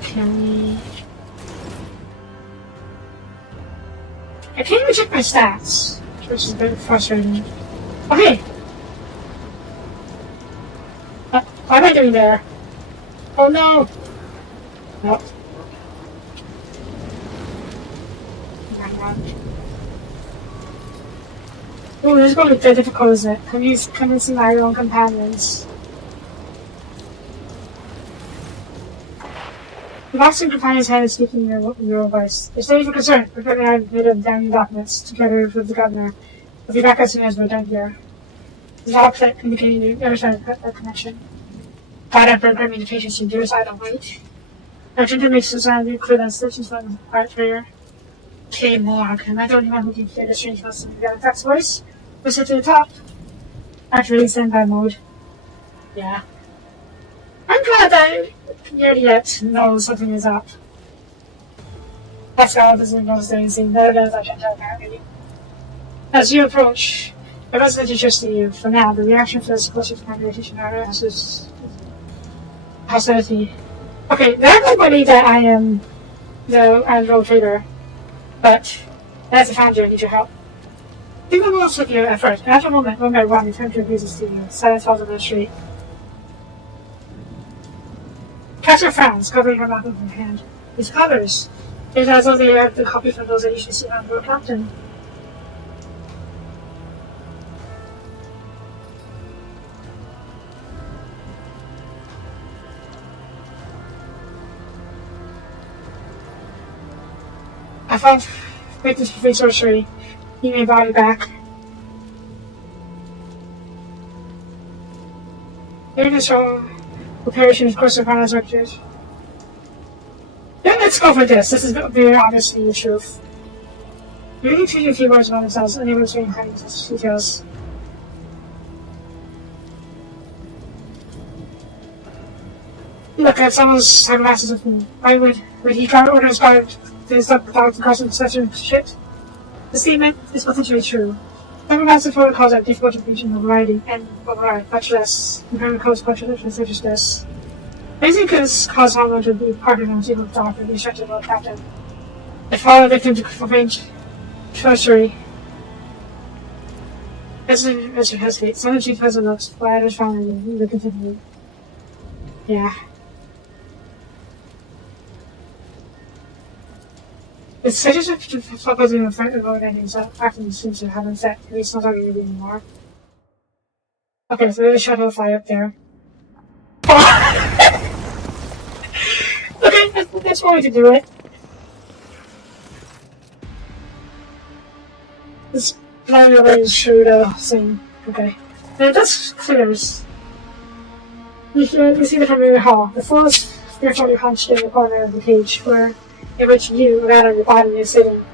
Can we... I can't even check my stats, which is a bit frustrating. Okay! What am I doing there? Oh no! Nope. Oh, this is going to be very difficult, isn't it? Convincing my own companions. The boxing companion's head is speaking in your voice. If there is a concern, we're going to have made of damning documents together with the governor. We'll be back as soon as we're done here. There's all upset indicating the other side of that connection. God, I've burned me the patience in dear side of wait. Our gender makes the sound clear that solutions from the quiet prayer. Okay, Morg, am I the only one who can hear the strange voice in the text voice? We sit to the top. Activating standby mode. Yeah. I'm glad that nobody yet knows something is up. Pascal doesn't know anything. That is I can tell apparently. As you approach, it wasn't interesting to you. For now, the reaction feels closer to my meditation area as hostility. Okay, that might believe that I am the road trader, but as a founder, I need your help. Think I'm almost with you at first, and after a moment, one by one, we turn to abuse the studio. Silence falls on the street. Catcher frowns, covering her mouth with her hand. These colors. It's as though they are the copy from those that you should see on the captain. I found victims for free sorcery. He may body back. Here it is from preparation of course upon his rectors. Don't Let's go for this. This is very obviously the truth. You need to change a few words about themselves, and they were saying hiding details. Look, if someone's having masses of me, why would he try to order his guard to stop the dogs and crossing perception shit? The statement is potentially true. Some massive protocols are difficult to reach in a variety, and override, much less comparing close contradictions such as this. Basic could cause someone to be part of an evil doctor and be instructed by a captain. If fall a victim to arrange treachery. As Mr. Hesitate, some of the chief president looks, but I just found it to continue. Yeah. It's such a focusing on front of organizing so acting seems to have been set, at least not talking to me anymore. Okay, so there's a shuttle fly up there. Okay, that's one way to do it. This flying away is true though, same. Okay. And that's clears. You see the familiar hall. The floor is virtually hunched in the corner of the cage in which you, rather your body, is sitting.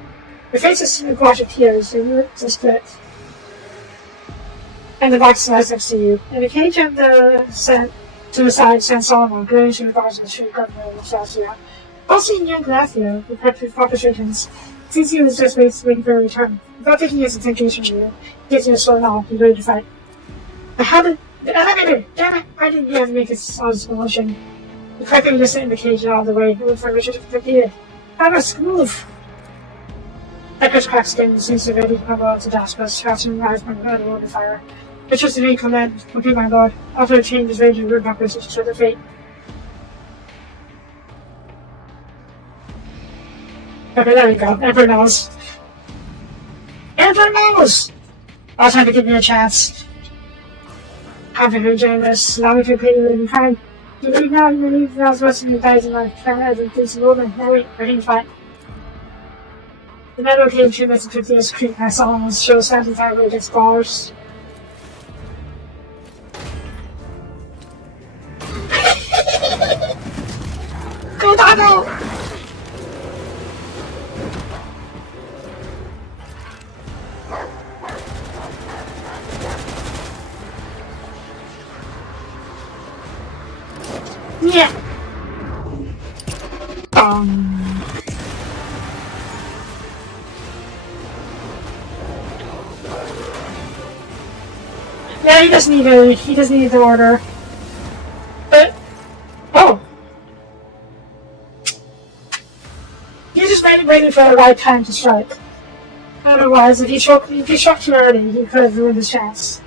Your face is a gush of tears, your lips are split. And the box lies next to you. In the cage to the side stands Solomon, grinning through the bars of the street governor of Celestia. Also in young Galathia, with her frustrations, since he was just waiting for a return. Without taking his attention from you, he gets you a sword off and ready to fight. But how did the elevator? Damn it! Why didn't you have to make this motion? The cracking just in the cage out of the way, and went for Richard to defeat it. That was smooth! Echo's cracked skin seems to be ready to come out to Daspus, crouching rise from the water fire. Richard's the command, okay, my lord. After a change his rage and root backwards to share their fate. Okay, there we go. Emperor knows. Emperor knows! I was trying to give you a chance. Happy to enjoy this. Allow me to pay you in kind. You leave now, as much as you guys in my family as in things movement. No, wait, I didn't fight. The metal came 2 minutes and 50 years creep. I saw him show standing fire against bars. Go, Doggo! Yeah. Yeah, he doesn't need the order. But oh. He's just waiting for the right time to strike. Otherwise, if he struck too early, he could have ruined his chance.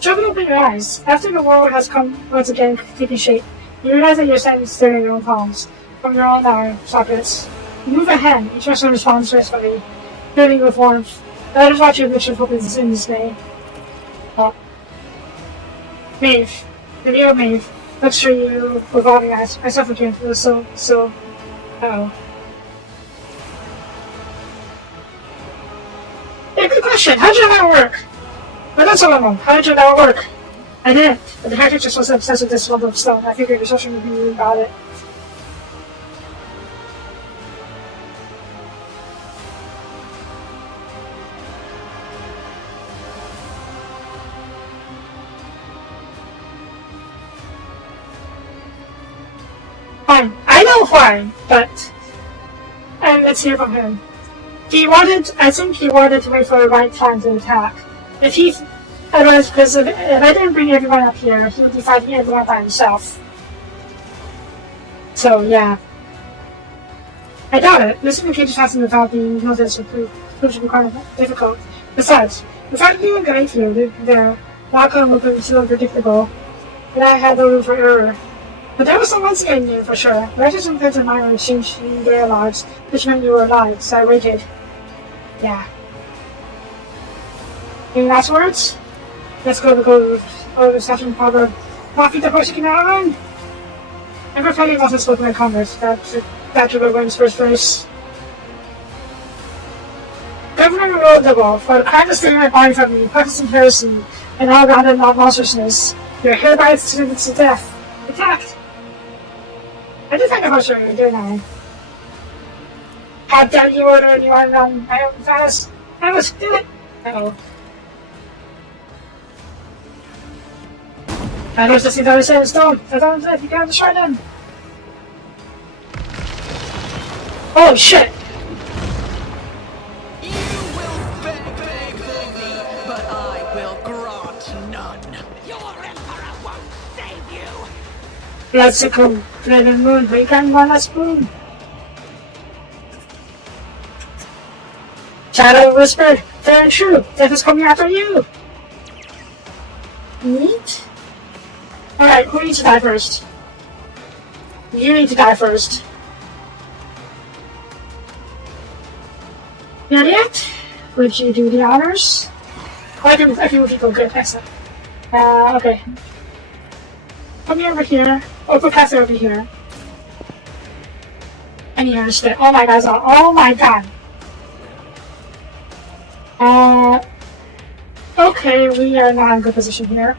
Try to open your eyes. After the world has come once again taking shape, you realize that you're standing still in your own palms, from your own eye sockets. You move a hand, each person responds gracefully, filling with warmth. The others watch your picture opens in dismay. Oh. Maeve. The neo Maeve. Looks for you with loving eyes. I suffocate. It was so. Oh. Yeah, good question. How did your network work? But that's all I know. How did your network work? I didn't. But the hacker just was obsessed with this lump of stone. I figured your social media about it. Fine. I know fine, but... And let's hear from him. I think he wanted to wait for the right time to attack. Otherwise, because if I didn't bring everyone up here, he would be fighting everyone by himself. So, yeah. I doubt it. This communication passing without being noticed would prove to be quite difficult. Besides, without you and Galathia there, the outcome would be too unpredictable, and I had no room for error. But there was some once again there for sure. Righteous and friends of mine were exchanged in their lives, which meant you were alive, so I waited. Yeah. Any last words? Let's go to the session for the coffee the person can run. Never plenty of us spoken in commerce. That should wins first race. Governor ruled the wolf, for the crime is stealing my body from me, practicing heresy, and all rounded non-monstrousness. Your hereby sentenced to death. Attacked! I did think about sure, didn't I? How dare you order a new run? I am fast. I was do it. Uh-oh. I was just the other side of the stone. I don't know if you got destroy them. Holy shit! You will beg for me, but I will grant none. Your emperor won't save you. Let's go. Red and moon. We can one last spoon. Shadow whispered. Very true. Death is coming after you. Neat. Alright, who needs to die first? You need to die first. Not yet? Would you do the honors? Oh, I can move people. Good, excellent. Okay. Put me over here. Oh, put Catherine over here. And you understand. Oh my god, oh my god. Okay, we are not in a good position here.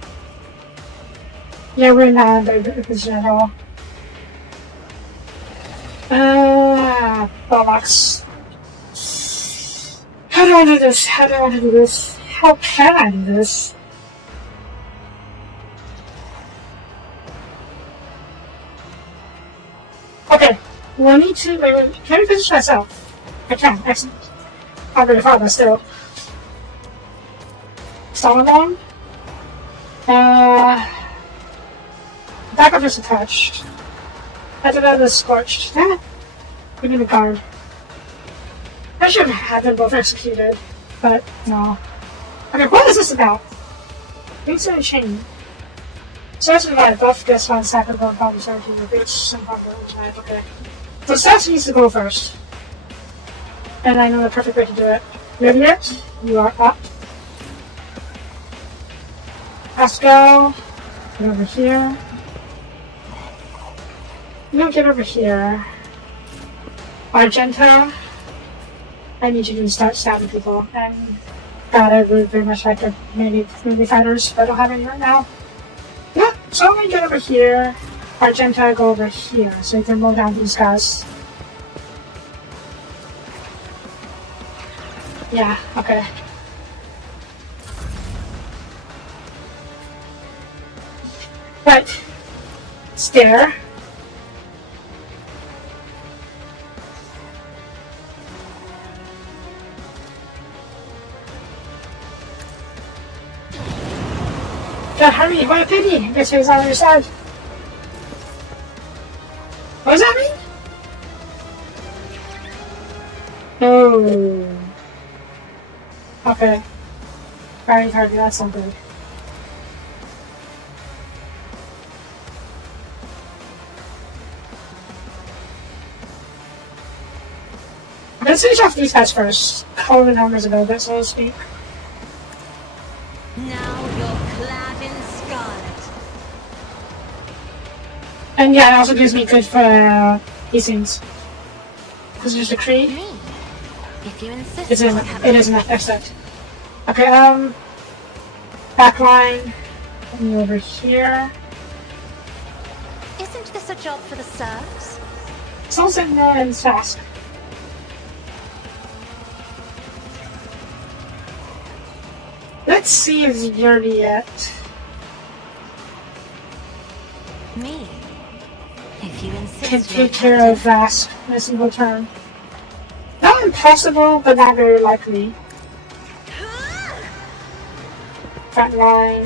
Yeah, we're not in a very good position at all. Bollocks. How do I do this? How do I do this? How can I do this? Okay, well, I need to. Wait, can I position myself? I can, excellent. I'm really far, but still. Solomon? Backup is attached. I did have this scorched. Damn it. We need a guard. I should have had them both executed, but no. Okay, what is this about? Things in a chain. Starts with my buff gets one second going probably 17 to reach some problem. Okay. So Stats needs to go first. And I know the perfect way to do it. Ready yet? You are up. Pascal, get over here. You get over here. Argenta, I need you to start stabbing people. And God, I would very much like to maybe fighters, but I don't have any right now. Yeah, so I'm gonna get over here. Argenta, go over here, so you can mow down these guys. Yeah, okay. Right. Stair. God, hurry, what a pity! I guess he was on your side. What does that mean? Oh. Okay. Very hard, that's not good. Let's finish off these guys first. Call the numbers a little bit, so to speak. Now you're clad in scarlet. And yeah, it also gives me good for these things. Because there's a Cree. Me. If you insist. It is an excellent. Okay, backline. And over here. Isn't this a job for the serfs? It's also in fast. Let's see if you're yet. Me. If you insist. Can take care of Vask in a single turn. Not impossible, but not very likely. Front line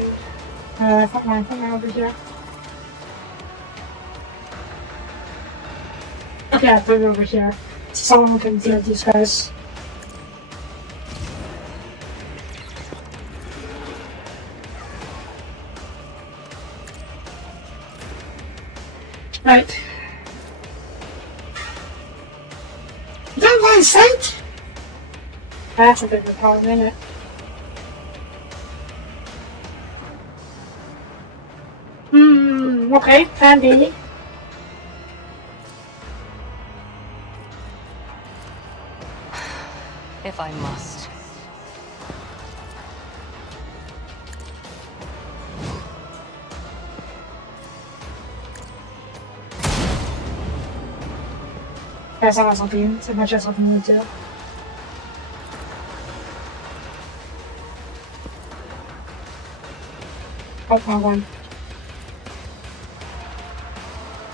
over here. Okay, I'll put it over here. So someone can deal with these guys. Right. Is that line of sight? That's a bit of a problem, isn't it? Okay, plan B. If I must. Guys, I have something. So much as something to do. Oh, wrong one.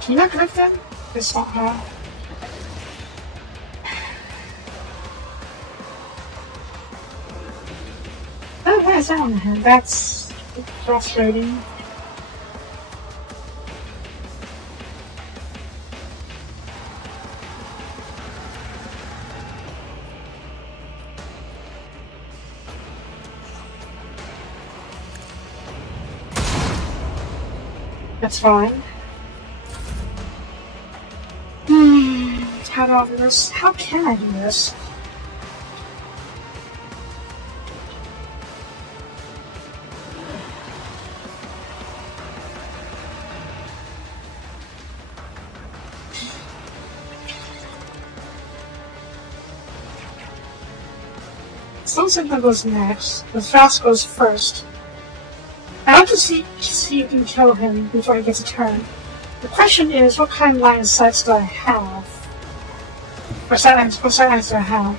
Can you not connect them? It's not her. Oh, why is that on the head? That's frustrating. That's fine. How do I do this? How can I do this? Something goes next. The fast goes first. I want to see if you can kill him before he gets a turn. The question is, what kind of line of sights do I have? What sightlines do I have?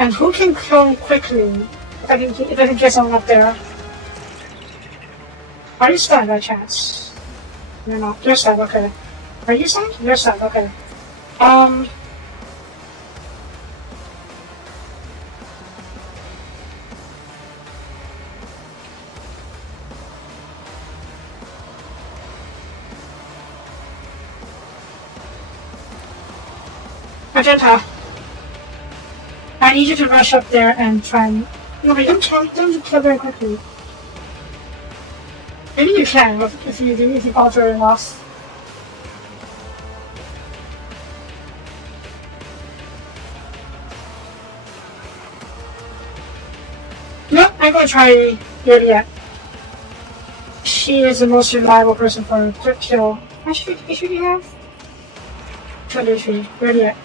And who can kill him quickly if I can get someone up there? Are you stunned by chance? You're not. You're stunned, okay. Are you stunned? You're stunned, okay. Magenta, I need you to rush up there and try and... No, but don't kill very quickly. Maybe you can, if you fall very enough. Nope, I'm gonna try Lydia. She is the most reliable person for a quick kill. How much HP do you have? 200 HP. Lydia.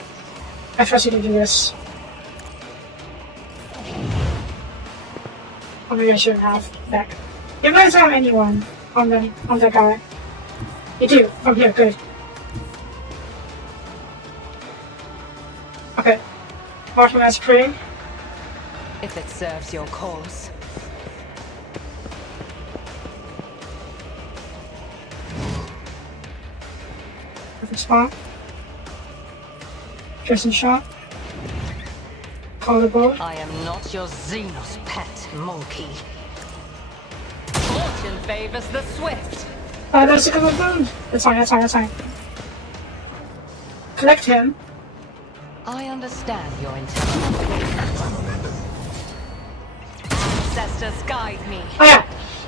I trust you to do this. Or maybe I shouldn't have. Back. You guys have anyone on the guy? You do. Oh, here, good. Okay. Mark him as prey. If it serves your cause. Perfect spot. Dressing shot. Collarbone. I am not your Xenos pet, monkey. Fortune favors the swift. That's a good one. That's fine. Collect him. I understand your intelligence. Ancestors guide me. Oh yeah,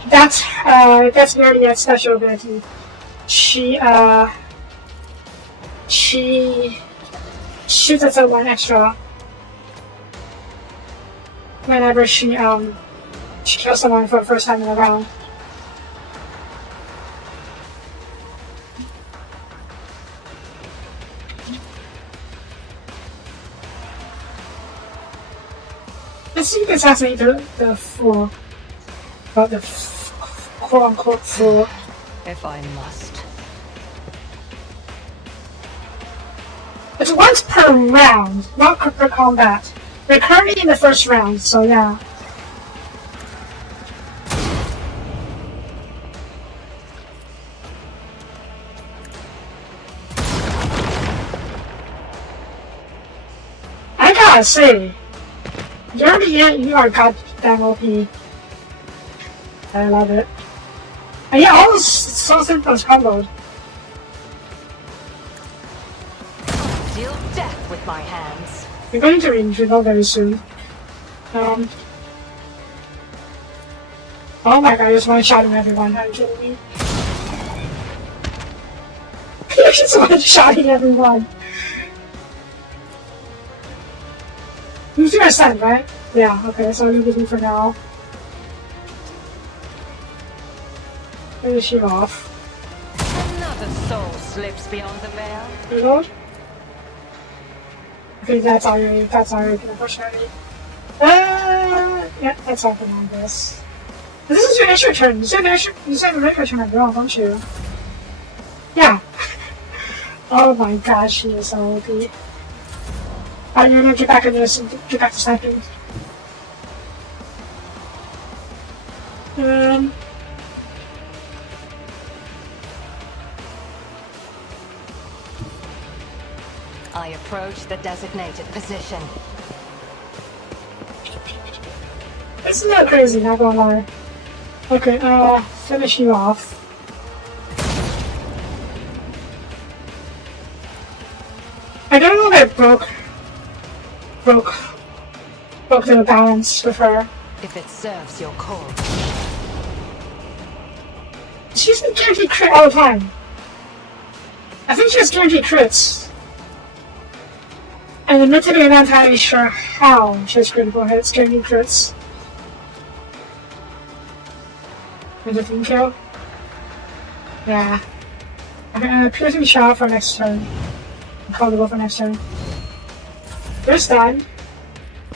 that's Lydia's special ability. She shoots at someone extra whenever she kills someone for the first time in a round. Let's see if it's actually the fool. Not the quote-unquote fool. If I must. It's once per round, not per combat. We're currently in the first round, so yeah. I gotta say, you are goddamn OP. I love it. And yeah, all those so simple as comboed. Deal death with my hands. We're going to reveal very soon. Oh my god, I just one-shotting everyone. Are you kidding me? You're just one-shotting everyone. Who's your son, right? Yeah, okay, so I'll leave with you for now. Finish she off. Another soul slips beyond the veil. Reload. Okay, that's already unfortunately. Yeah, that's all for now, I guess. This is your extra turn. You said the extra turn as well, don't you? Yeah. Oh my gosh, she is so OP. Alright, you're gonna get back into this and get back to sniping. I approach the designated position. Isn't that crazy, not gonna lie. Okay, finish you off. I don't know if I broke the balance with her. If it serves your cause. She's been guaranteed crit all the time. I think she has guaranteed crits. And admittedly, I'm not entirely sure how she has critical hits, guaranteed crits. Is it team kill? Yeah. Okay, piercing shot for next turn. I'm called to go for next turn. You're stunned.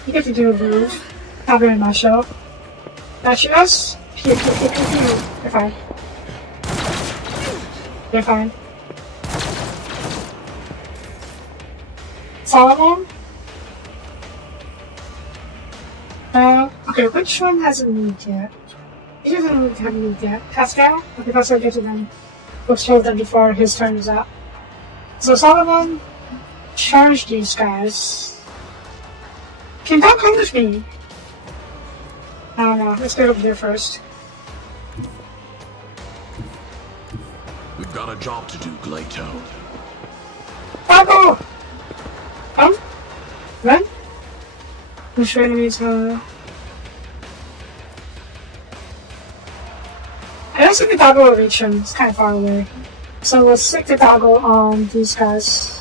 You get to do a move. Not very much though. Now she does. You're fine. You're fine. Solomon? Okay, which one hasn't moved yet? He doesn't have moved yet. Pascal? Okay, Pascal gets to them. We'll show them before his turn is up. So Solomon, charge these guys. Can Doc come with me? I don't know. Let's get over there first. We've got a job to do, Glato. Paco! Come? Run? Which enemies I don't think the doggo will reach him. It's kind of far away. So we'll stick the doggo on these guys.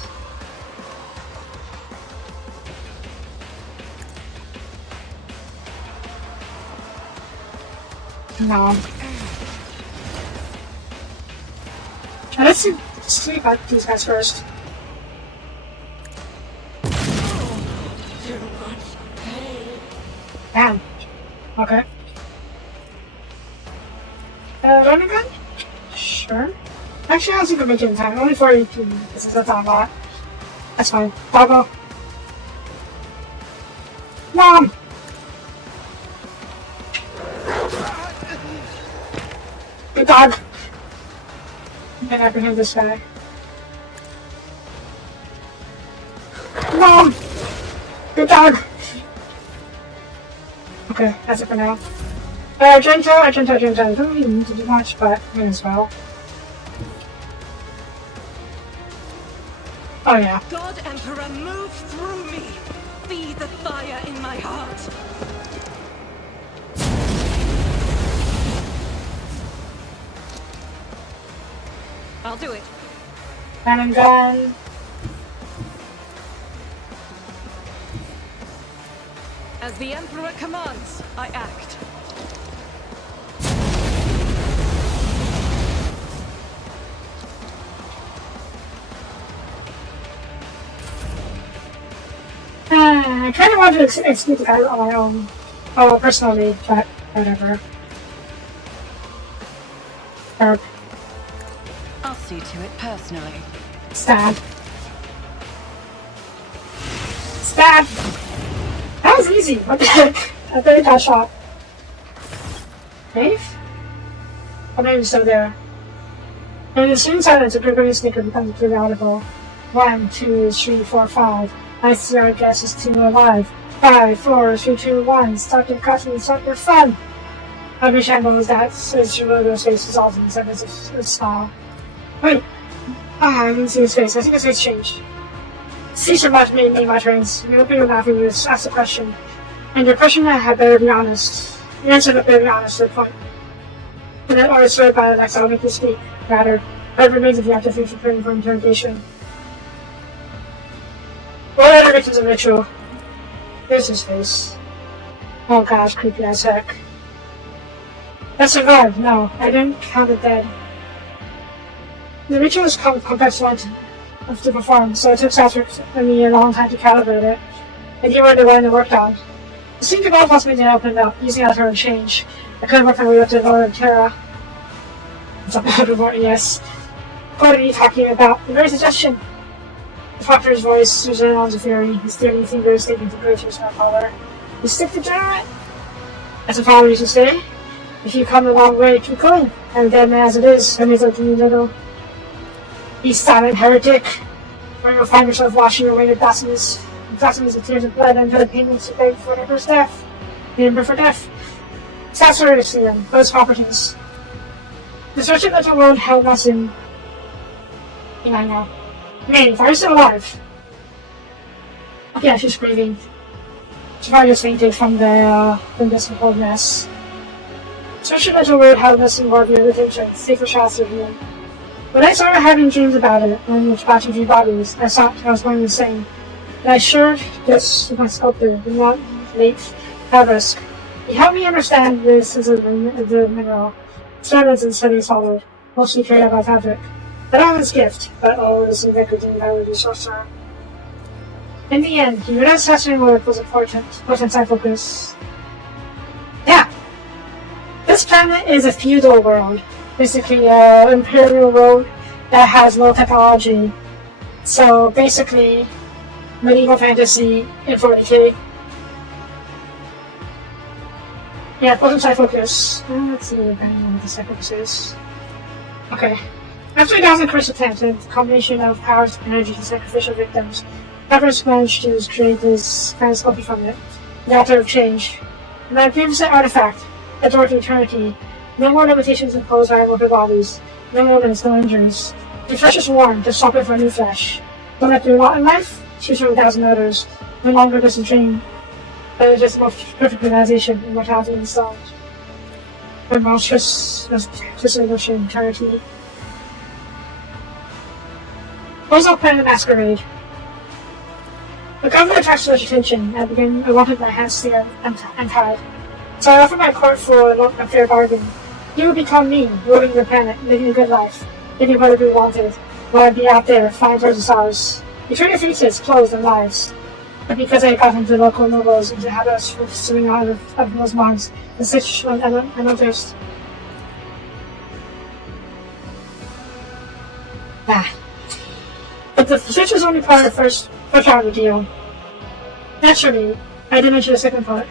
No. Let's see about these guys first. Damn. Okay. Running gun? Sure. Actually, I don't think we're making time. Only 418. This is a time lot. That's fine. Doggo. Mom! Good dog. And apprehend this guy. Mom! Good dog! Okay, that's it for now. Argento. I don't really need to do much, but may as well. Oh yeah. God Emperor, move through me! Be the fire in my heart! I'll do it. Cannon gun. As the Emperor commands, I act. I kind of want to execute the guy on my own, personally, but whatever. Herb. I'll see to it personally. Stab. Stab! That was easy. What the heck? I very bad shot. Dave? Oh, maybe still there. And as soon as silence, a Gregorian snicker becomes clearly audible. 1, 2, 3, 4, 5. I see our guess is 2 alive. 5, 4, 3, 2, 1. Stop your cussing, stop your fun! I wish I knows that, so it's your logo's face is also in seconds of smile. Wait. I didn't see his face. I think his face changed. Caesar must me my turns. You open your mouth and you ask a question. And your question had better be honest. The answer had better be honest to the point. And then order swear by Lex, I'll make you speak. Rather, whatever remains of you after future preparing for interrogation. What other victims of ritual? Here's his face. Oh gosh, creepy as heck. That survived. No, I didn't count it dead. The ritual is complex one to perform, so it took Sasser and me a long time to calibrate it, and you were the one that worked on. The sync of all possibilities opened up, using out her change. I couldn't work my way up to the Lord of Terra. It's up to yes. What are you talking about? The very suggestion. The Proctor's voice resounds with fury, his dirty fingers taking to purchase my father. You stick to Jared? As a father used to say, if you come a long way, keep going. I'm a dead man as it is, and he's like me little. You silent heretic, where you'll find yourself washing your way to blasphemous with tears of blood and the payments to beg for the emperor's death. The emperor for death. That's what it is to them, those properties. The wretched little world held us in. I know. Man, if I was still alive. Okay, she's breathing. She probably just fainted from this whole mess. Such a little world held us in guardian attention, safer shots of you. When I started having dreams about it, and which batch of your bodies, I thought I was going insane. And I shared this with my sculptor, the not late Havrisk. He helped me understand the essence of the mineral. Standards and studies followed, mostly carried out by fabric. But I was gift, but always in record and I would be sorcerer. In the end, the assassin work was important inside focus. Yeah! This planet is a feudal world. Basically, an imperial world that has no technology. So, basically, medieval fantasy in 40k. Yeah, it wasn't side focus. Let's see what the side focus is. Okay. After 1,000 cursed attempts and a combination of powers, energy, and sacrificial victims, Havrisk managed to create this kind of Soapie from it, the Altar of Change. A magnificent artifact, a door to eternity. No more limitations imposed by mortal bodies. No moments, no injuries. The flesh is warm, to swap it for new flesh. Don't have to do a lot in life? Choose from 1,000 others. No longer just a dream. But it's just the most perfect realization, immortality and sound. A monstrous dissolution, eternity. Also planned a masquerade. The government attracts too much attention. I wanted my hands to untied. So I offered my court for a fair bargain. You would become me, ruling the planet, living a good life, getting whatever you wanted, while I'd be out there, flying towards the stars. You turn your faces, clothes, and lives. But because I got into local nobles and to have us pursuing out of those monks, and such unothers. But the search was only part of the first part of the deal. Naturally, I did mention the second part.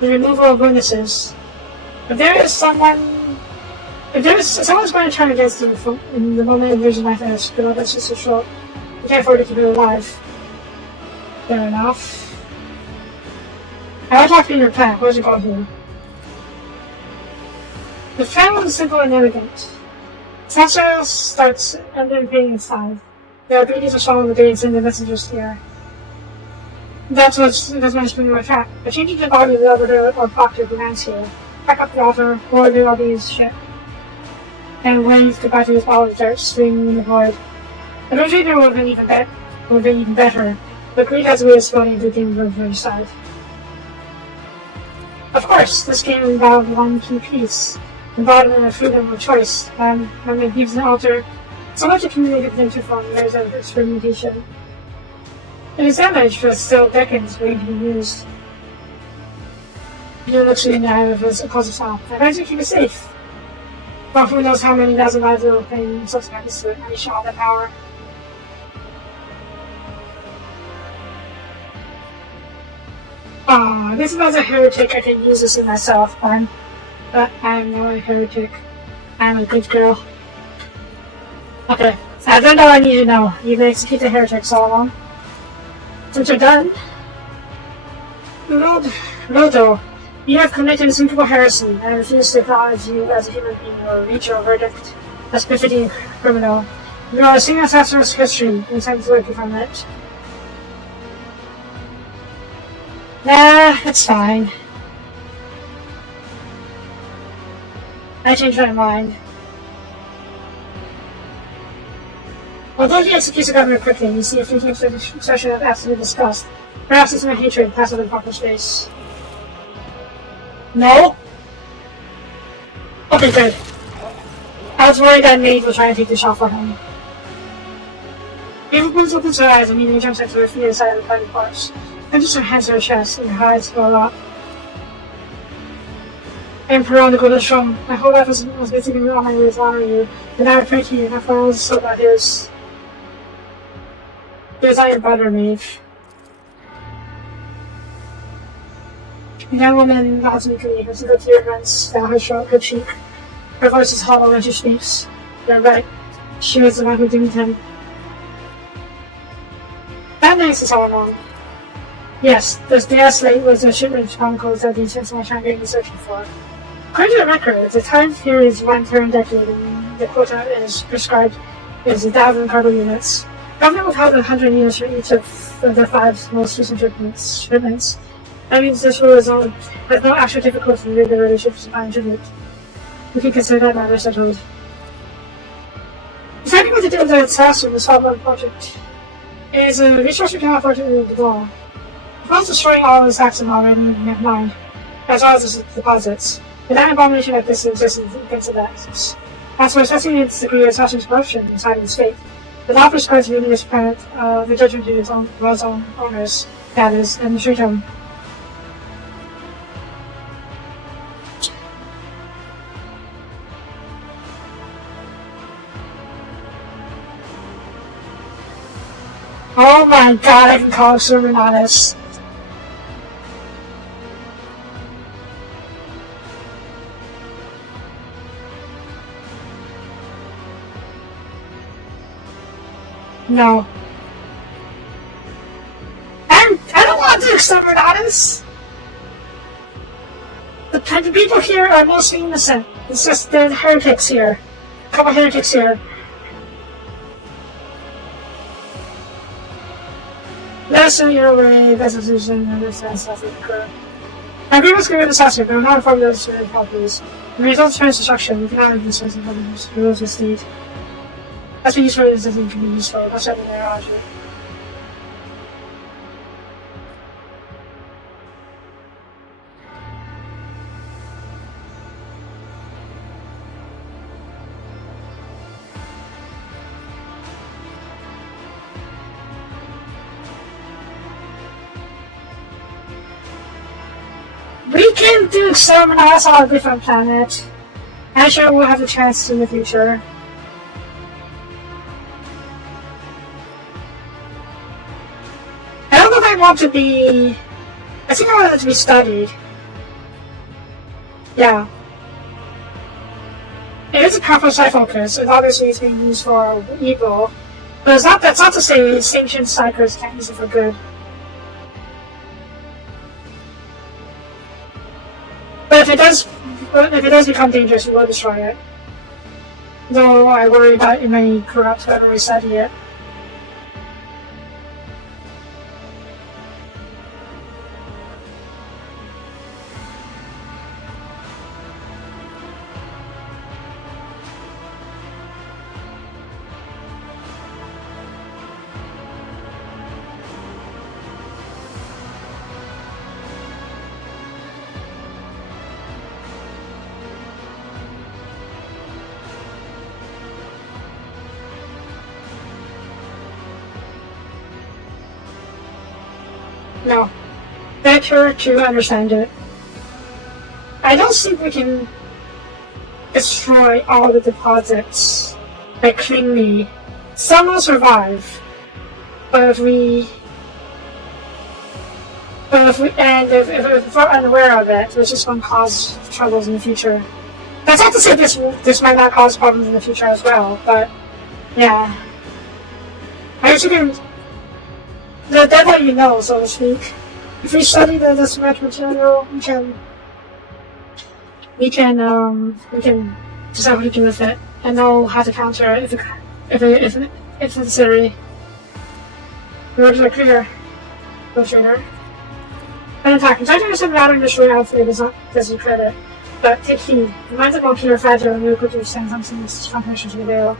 The removal of witnesses. If someone's going to turn against you in the moment of losing life as good, that's just so short. You can't afford to keep it alive. Fair enough. I will talk to your plan. What does it called here? The plan was simple and elegant. Sasha starts under being inside. There are beauties of following the dates and the messengers here. That's what explaining my trap. By changing the body of the arbiter or proctor demands here. Pack up the altar, board the LB's ship, and wave goodbye to his ball of dirt swinging in the void. The Rotator would have been even better, but greed has a way of spawning the game on the other side. Of course, this game involved one key piece, embodiment of freedom of choice, and when it gives the altar so much accumulated potential from years of experimentation. It is damaged, but still beckons waiting to be used. You looks in the eye of his opposite side. I advise you keep it safe. But who knows how many thousand lives it will pay in subsequent to unleash all that power. This is as a heretic I can use this in myself, but I'm not a heretic. I'm a good girl. Okay, I've done all I need to know. You can execute the heretics all along. Since you're done, Rodo, you have committed a simple heresy, and I refuse to acknowledge you as a human being or reach your verdict as befitting criminal. You are a single assassin's history, and time to work from it. Nah, it's fine. I changed my mind. Although he executes the governor quickly, you see a fleeting expression of absolute disgust. Perhaps it's my hatred passed over Parker's face. No? Okay, good. I was worried that Maeve was trying to take the shot for him. Ava opens her eyes and immediately jumps into her feet inside of the fighting parts. Then just her hands to her chest and her eyes go up. Emperor on the golden throne, my whole life was basically on my way to honor you, and now I pray to you, my father was so about his. There's Iron Butter Mage. Young woman nods meekly, her single tear runs down her cheek. Her voice is hollow when she speaks. You're right. She was the one who doomed him. That makes us all wrong. Yes, this DS late was a shipment chronicles that the intentional champion was searching for. According to the record, the time period is 1 current decade and the quota is prescribed is 1,000 cargo units. Government withheld 100 units for each of the 5 most recent shipments. That means this rule has no actual difficulty with the relationships supply and tribute. We can consider that matter settled. Deciding what to do with the task of the Soapie project is a resource we cannot afford to ignore. Whilst destroying all the stacks already mined, as well as the deposits, the damn abomination like this exists against the axis. As for assessing its degree of assassin's corruption inside its fate, the law prescribes reading this planet the judgment to its own owners, that is, and treat them. Oh my god, I can call Imperialis. No. I don't want to do Imperialis. The people here are mostly innocent. It's just the heretics here. A couple heretics here. Let us know your way, best decision, and this and stuff like that. I agree with the assassin, but I'm not informed of the properties. The results of destruction, we cannot have the source of evidence, the rules of state. That's what useful is doesn't can be useful. That's what they're actually. We can do some else on a different planet. I'm sure we'll have the chance in the future. I don't know if I want to be... I think I want it to be studied. Yeah. It is a powerful side focus, and obviously it's being used for evil. But that's not to say ancient psychers can't use it for good. But if it does become dangerous, we will destroy it. Though I worry that it may corrupt whoever we study it. No. Better to understand it. I don't think we can destroy all the deposits like cleanly. Some will survive. But if we're unaware of it, it's just going to cause troubles in the future. That's not to say this might not cause problems in the future as well, but yeah. I was thinking the devil you know, so to speak. If we study this much material, we can decide what to do with it and know how to counter it if necessary. The words are clear, no trainer. And in fact, I'm trying to understand routing this way out does not you credit. But take heed. The minds of all clear fragile and miracle to extend something that's confirmation to the veil.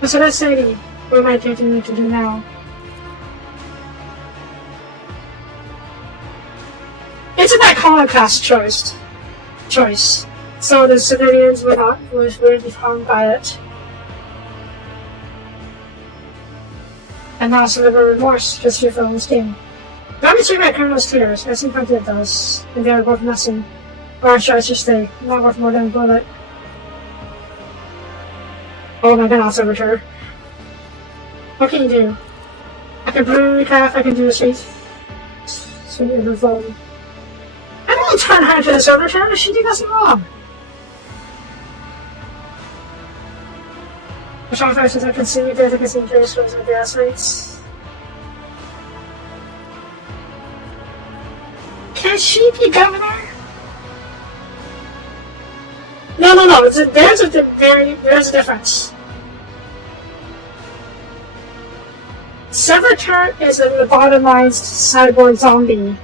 And so let's say what might continue to do now. It's an iconoclast choice. So the civilians will be harmed by it. And not deliver remorse just for your own skin. Not between my criminals' tears, as plenty of those, and they are worth nothing. Or should I just say, not worth more than a bullet. Oh my god, I'll return. What can you do? I can brew recraft, I can do a sweet overflow. I don't turn her into the servitor, she did nothing wrong. The shop actions I can see, there's a casino stores and gas rates. Can she be governor? No. There's a difference. Servitor is a lobotomized cyborg zombie.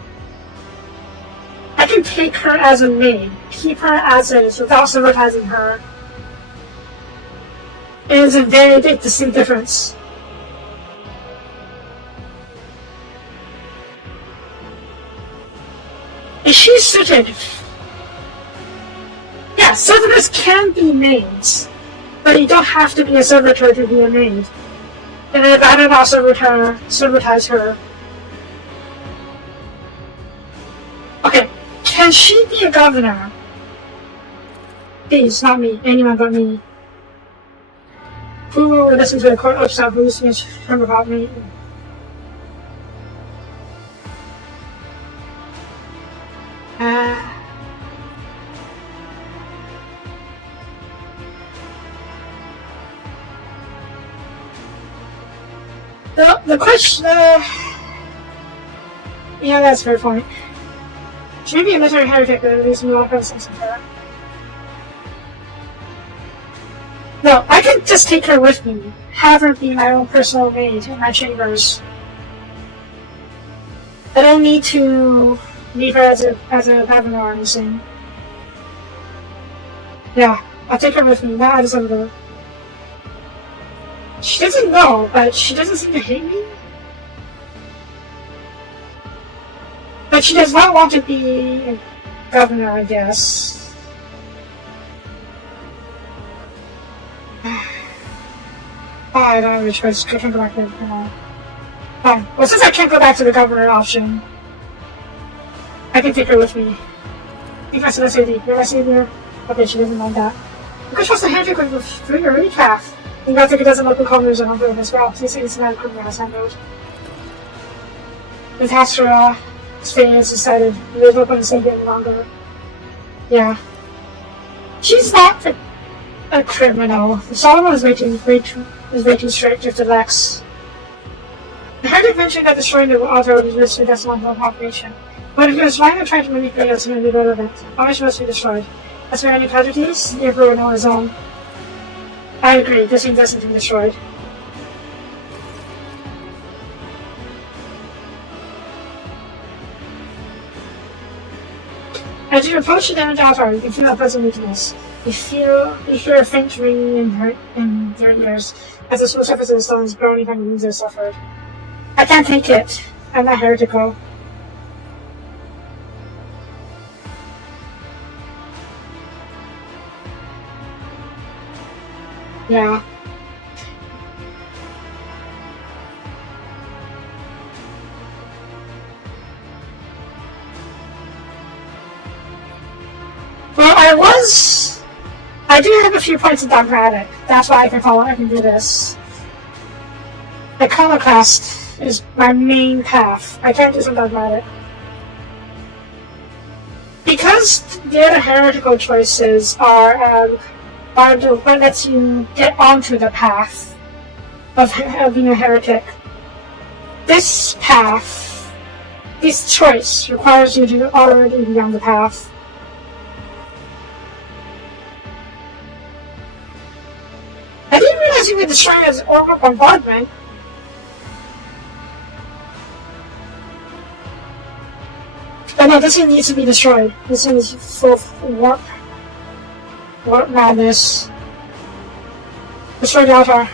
I can take her as a maid, keep her as is without servitizing her. It is a very big distinct difference. Is she suited? Yeah, servitors can be maids, but you don't have to be a servitor to be a maid. And if I don't know servitize her. Okay, can she be a governor? Please, not me. Anyone but me. Who will listen to the court upset who's from about me? The question, yeah, that's a fair point. She may be a literary heretic, but at least we all have sense of her. No, I can just take her with me, have her be my own personal maid in my chambers. I don't need to leave her as a governor or anything. Yeah, I'll take her with me, not as a little. She doesn't know, but she doesn't seem to hate me. But she does not want to be a governor, I guess. I don't have a choice. I can't go back there. Fine. Well, since I can't go back to the governor option, I can take her with me. I think that's an SAD. You're my savior? Okay, she doesn't mind that. You can trust the handshake with your recap. You gotta take a dozen local colors and I'll as well. So you see it's not a criminal handled. With Hastra, his face decided he was not going to save it any longer. Yeah. She's not a criminal. Solomon is way too strict with the Lex. I heard it mentioned that destroying the auto is risky that's not one operation. But if it was trying to try to manipulate us, it would be relevant. How much must be destroyed? As for any casualties, the Emperor would know his own. I agree, this thing doesn't be destroyed. As you approach the damaged altar, you can feel a pleasant weakness. You hear a faint ringing in their ears as the smooth surface of the stone is groaning from the wounds they suffered. I can't take it. I'm not heretical. Yeah. Well, I do have a few points of dogmatic. That's why I can do this. Iconoclast is my main path. I can't do some dogmatic. Because the other heretical choices are the one that lets you get onto the path of being a heretic. This path, this choice, requires you to already be on the path. I didn't realize you would destroy as orbital bombardment. Oh no, this thing needs to be destroyed. This thing is full of warp madness. Destroy the altar.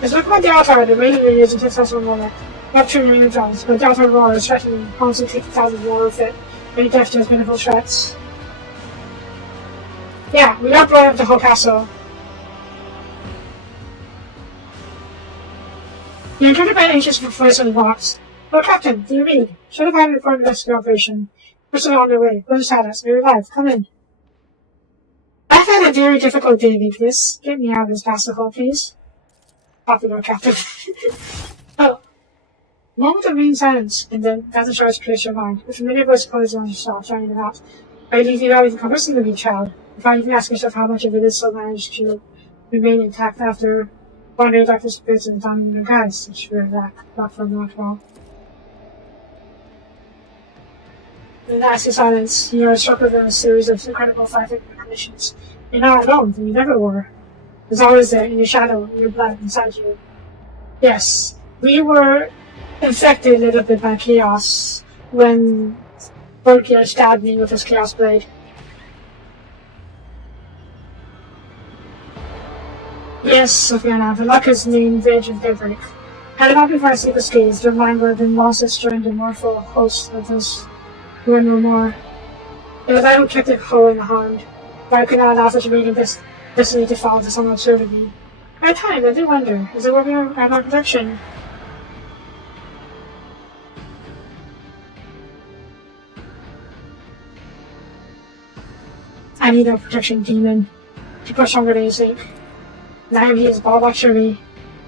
Let's look about the altar. The rating radius and successful moment. Not 2 million drones, but the altar roar is threatening. Constantly take 1,000 more with it. Many death to its pitiful threats. Yeah, we got blowing up the whole castle. You're encountered by an anxious voice on the box. Oh, Captain, do you read? Should have had an important rescue operation. Personnel on their way. Go to status. We're alive. Come in. I've had a very difficult day, Nicholas. Get me out of this bastard hole, please. Copy, Lord Captain. Oh, A moment of being silence, and then Dr. Charles clears your mind. A familiar voice calls on yourself, trying it out. Are you leaving out even conversing with your child? You find you can ask yourself how much of it is still managed to remain intact after wandering Dr. Spirits and finding your guys. It's sure that, not from not well. In that silence, you are struck with a series of incredible scientific conditions. You're not alone, and you never were. There's always there, in your shadow, in your blood, inside you. Yes, we were infected a little bit by chaos when Volkir stabbed me with his chaos blade. Yes, Sophia, the luck is named Veg and Daybreak. Had it not been for our secret skates, your mind would have been lost as joined a mournful host of those who were no more. It was I who kept it whole and harmed, but I could not allow such a meeting destiny to fall into some absurdity. At times, I do wonder, is it working out our protection? I need a protection demon to push longer than you think. Now he is ball luxury.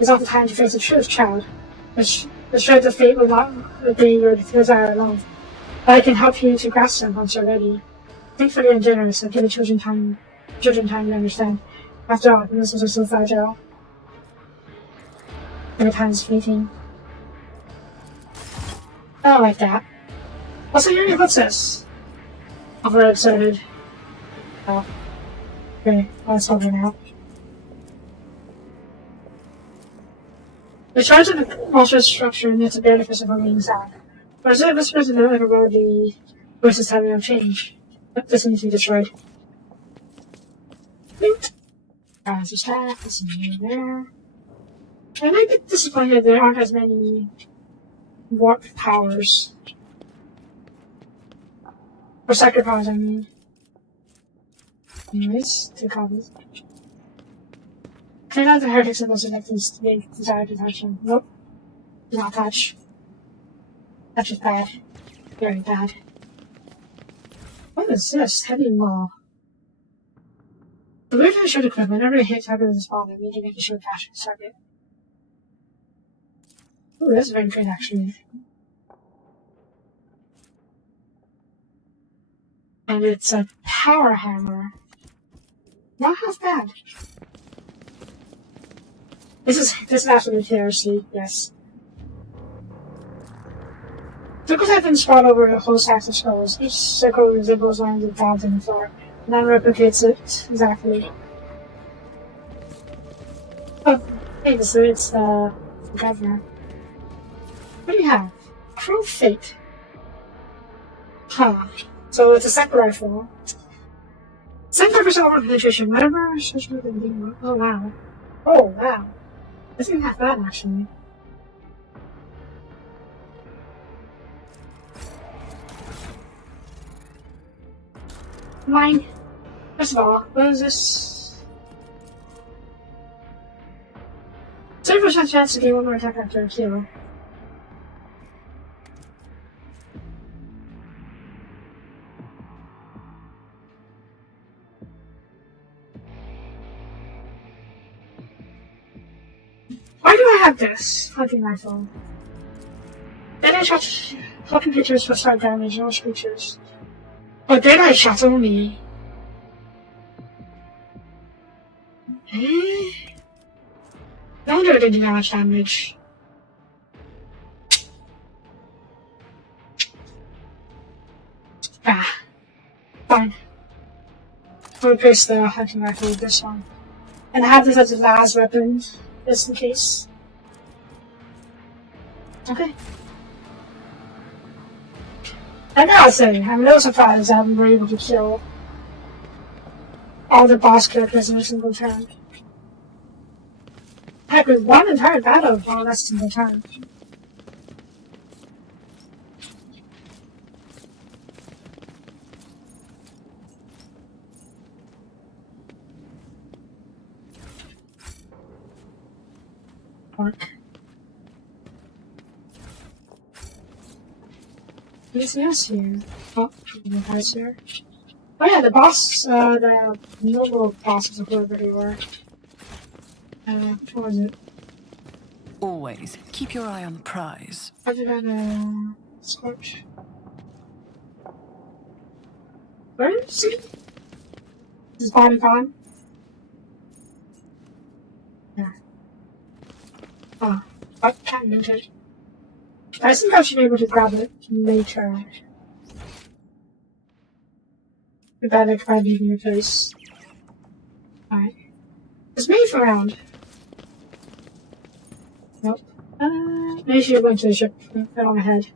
It's not the time to face the truth, child. The shreds of fate will not be your desire alone. But I can help you to grasp them once you're ready. Thankfully and generous, and give the children time to understand. After all, innocents are so fragile. Their time is fleeting. I don't like that. Also, Yuri, what's this? I'm very excited. Oh. Okay, that's over now. The charge of the monstrous structure and its ability for simple being sound. But as it whispers in the evermore, the voices having no change. This needs to be destroyed. As a staff, this is there. I might be disappointed there aren't as many warp powers. Or sector powers, I mean. Anyways, 2 copies. Clean out the heretic symbols and make these big desire to touch them. Nope. Do not touch. Touch is bad. Very bad. What is this? Heavy maul. The weird short equipment, whenever it hits target with a spawn, I need to make a short dash to target. Ooh, that's very good actually. And it's a power hammer. Not half bad. This is absolute heresy, yes. Circles have been sprawled over a whole stack of skulls. Each circle resembles lines of dots in the floor. None replicates it exactly. Oh, hey, so it's the governor. What do you have? Cruel Fate. Huh. So it's a second rifle. 75% over penetration. Whatever. Oh wow. Oh wow. This isn't half bad actually. Mine. First of all, what is this? 30% chance to gain 1 more attack after a kill. Why do I have this? Hunting rifle. Dead-eye shots, helping creatures for slight damage, no creatures. Oh, dead-eye shots only. Eh? No wonder it didn't do that much damage. Ah. Fine. I'll replace the hunting rifle with this one. And I have this as a last weapon. Just in case. Okay. I gotta say, I'm a little surprised that we were able to kill all the boss characters in a single turn. Heck, with one entire battle in a less single turn. Work. Anything else here? Oh, the guys here. Oh yeah, the boss, the noble bosses of whoever they were. What was it? Always keep your eye on the prize. I did that, Scorch. Where is he? Is his body gone? Yeah. Oh, I can't move it. I think I should be able to grab it later. With that, I might be in your place. Alright. Is Maeve around? Nope. Maybe she'll go into the ship. Put on my head.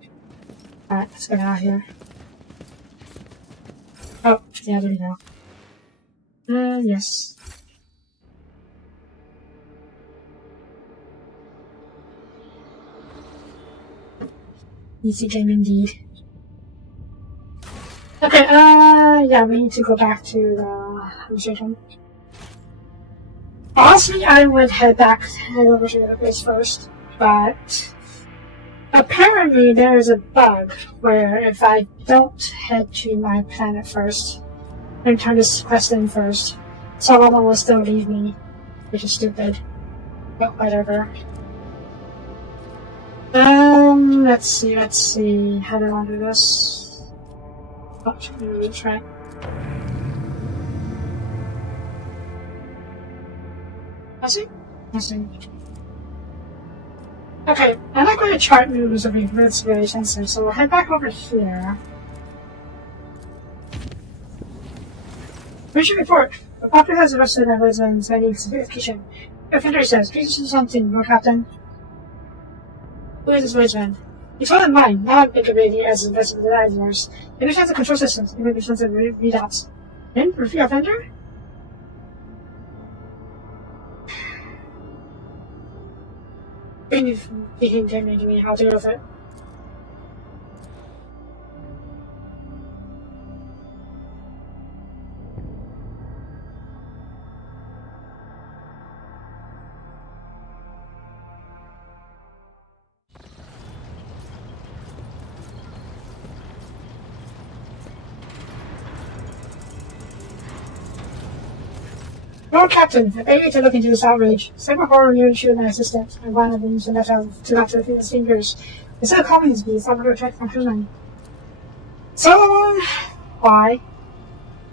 Alright, let's get out of here. Oh, yeah, there we go. Yes. Easy game indeed. Okay, yeah, we need to go back to the station. Honestly, I would head over to the place first, but apparently there is a bug where if I don't head to my planet first and turn this quest in first, someone will still leave me, which is stupid. But whatever. Let's see. How do I want to do this? Oh, maybe try. I see. Okay, I like where the chart moves over here. That's very sensitive, so we'll head back over here. Mission report. The Doctor has arrested a resident pending investigation. Offender says, please do something, your captain. Who is this resident? He's all in line, not incubating as investigated advisors. He understands the control systems, even if sensitive readouts. Then, review offender? He intimidating me, how to deal with it. Lord Captain, I beg you to look into this outrage. Cyber horror nearly shoot my assistant, and one of them to let out to not to his fingers. Instead of calming his beast, I'm going to attack my crewman. So, why?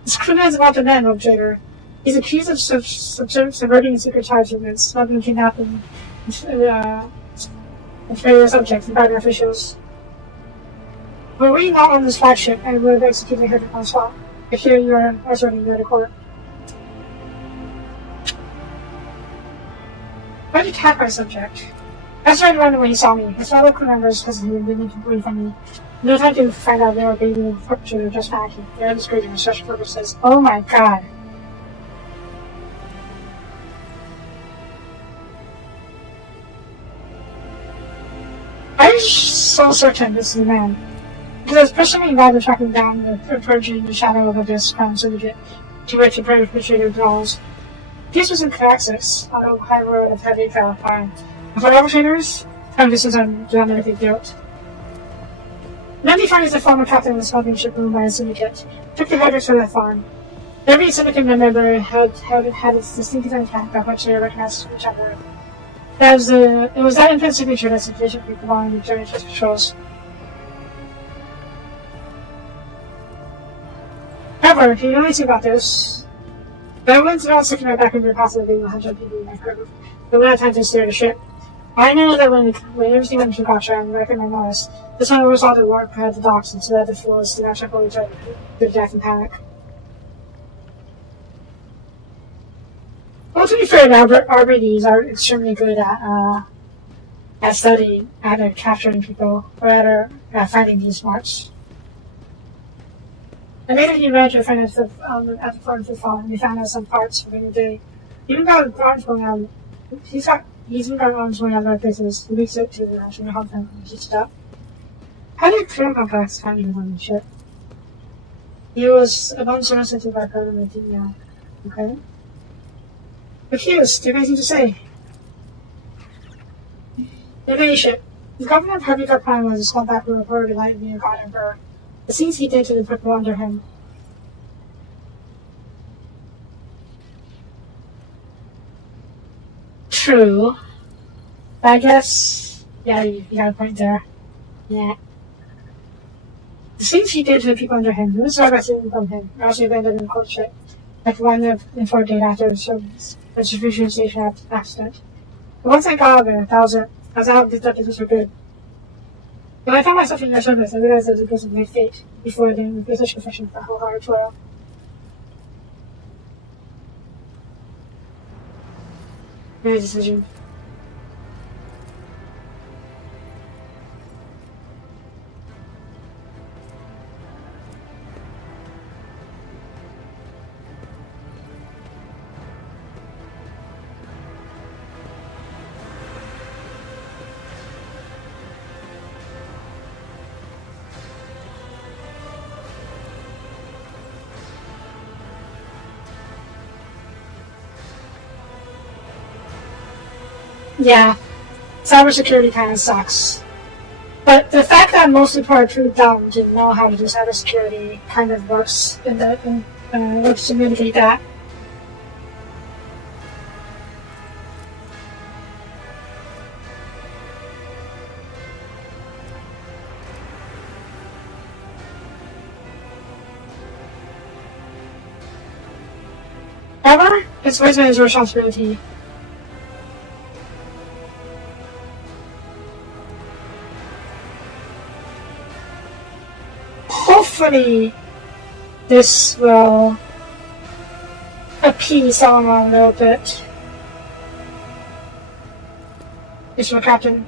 This crewman is about the man, Traitor. He's accused of subverting secret charge movements, smuggling, kidnapping, inferior subjects, and bribing officials. Were we not on this flagship, and would have executed him on the spot. If here you are asserting the other court. Why did you attack my subject? I tried to run away when he saw me. I saw the crew members because he had been away from me. No time to find out they were bathing in fortune or just packing. They are discouraging for such purposes. Oh my god. I'm so certain this is the man. Because I was personally involved in tracking down the purging the shadow of this crime syndicate to which the perpetrator belongs. This was in access on a high road of heavy farm. And for perpetrators, time distance on genetic guilt. Nandi finds the former captain of the smuggling ship owned by a syndicate, took the headers to the farm. Every syndicate member had its distinctive attack by which they recognized each other. It was that infant signature that sufficiently belonged to Journey's patrols. However, if you know anything about this, I went around sticking my back into the possibility of 100 people in my crew, but we had time to steer the ship. I knew that when everything went to Gotcha and record my noise, this one oversaw the warp at the docks and so that the floors did not trickle each other to death and panic. Well, to be fair, RBDs are extremely good at studying, at capturing people, or at finding these marks. I made a new manager find at the farm for fall, and we found out some parts for the day. Even got arms going on. He's even got arms going on other places. He leaks it to the national help him and heats it up. How did Clear Complex find him on the ship? He was among solicited by President Medina. Okay. Accused, do you have anything to say? Innovation. The government of Herbika Prime was a small back who reported light being a god emperor. The things he did to the people under him. True. But I guess, yeah, you got a point there. Yeah. The things he did to the people under him, this is what I seen from him. I also abandoned in courtship. Like one of the 4 days after the service, the distribution station accident. But once I got out of it, I was out of the this for good. When I found myself in your service, I realized it was because of my fate, before then with such confession for whole hard toil. Made a decision. Yeah, cybersecurity kind of sucks. But the fact that most people are too dumb to know how to do cybersecurity kind of works works to mitigate that. However, it's always been his responsibility. Hopefully, this will appease Solomon a little bit. It's my captain.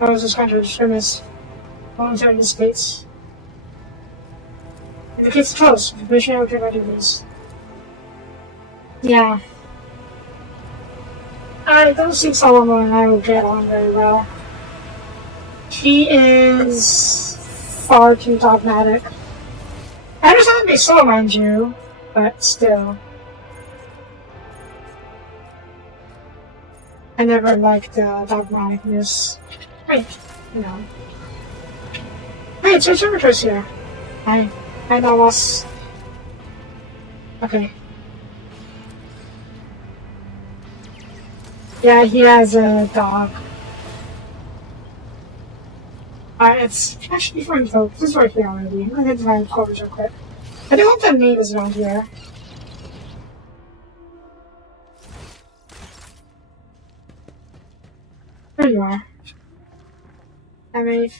I was just going to extremists voluntary dissipates. And the gate's closed. The mission will get ready to these. Yeah. I don't think Solomon and I will get on very well. He is far too dogmatic. I understand they so mind you, but still. I never liked the dogmaticness. Wait, no. Hey, it's your servitors here. Hi. Hi, Davos. Okay. Yeah, he has a dog. It's actually fun though. This is right here already. I'm gonna get to my quarters real quick. I do hope that name is around here. There you are. I mean,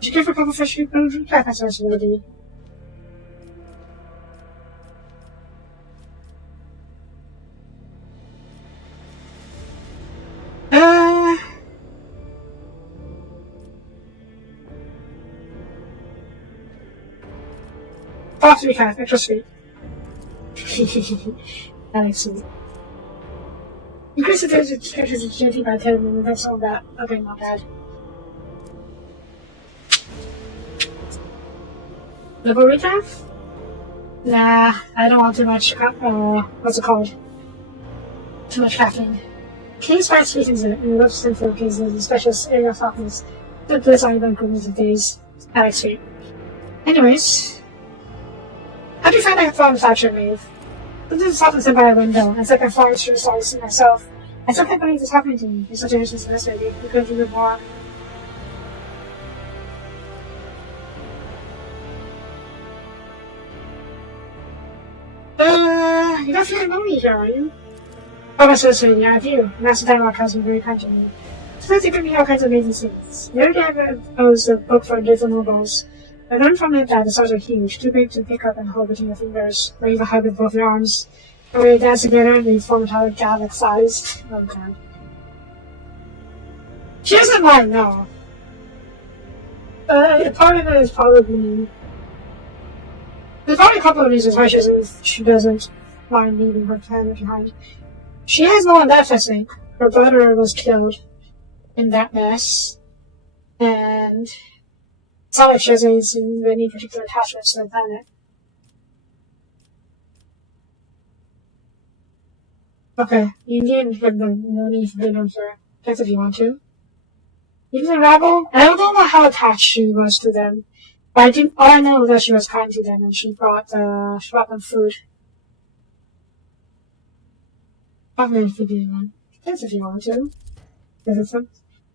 did you give a couple fish food? That's responsibility. Off to be kind, extra sweet. That makes sense. Increase the damage of characters in GT by 10 and that's all that. Okay, not bad. Level recap? Nah, I don't want too much, what's it called? Too much caffeine. King's Fire sweetens it, and loves to focus as a specialist area of softness. The bliss on the improvements of days. I like sweet. Anyways. How do you find I can fly without your move? This is often sent by a window, and it's like I'm flying through the stars to myself. I still can't believe this happening to me. In such an instance, this maybe we could do more. You're not feeling lonely here, are you? Oh, my sister, yeah, I do. And that's the time our cousin very kind to me. Sometimes they give me all kinds of amazing things. The other day I proposed a book for different nobles. I learned from it that the stars are huge, too big to pick up and hold between your fingers, or even hug with both your arms. And when they dance together, they form a tower galaxy-sized. Oh god. She doesn't mind, no. Part of it is probably... There's probably a couple of reasons why she doesn't mind leaving her family behind. She has no one left, I think. Her brother was killed in that mess. And... It's not like she has any particular attachments to the planet. Okay, you need to no need for them for that's if you want to. Even the rabble, I don't know how attached she was to them. But all I know is that she was kind to them and she brought them food. Not really for them. That's if you want to. Is it some?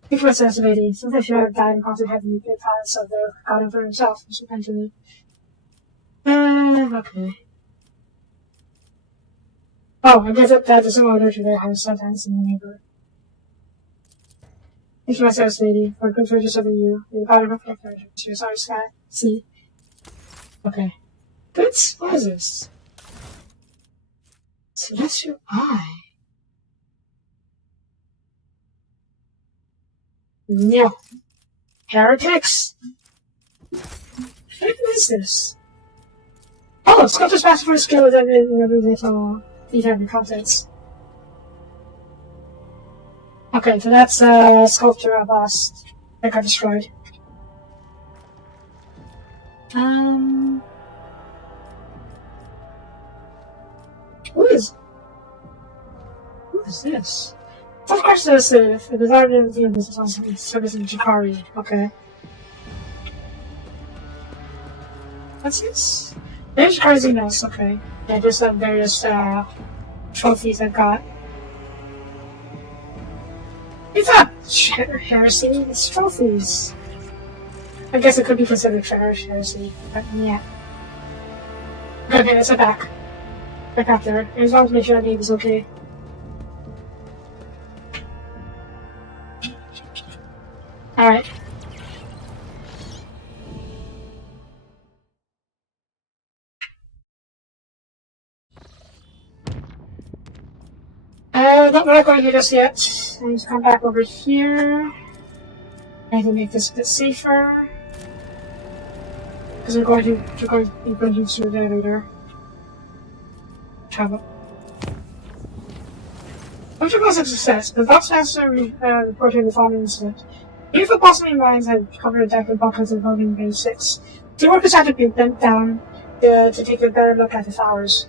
Think about sensibility. Sometimes you have died in concert having good pilots of the God Emperor himself, which eventually. Okay. Oh, I guess that is similar to the house sometimes in the neighborhood. Thank you, my service lady, for good purchase of you. The God Emperor protector. Sorry, Sky. See. Okay. Goods? What is this? Celestial Eye. No. Heretics? What is this? Oh, Sculptor's Master for skill with every little detail and contents. Okay, so that's Sculptor of Lost that got destroyed. Who is this? Of course, there's the designer of the business on service in Jakari. Okay. What's this? There's Jakari's emails. Okay. Yeah, just some various trophies I've got. It's not heresy, it's trophies. I guess it could be considered heresy, but yeah. Okay, let's head back. Back out there. I just want to make sure our name is okay. Alright. We're not going here just yet. I need to come back over here. I need to make this a bit safer. Because we're going to be bringing through there later. Travel. Which was a success. The Boxmaster reported the following incident. Beautiful blossoming vines had covered a deck of buckets of building Bay 6. The workers had to be bent down to take a better look at the flowers.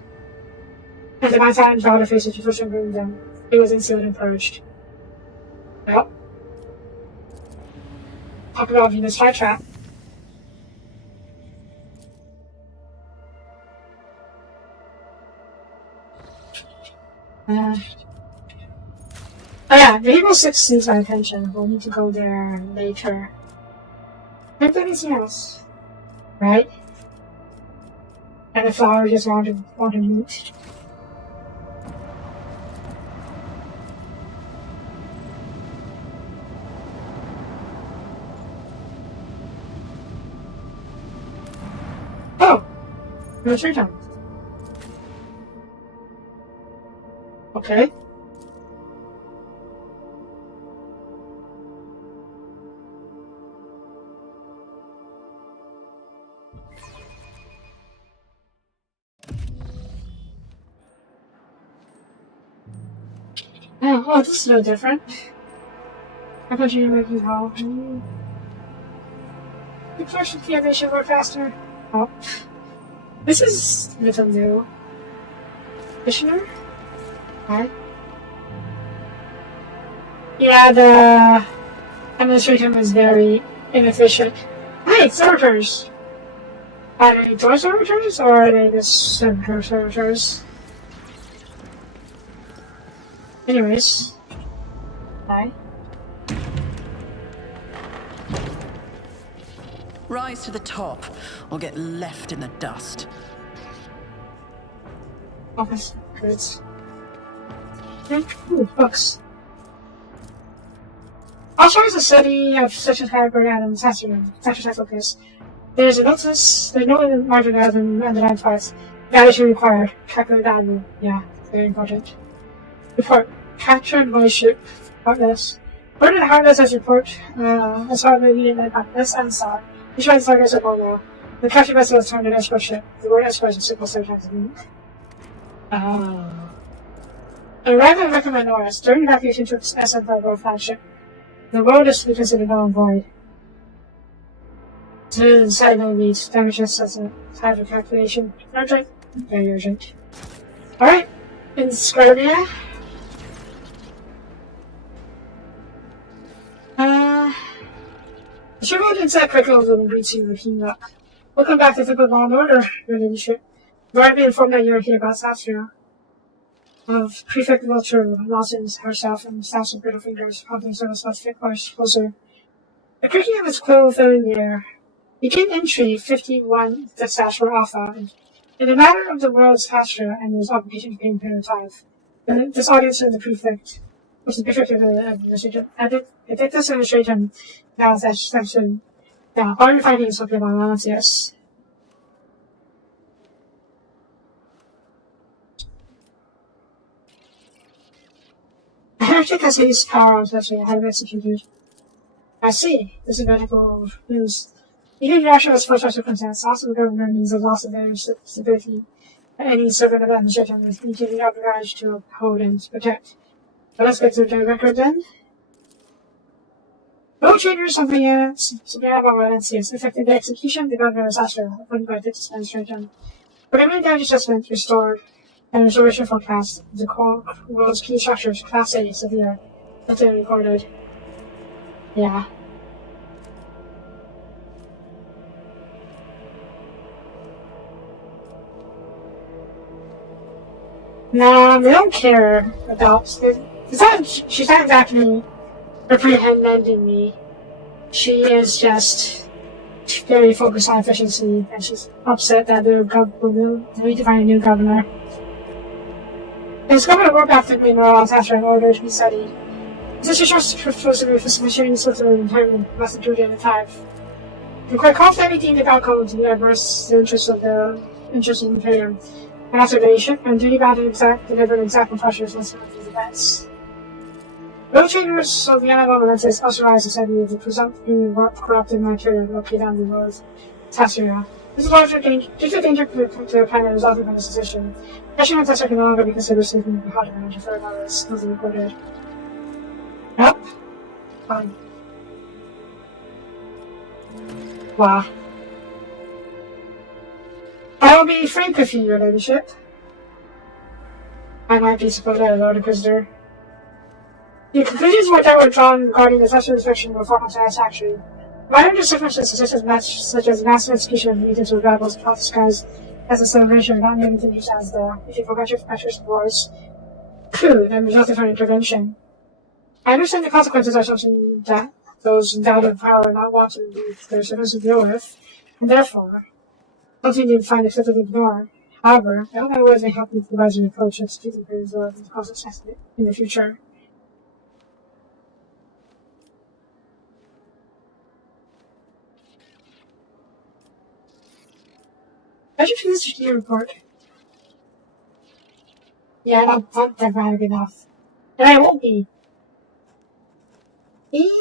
And the vines hadn't drawn their faces to first remove them. It was insealed and purged. Well. Talk about Venus flytrap. Oh yeah, the Eagle 6 needs my attention. We'll need to go there later. Can't do anything else. Right? And the flower just want to meet. Oh! No tree time. Okay. Oh, this is no different. I thought you were making help. The production key they should work faster. Oh. This is a little new. Commissioner? Hi. Yeah, the administration was very inefficient. Hey, servitors! Are they door servitors or are they just servitors? Anyways. Hi. Rise to the top, or get left in the dust. Office goods. Ooh, books. Also, as a study of such as Harvard and such as focus, there's a notice, there's no margin other than underlined parts. Value required. Calculate value. Yeah, very important. Report. Captured by ship. Heartless. Where did Heartless as report? As far as the unit led by S and SAR. Which one is target report now? The captured vessel is turned an escort ship. The word escort is simple subject. Arrive and recommend Norris. During evacuation to SF-5 flagship. The road is to be considered null and void. To decide no needs. Damages as a time of calculation. Urgent. Very urgent. Alright. In Scarbia. The ship road inside curriculum will greet you with heat up. Welcome back to Typical Law and Order, your leadership. I've already been informed that you're here about Sasria. of Prefect Vulture Lawson's herself and snaps of brittle fingers, prompting Service to fit closer. The creaking of his clothes fell in the air. Begin entry 51 the Sashra Alpha. In the matter of the world's Astra and his obligation to pay Imperial tithe, this audience of the Prefect, which is the Prefect of the Administration, this administration now that section. Now, all your findings will be on yes. A heretic has used power on such a had executed. I see. This is medical news. Even reaction was first circumstance. Also, the government means the loss of their stability. Any servant of administration is legally obliged to uphold and protect. But let's get to the record then. No changes of the Subliminal Valencias affected the execution of the governor's Astra, appointed by the administration. Preliminary damage assessment restored, and restoration forecast of the core world's key structures, Class A, severe. That's it recorded. Yeah. No, they don't care about. She's not exactly reprehending me. She is just very focused on efficiency, and she's upset that the government will need to find a new governor. His governor wrote back to me neurons after an order to be studied. This is just supposed to be for submission to the retirement, less than 2 days at a time. I'm quite confident anything the outcome to be adverse to the interest of the Imperium. And after and duty bound to deliver an exact impression of these events. No traitors of the animal relentless authorized the study of the presumptively corrupted material located on the road Tassia. This is larger danger due to danger to the planet resulting from this decision. Actually, no Tassia can no longer be considered safe in the hot range of $4 was reported. Yep. Fine. Wow. I will be frank with you, your ladyship. I might be supported as Lord Inquisitor. The conclusions were drawn regarding the special inspection were far satisfactory. Minor circumstances such as massive execution of mutants or rebels plot disguised as a celebration not nearly to use as the, if you forgot your precious wars, coup that resulted from intervention. I understand the consequences are something that those endowed with power not want their servants to deal with, and therefore, something they find acceptable to ignore. However, I don't know whether they help me provide an approach to executing periods or the process in the future. I should finish the report. Yeah, I don't think they're dramatic enough. And I won't be. Being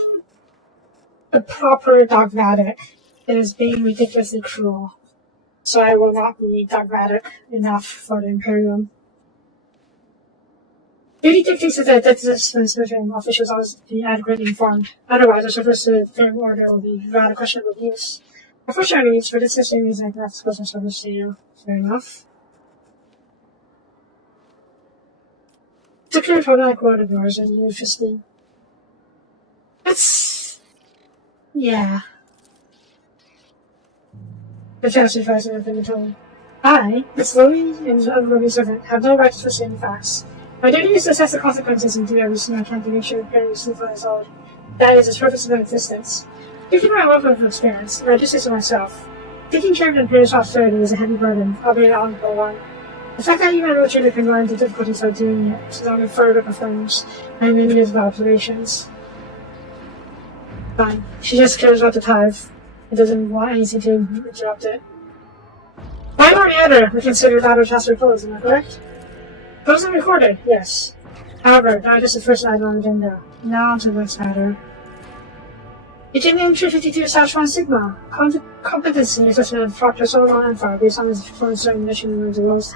a proper dogmatic is being ridiculously cruel. So I will not be dogmatic enough for the Imperium. Duty dictates that the administration officials always be adequately informed. Otherwise, the service to the firm order will be rather questionable use. Unfortunately, it's for this same reason I can have to close my service to you. Fair enough. It's a clear problematic word of yours, and interesting. It's... yeah. The chancellor advised me of the tone. I, the slowly and unworthy servant, have no right to foresee any facts. My duty is to assess the consequences and do everything I can to make sure the Imperium is sleep on its own. That is its purpose of existence. Given my wealth of experience, and I just say so myself, taking care of the Imperial's austerity is a heavy burden, albeit an honorable one. The fact that even a rotator can learn the difficulties of doing it is only further confirms my many years of observations. Fine. She just cares about the tithe. It doesn't want anything to interrupt it. One or the other, we consider that which has to be closed, am I correct? Closed and recorded, yes. However, that is just the first item on the agenda. Now to the next matter. Beginning 352/1 Sigma, competency assessment of Dr. Solomon Anfar based on his performance during the mission in the world's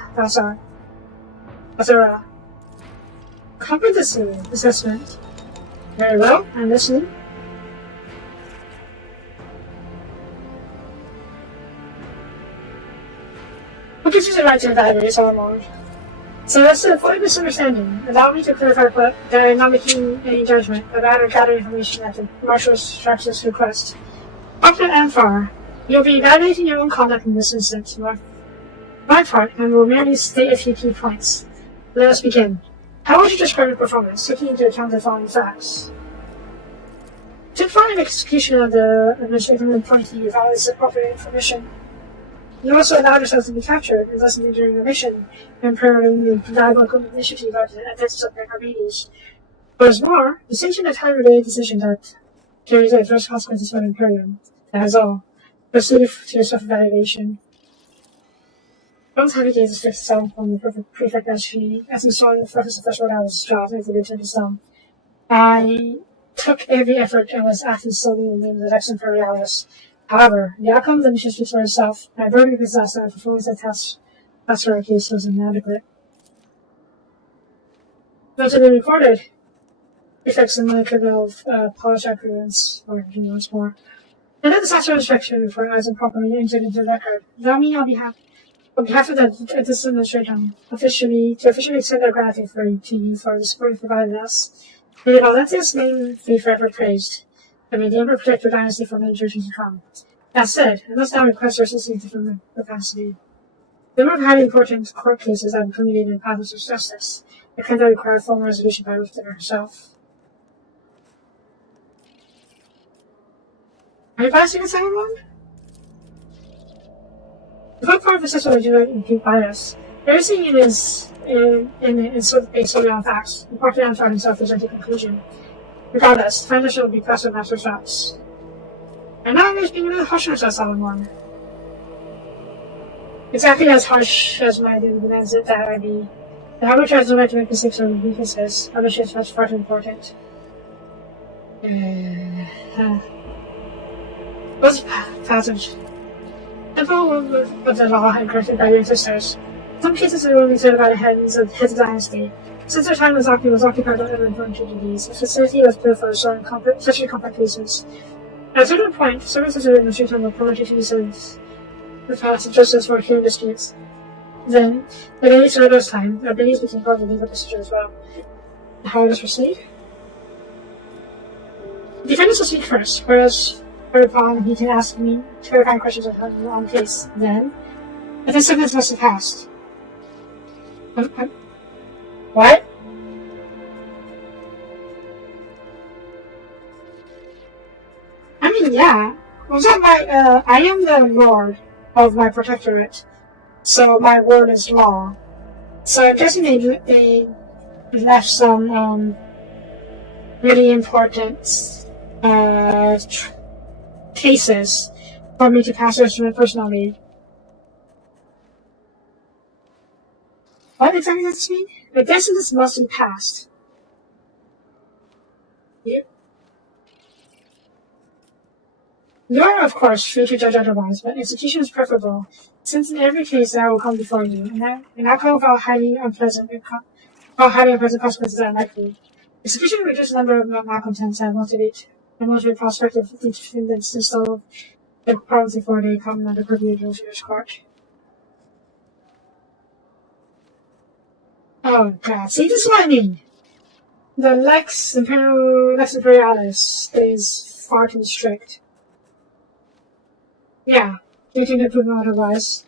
Azura. Competency assessment. Very well, I'm listening. What gives you the right to evaluate Solomon? So that's to avoid misunderstanding. Allow me to clarify that I am not making any judgment, but rather gathering information at the Marshal's Strax's request. Dr. Anfar, you'll be evaluating your own conduct in this instance. My part, and will merely state a few key points. Let us begin. How would you describe your performance, taking into account the following facts? To find execution of the administrative appointee without its appropriate information. You also allowed yourself to be captured and thus during the mission, impairing the diabolical initiative of the attempts of Archimedes. What is more, distinction of time-related decision that carries adverse consequences for the Imperium. That is all. Proceed to your self-evaluation. Once Heavy Gaze fixed itself on the prefect as he saw the focus of the threshold I was dropped into the return to stone. I took every effort and was acting slowly in the name of the Lex Imperialis. However, the outcome of the mission speaks for itself. My verdict is that my performance of the case was inadequate. Not to be recorded. Prefects and molecular polish agreements, or once more. And then the satisfaction report as improperly entered into the record. Allow me on behalf of this administration to officially extend our gratitude to you for the support you provided us. May the Valentius name be forever praised, and may the Emperor protect your dynasty from many generations to come. That said, I must now request your assistance from the capacity. The number of highly important court cases that have accumulated in paths of justice, I cannot require formal resolution by Lieutenant herself. Are you passing a second one? The good part of the system is you bias. Everything it is based solely on facts. The party on himself is a conclusion. Regardless, the foundation will be pressed with master shots. And now there's being another harshness on Solid One. Exactly as harsh as my duty demands it that I be. The Harbour tries to make mistakes or weaknesses. Other shit's much far too important. What's passage? Simple with the law and corrected by your sisters. Some cases are only said about the heads of dynasty. Since their time was occupied by other important duties, the facility was built for especially complex cases. At a certain point, services of the administration were promoted to use the paths of justice for hearing disputes. Then, at any those time, our babies became part of the legal procedure as well. How will this proceed? The defendants will speak first, whereupon he can ask me clarifying questions on the case. Then, if the sentence must have passed. What? I mean, yeah. Was that I am the lord of my protectorate, so my word is law. So I'm guessing they left some, really important, cases for me to pass judgment personally. What exactly does this mean? The destinies must be passed. You are, of course, free to judge otherwise, but execution is preferable, since in every case I will come before you, and I call about highly unpleasant consequences are likely. Execution will reduce the number of malcontents and motivate prospective defendants to solve their problems before they come under purview of the court. Oh god, see, this is what I mean. The Lex Imperialis is far too strict. Yeah, you can prove otherwise.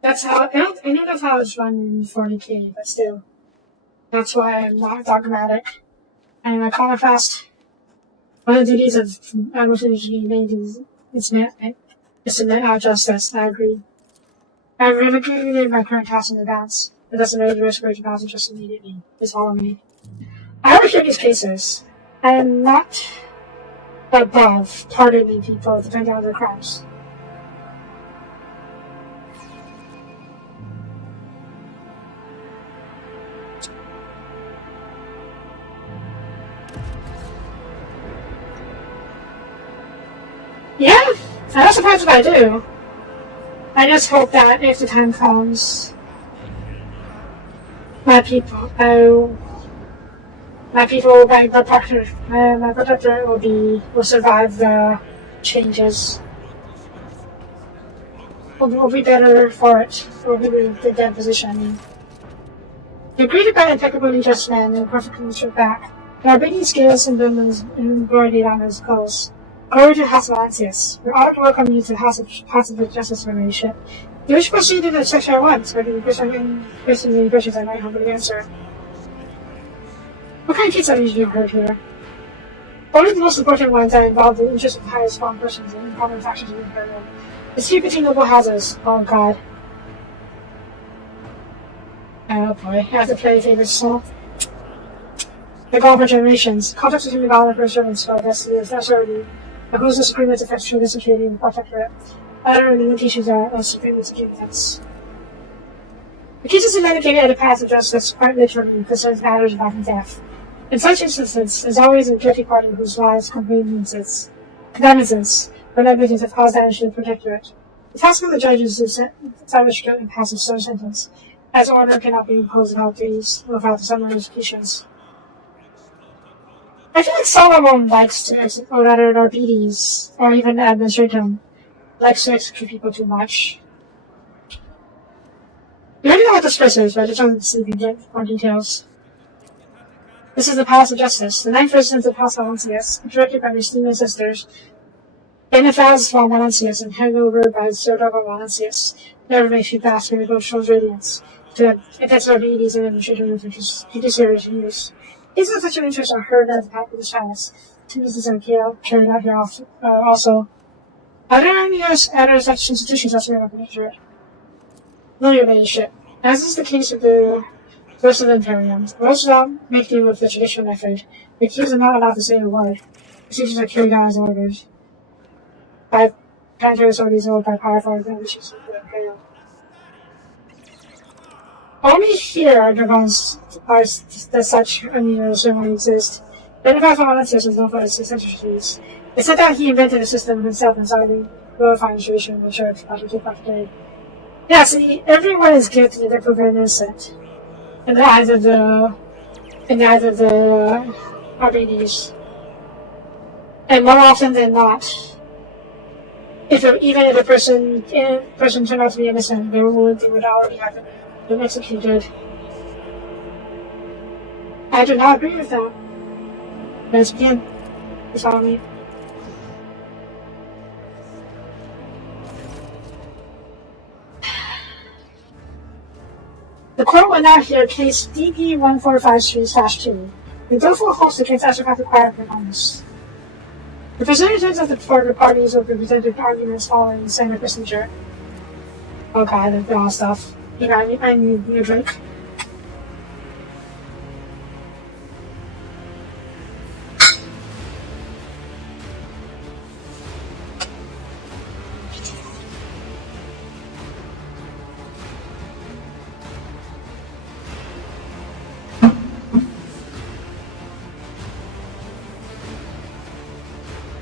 That's how, I know that's how it's run in 40k, but still. That's why I'm not dogmatic. And I call it fast. One of the duties of administration made is to net out justice, I agree. I've relocated my current task in advance. It doesn't raise the risk of urgent just immediately. Just follow me. I overhear these cases. I am not above pardoning people depending on their crimes. Yeah, I'm not surprised if I do. I just hope that if the time comes, my protector will survive the changes. Will be better for it. Will be the dead position, I mean. You're greeted by an impeccably just man and perfectly stripped back. There are beating scales and diamonds embroidered on his clothes. Glory to House Valentius. We're honored to welcome you to the House of Justice Relationship. You wish proceed in the section I want, but the questions I might humbly answer. What kind of cases are usually heard here? Only the most important ones that involve the interests of the highest form persons and common factions of the Imperium. Dispute between noble houses. Oh god. Oh boy, I have to play favorite song. The goal for generations. Conflicts between the developers, servants, for destiny is necessarily. The whose disagreements affect true security and protectorate. Other limitations are also agreements and defense. The cases indicated at the path of justice quite literally concerns matters of life and death. In such instances, is always a guilty party whose lives conveniences, or negligence have caused damage to the protectorate. The task of the judges is to establish guilt and pass a stern sentence, as order cannot be imposed without the summary executions. I feel like Solomon likes to, or rather Narbedes, or even Administratum, likes to execute people too much. You already know what this place is, but I just wanted to see if you can get more details. This is the Palace of Justice, the ninth residence of House Valancius, directed by the esteemed sisters, Benefaz von Valancius and handed over by Sodova Valancius. Never makes you pass through the gold shows radiance, to attest our deities and administration of judiciaries and use. These are such an interest are heard at the back of this palace. This are carried out here also. Are there any other such institutions that serve the picture? No, your ladyship. As is the case with the rest of the Imperium, most do not make do with the traditional method. The accused are not allowed to say a word. Decisions are carried out as ordered by planetary authorities or by powerful organizations of the Imperium. Only here are dragons that such unusual ceremony exist. Benefaz von Valancius is known for its eccentricities. It's said that he invented a system himself and started glorifying the tradition of the church after day. Yeah, see, everyone is guilty they're proven innocent. In the eyes of the Armenians. And more often than not, even if a person turned out to be innocent, they would already have been executed. I do not agree with that. Let's begin. You follow me? The court will now hear case DP 1453/2. The Dofo hosts against Astropath required performance. The representatives of the parties will be presented arguments following the standard procedure. Oh god, the all stuff. I need a drink.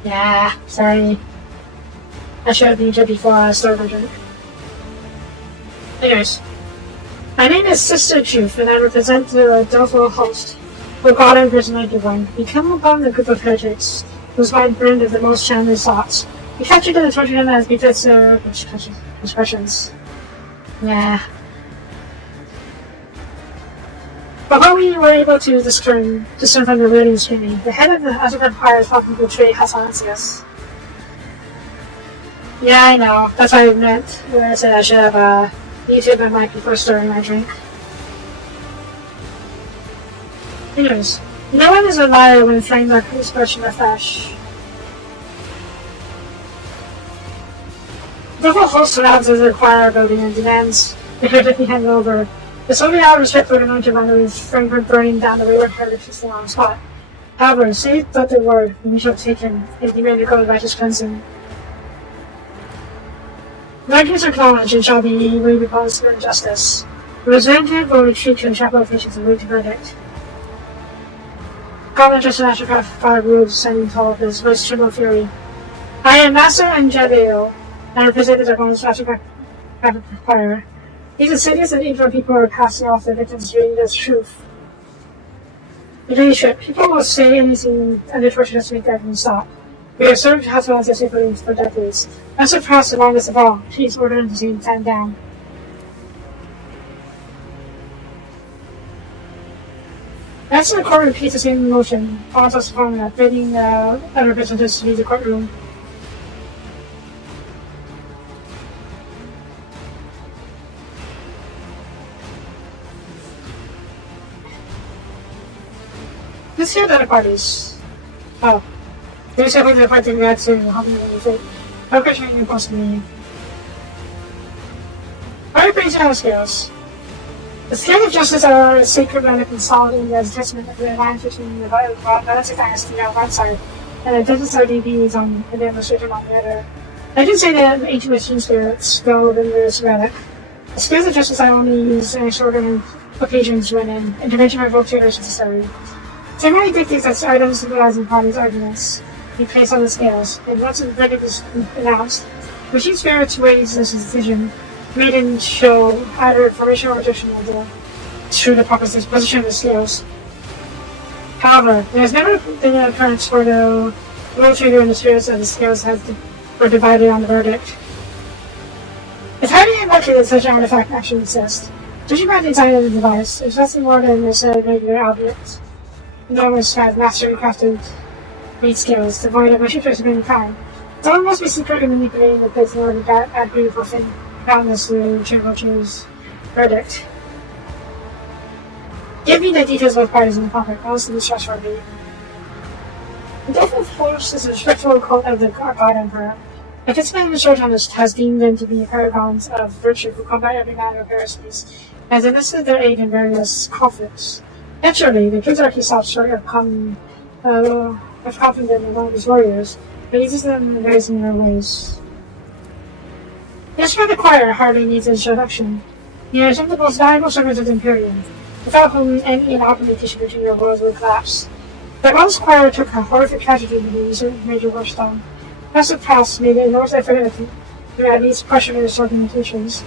Yeah, sorry. I should have been here before I started my drink. Anyways, my name is Sister Truth, and I represent the Delphi host, who God and Prison 91. We come upon a group of heretics, whose mind burned of the most shameless thoughts. We captured them and tortured them as befits their expressions. Yeah. But when we were able to discern from the reading screening, the head of the Azure Choir is talking to betray Hasanancius. Yeah, I know. That's what I meant when I said I should have YouTube and mic before stirring my drink. Anyways, no one is a liar when flying their expression of flesh. The whole host surrounds the choir building and demands the heretic be handed over. The Soviet out of respect for the anointed runner is Frankfurt burning down the wayward heretic system on the spot. However, say but the word, and we shall take him, if he may undergo righteous cleansing. Righteous acknowledged and shall be laid upon spirit and justice. The representative will retreat to the chapel of patience and wait to verdict. God just an Astropath fire rules descending tall of his voice tremble fury. I am Master and Jadeo, and representatives are going to Astropath fire. These insidious and evil people are passing off their victims reading this truth. The leadership, people will say anything and their torture just to make everyone stop. We have served hospitals as safely for decades. I'm surprised the longest of all. Please order him to stand down. After the court repeats the same motion, follows us upon that, bidding other representatives to leave the courtroom. Let's hear the other parties. Oh. There's a the party that to help me with it. I'm picturing you possibly. Alright, pretty general skills. The scales of justice are a sacred relic and solid in as a testament of the alliance between the Valencic dynasty on one side and the Desert DBs on the demonstration on the other. I did say that ancient machine spirits go within this relic. The scales of justice are only used in extraordinary occasions when an intervention or vocation is necessary. Generally dictates that items symbolizing parties' arguments be placed on the scales, and once the verdict is announced, machine spirits weighs this decision, made and show either information or rejection of the true the proper position of the scales. However, there has never been an occurrence where the rule trigger and the spirits of the scales were divided on the verdict. It's highly unlikely that such an artifact actually exists. Judging by the design of the device, it's nothing more than a regular object. Enormous masterly crafted reed scales, devoid of machine tricks of any kind. Someone must be secretly manipulating the place in order to add beautiful thing. Boundless to Triple Choose verdict. Give me the details of parties in the conflict, honestly distress for me. The Death of Force is a respectful cult of the God Emperor. A participant in the short list has deemed them to be paragons of virtue who combat every manner of heresies, as enlisted their aid in various conflicts. Naturally, the patriarchy stops short of confident among his warriors, but uses them in various their ways. The instrument acquirer hardly needs introduction. He is one of the most valuable servants of the Imperium, without whom any augmentation between your worlds would collapse. The Wells Choir took a horrific tragedy to the recent major warstone. Massive Pass made an enormous effort to at least pressure his organizations.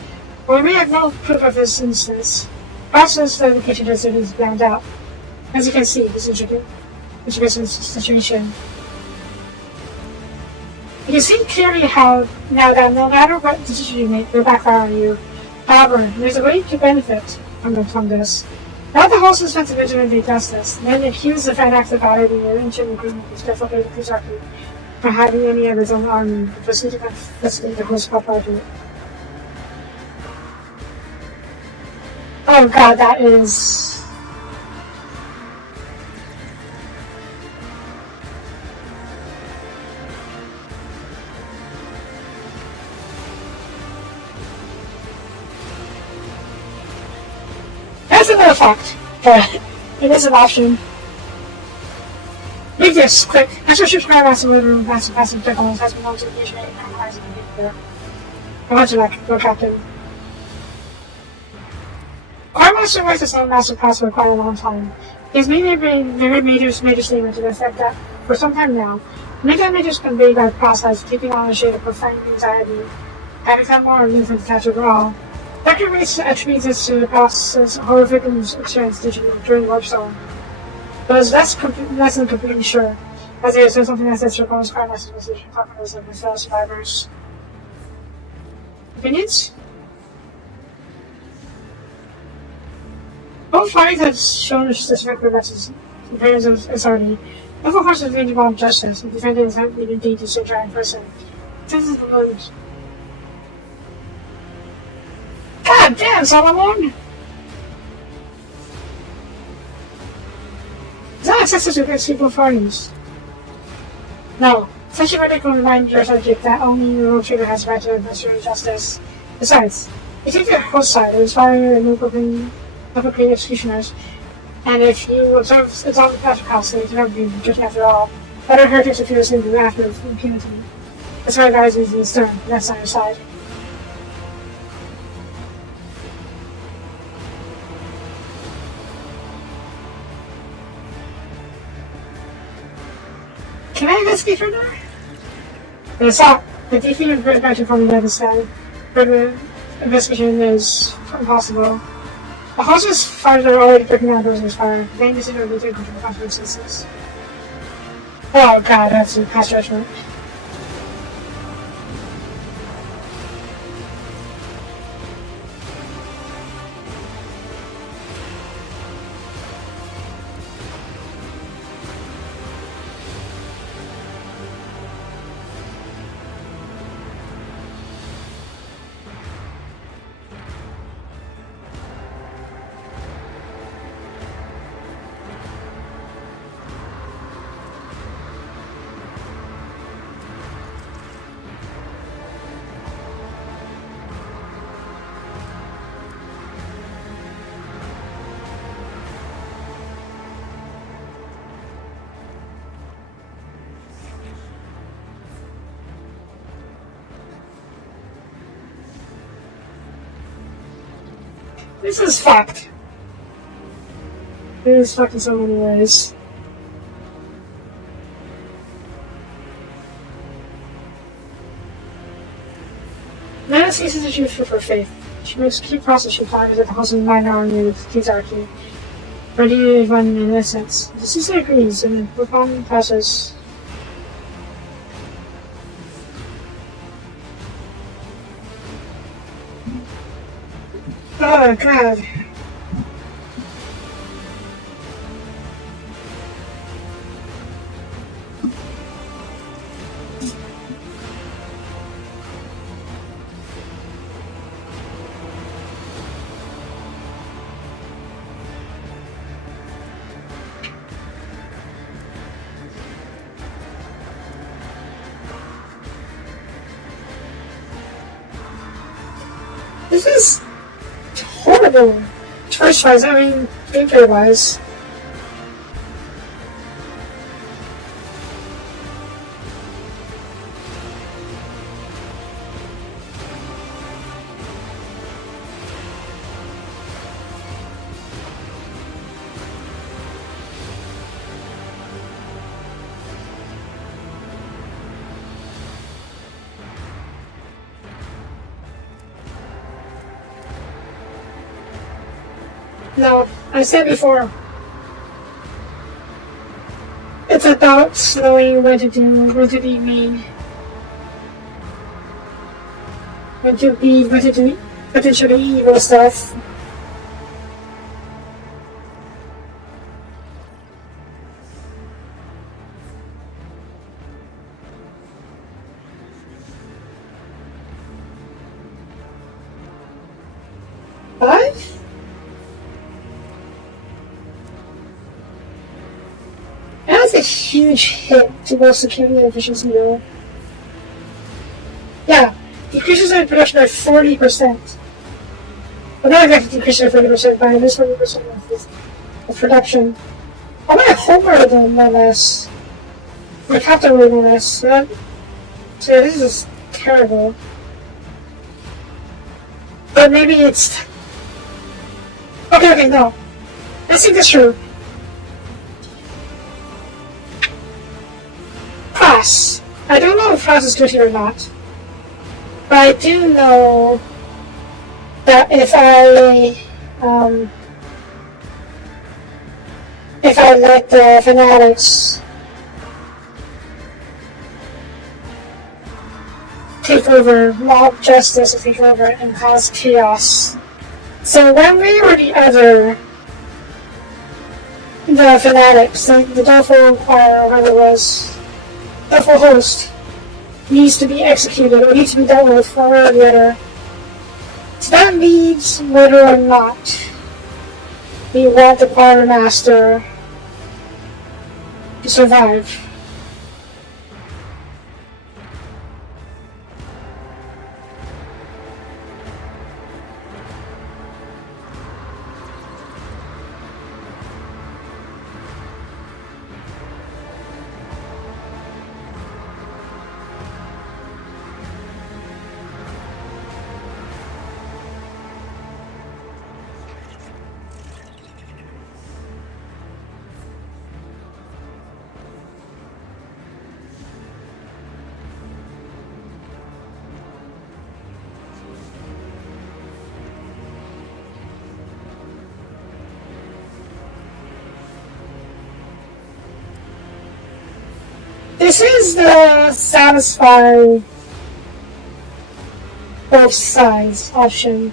While we may have no proof of this instance, Pass's dedication to it is beyond doubt. As you can see, this is a situation. You can see clearly how, now that no matter what decision you make, will backfire on you. However, there's a way to benefit from this. Now the whole suspense of vigilante justice, then accuse the fan acts of violating their ancient agreement with Stefan Kuzaki for having any of his own army, and proceed to confiscate the host property. Oh god, that is... That's another fact, but it is an option. Make this quick. Extra ships grab massive liver with massive passive pickles has been known to usually compromise in the nuclear. I want you like, go captain. Quartermaster writes his own massive pass for quite a long time. He has made a very major statement to the effect that, for some time now, many images conveyed by the process taking on a shade of profound anxiety, and become more immune from the catch overall. Dr. Race attributes this to the process horrific experience during Warpstone, but is less than completely sure, as there is something that says Rapon's Quartermaster's position comfortable with fellow survivors. Opinions? Both parties have shown a specific progresses in terms of authority. Both of course have been involved in justice, and defending is not even deemed to sit in person. This is the motives. God damn, Solomon! Is that access to people parties? No. Such a verdict will remind your subject that only the rule trigger has the right to administer justice. Besides, if you take the host side, it is fire and upper-grade executioners, and if you observe the passive costs, they can never be judged after all. Better heretics appear to do after impunity. That's why guys is in the stern, and that's on your side. Can I investigate further? The defeat of Great Magic from the other side. Further investigation is impossible. The horses fires are already breaking down Rose's fire. They consider the control of consequences. Oh god, that's a past judgment. This is fucked. It is fucked in so many ways. Nana ceases to choose for faith. She makes key processing plans at the house of 9-hour news, Kizarki. Ready to run in innocence. The sister agrees, and the performing process. Oh, God. This is horrible. Choice-wise, I mean, gameplay-wise. No, I said before, it's about knowing what to do, what to be mean, what to be, what to do potentially evil stuff. What? That's a huge hit to both security and efficiency, though. Yeah, decreases in production by 40%. Well, not exactly decreases by 40%, by at least 40% of production. I'm gonna homer them, no less. Or Captain no less. So this is terrible. But maybe it's... Okay, no. I think that's true. Class. I don't know if class is good here or not. But I do know that if I let the fanatics take over, mob justice to take over and cause chaos. So one way or the other, the fanatics, the Dolphin Choir, or whatever it was, Dolphin Host, needs to be executed or needs to be dealt with one way or the other. So that means whether or not we want the Choir Master to survive. This is the satisfy both sides option.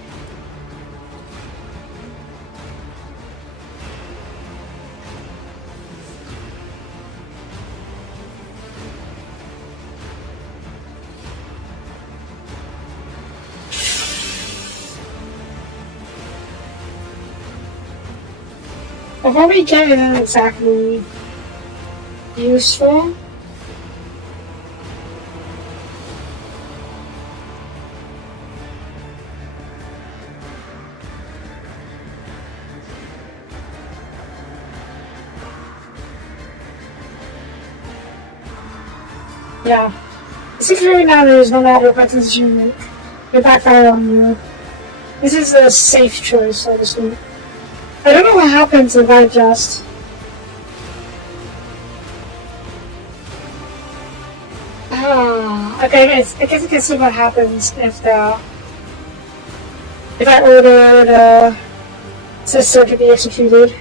I've already getting it exactly useful. Yeah. The security matters no matter what decision you backfire on you. This is a safe choice, so to speak. I don't know what happens if I just... okay, I guess I can see what happens if I order the sister to be executed.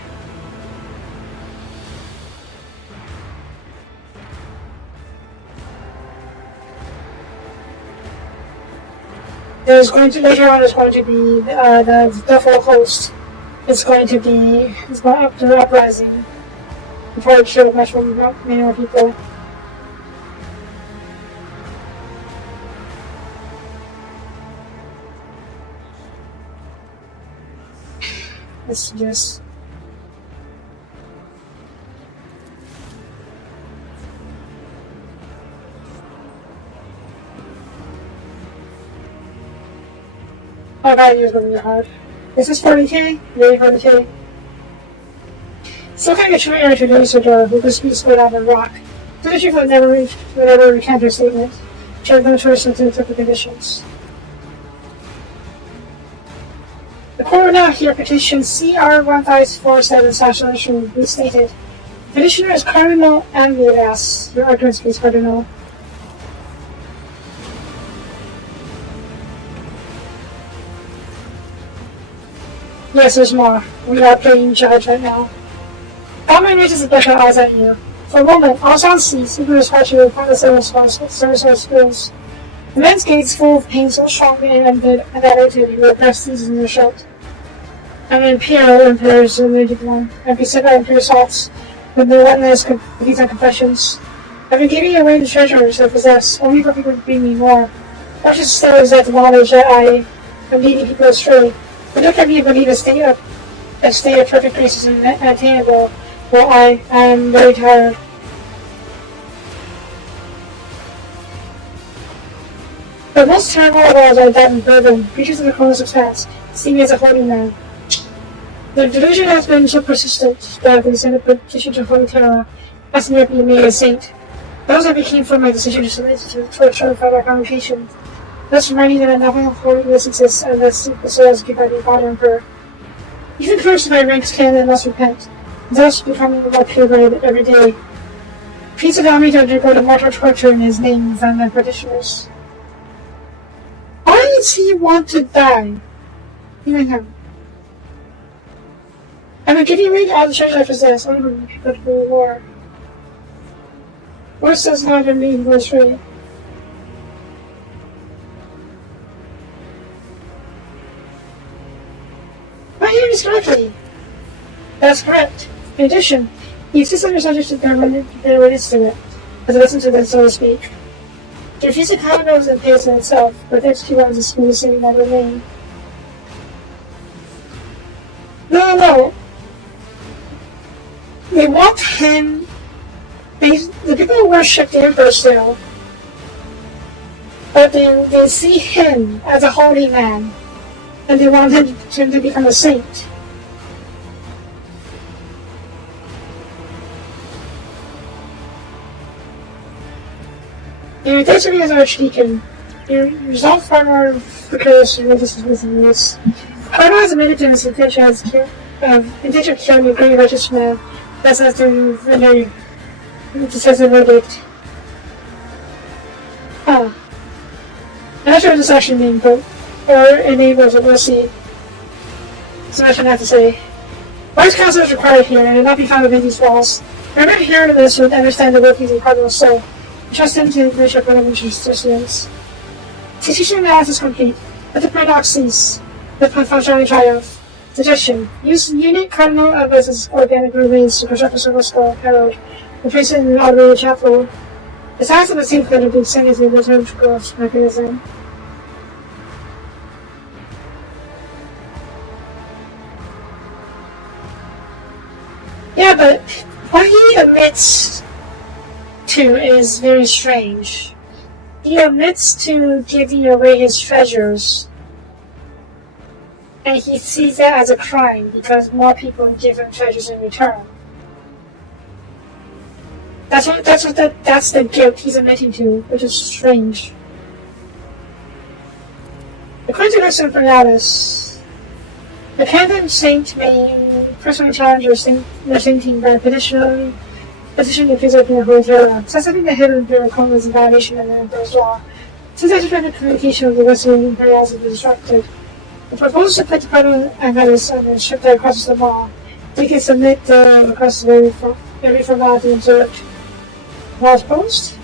Later on is going to be the full host. It's going up to the uprising before it shows much many more people. Let's just... Oh god, it's going to be hard. Is this 40k? Maybe 40k. Still kind of trying to introduce her who could speak split out of rock. So that you would never recant her statement. She had no choice but to accept the conditions. The court now here petition CR 1547/11 restated. Petitioner is Cardinal Ambulas. Your argument speaks Cardinal. Yes, there's more. We are playing judge right now. Alman raises a special eyes at you. For a moment, all sounds cease, even as hard to find the service skills. The man's gaze full of pain so strong and attitude, he will press seizes in your shirt. I'm an Imperial Emperor's religious one, and beset by Imperial assaults, with no witness these are confessions. I've been giving away the treasures I possess, only for people to bring me more. Precious still is that the knowledge that I am leading people astray. But look at me believe a state of perfect grace is unattainable, while I am very tired. But most terrible of all are that in burden, creatures of the corners of expanse, see me as a holy man. The delusion has been so persistent that they sent a petition to Holy Terra, asking me to be made a saint. Those I became from my decision to submit to torture by my congregation, thus reminding them that nothing holiness exists unless the souls given by the God Emperor. Even cursed by ranks can and must repent, thus becoming more pure every day. Please allow me to undergo the mortal torture in his name than the petitioners. Why does he want to die? Even him. I will give you away all the treasure I possess, only for people to go to war. Worse does not in me go astray. Am I hearing this correctly? That's correct. In addition, he insists on your subject to their witness to it, as a listen to them, so to speak. To refuse the common knows and pays in itself, but the execute ones is smooth sitting that remain. No. They want him. The people worship the Emperor still, but they see him as a holy man, and they want him to become a saint. You takes me as Archdeacon. You resolve far more precarious religious business. Cardinal has admitted to his intention of killing a great righteous man. That's not to render decisive verdict. I'm not sure what this actually means, but or enables it, we'll see. So much I have to say. Wise counsel is required here, and it not be found within these walls. Remember hearing this would understand the workings of Cardinal's soul. Trust him to reach up whatever interest. Decision analysis complete. Let the paradox cease. Let functionality triumph. Suggestion. Use unit Cardinal of as organic remains to construct a circle skull herald. Replace it in an automated chapel. The size of the same could have been sent as a return to growth mechanism. Yeah, but what he admits to is very strange. He admits to giving away his treasures, and he sees that as a crime because more people give him treasures in return. That's the guilt he's admitting to, which is strange. According to Lex Imperialis, The Canton Saint may personally challenge their Saint team by petitioning the preserving the Holy Terror. Accessing the hidden Imperial Cone is a violation of the Emperor's law. Since the communication of the Western Imperials has been disrupted, the proposal to put the Cardinal and Venice on the ship that crosses the mall. They can submit the request of every formality observed. Walls post.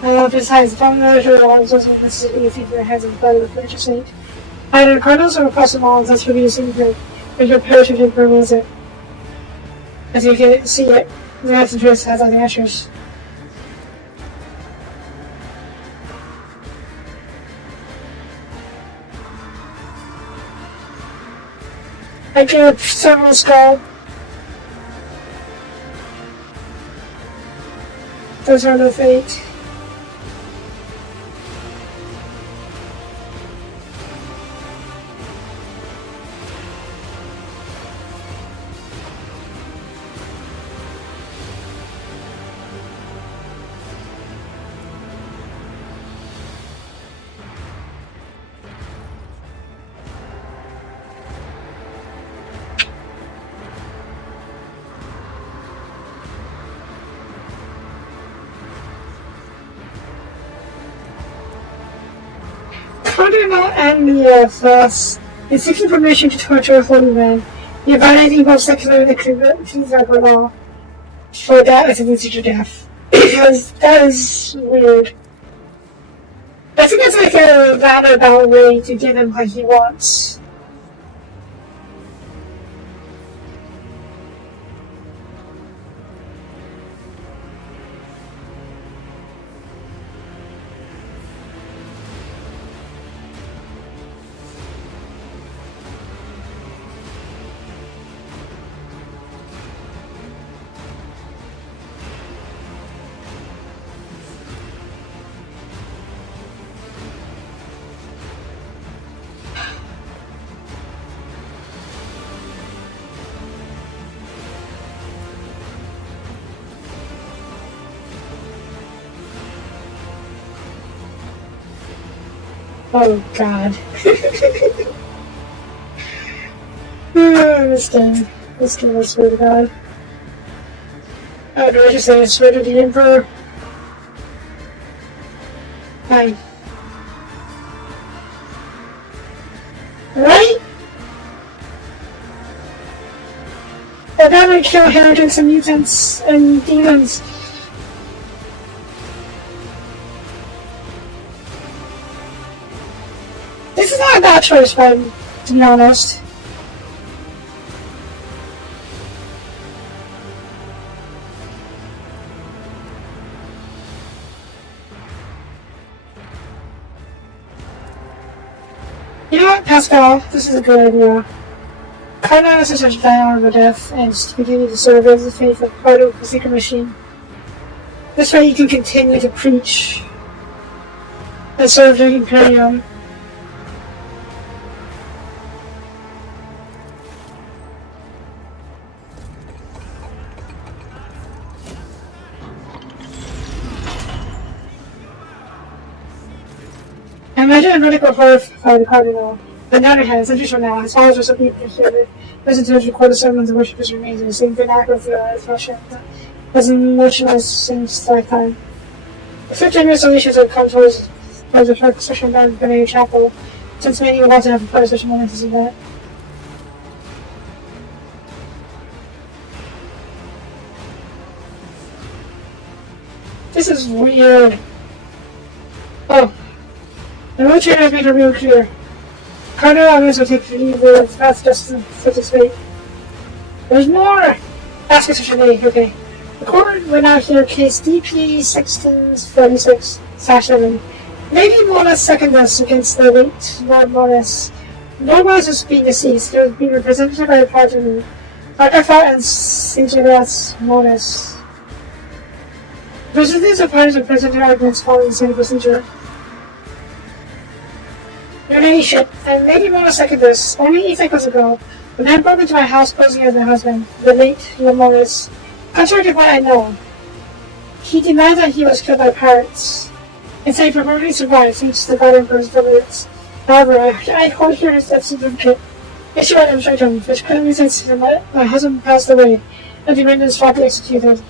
Besides, the following measure allows us with necessity to keep their hands in the blood of the future saint. Either the Cardinals or across the mall, thus reducing the imperative to permanent it. As you can see it, the Lex Imperialis has on the ushers. I give several skull. Those are the fate. Cardinal and the Thus, in seeking permission to torture a holy man, you're violating both secular and ecclesiastical law. For that is an instant death. Because that is weird. I think it's like a roundabout way to give him what he wants. Oh god. This game, I swear to god. Do I just say I swear to the Emperor? Fine. Right? I gotta kill heretics and mutants and demons. This is not a bad choice, to be honest. You know what, Pascal? This is a good idea. Cardinal is such a bad of a death, and to continue to serve as the faith of part of the secret machine. This way you can continue to preach and serve the Imperium. Imagine a medical horror by the Cardinal. On the other hand, centuries from now, his followers will simply hear visitors record the sermons and worship his remains in the same vernacular as Russia as in motionless since lifetime. The 5th generous donations have come towards the construction of the Benedict Chapel, since many would want to have a part of such a momentous event. This is weird. Oh. The military has made it real clear. Cardinal Agnes will take leave with fast justice such as fate. There's more! Ask us for today, okay. The court will now hear case DP 1646/7. Lady Mona Secondus against the late Lord Morris. No one is being deceased. They will be represented by the partner, Arcafa and Singeras Morris. Representatives of parties are presented arguments following the same procedure. Your Ladyship, and Lady Mona Secondus, only 8 seconds ago, the man broke into my house posing as my husband, the late Lord Morris. Contrary to what I know, he denied that he was killed by pirates, and said he probably survived thanks to the God Emperor's brilliance. However, I hold her steps to the issue I demonstrate him, which clearly says that my husband passed away, and the man is falsely executed.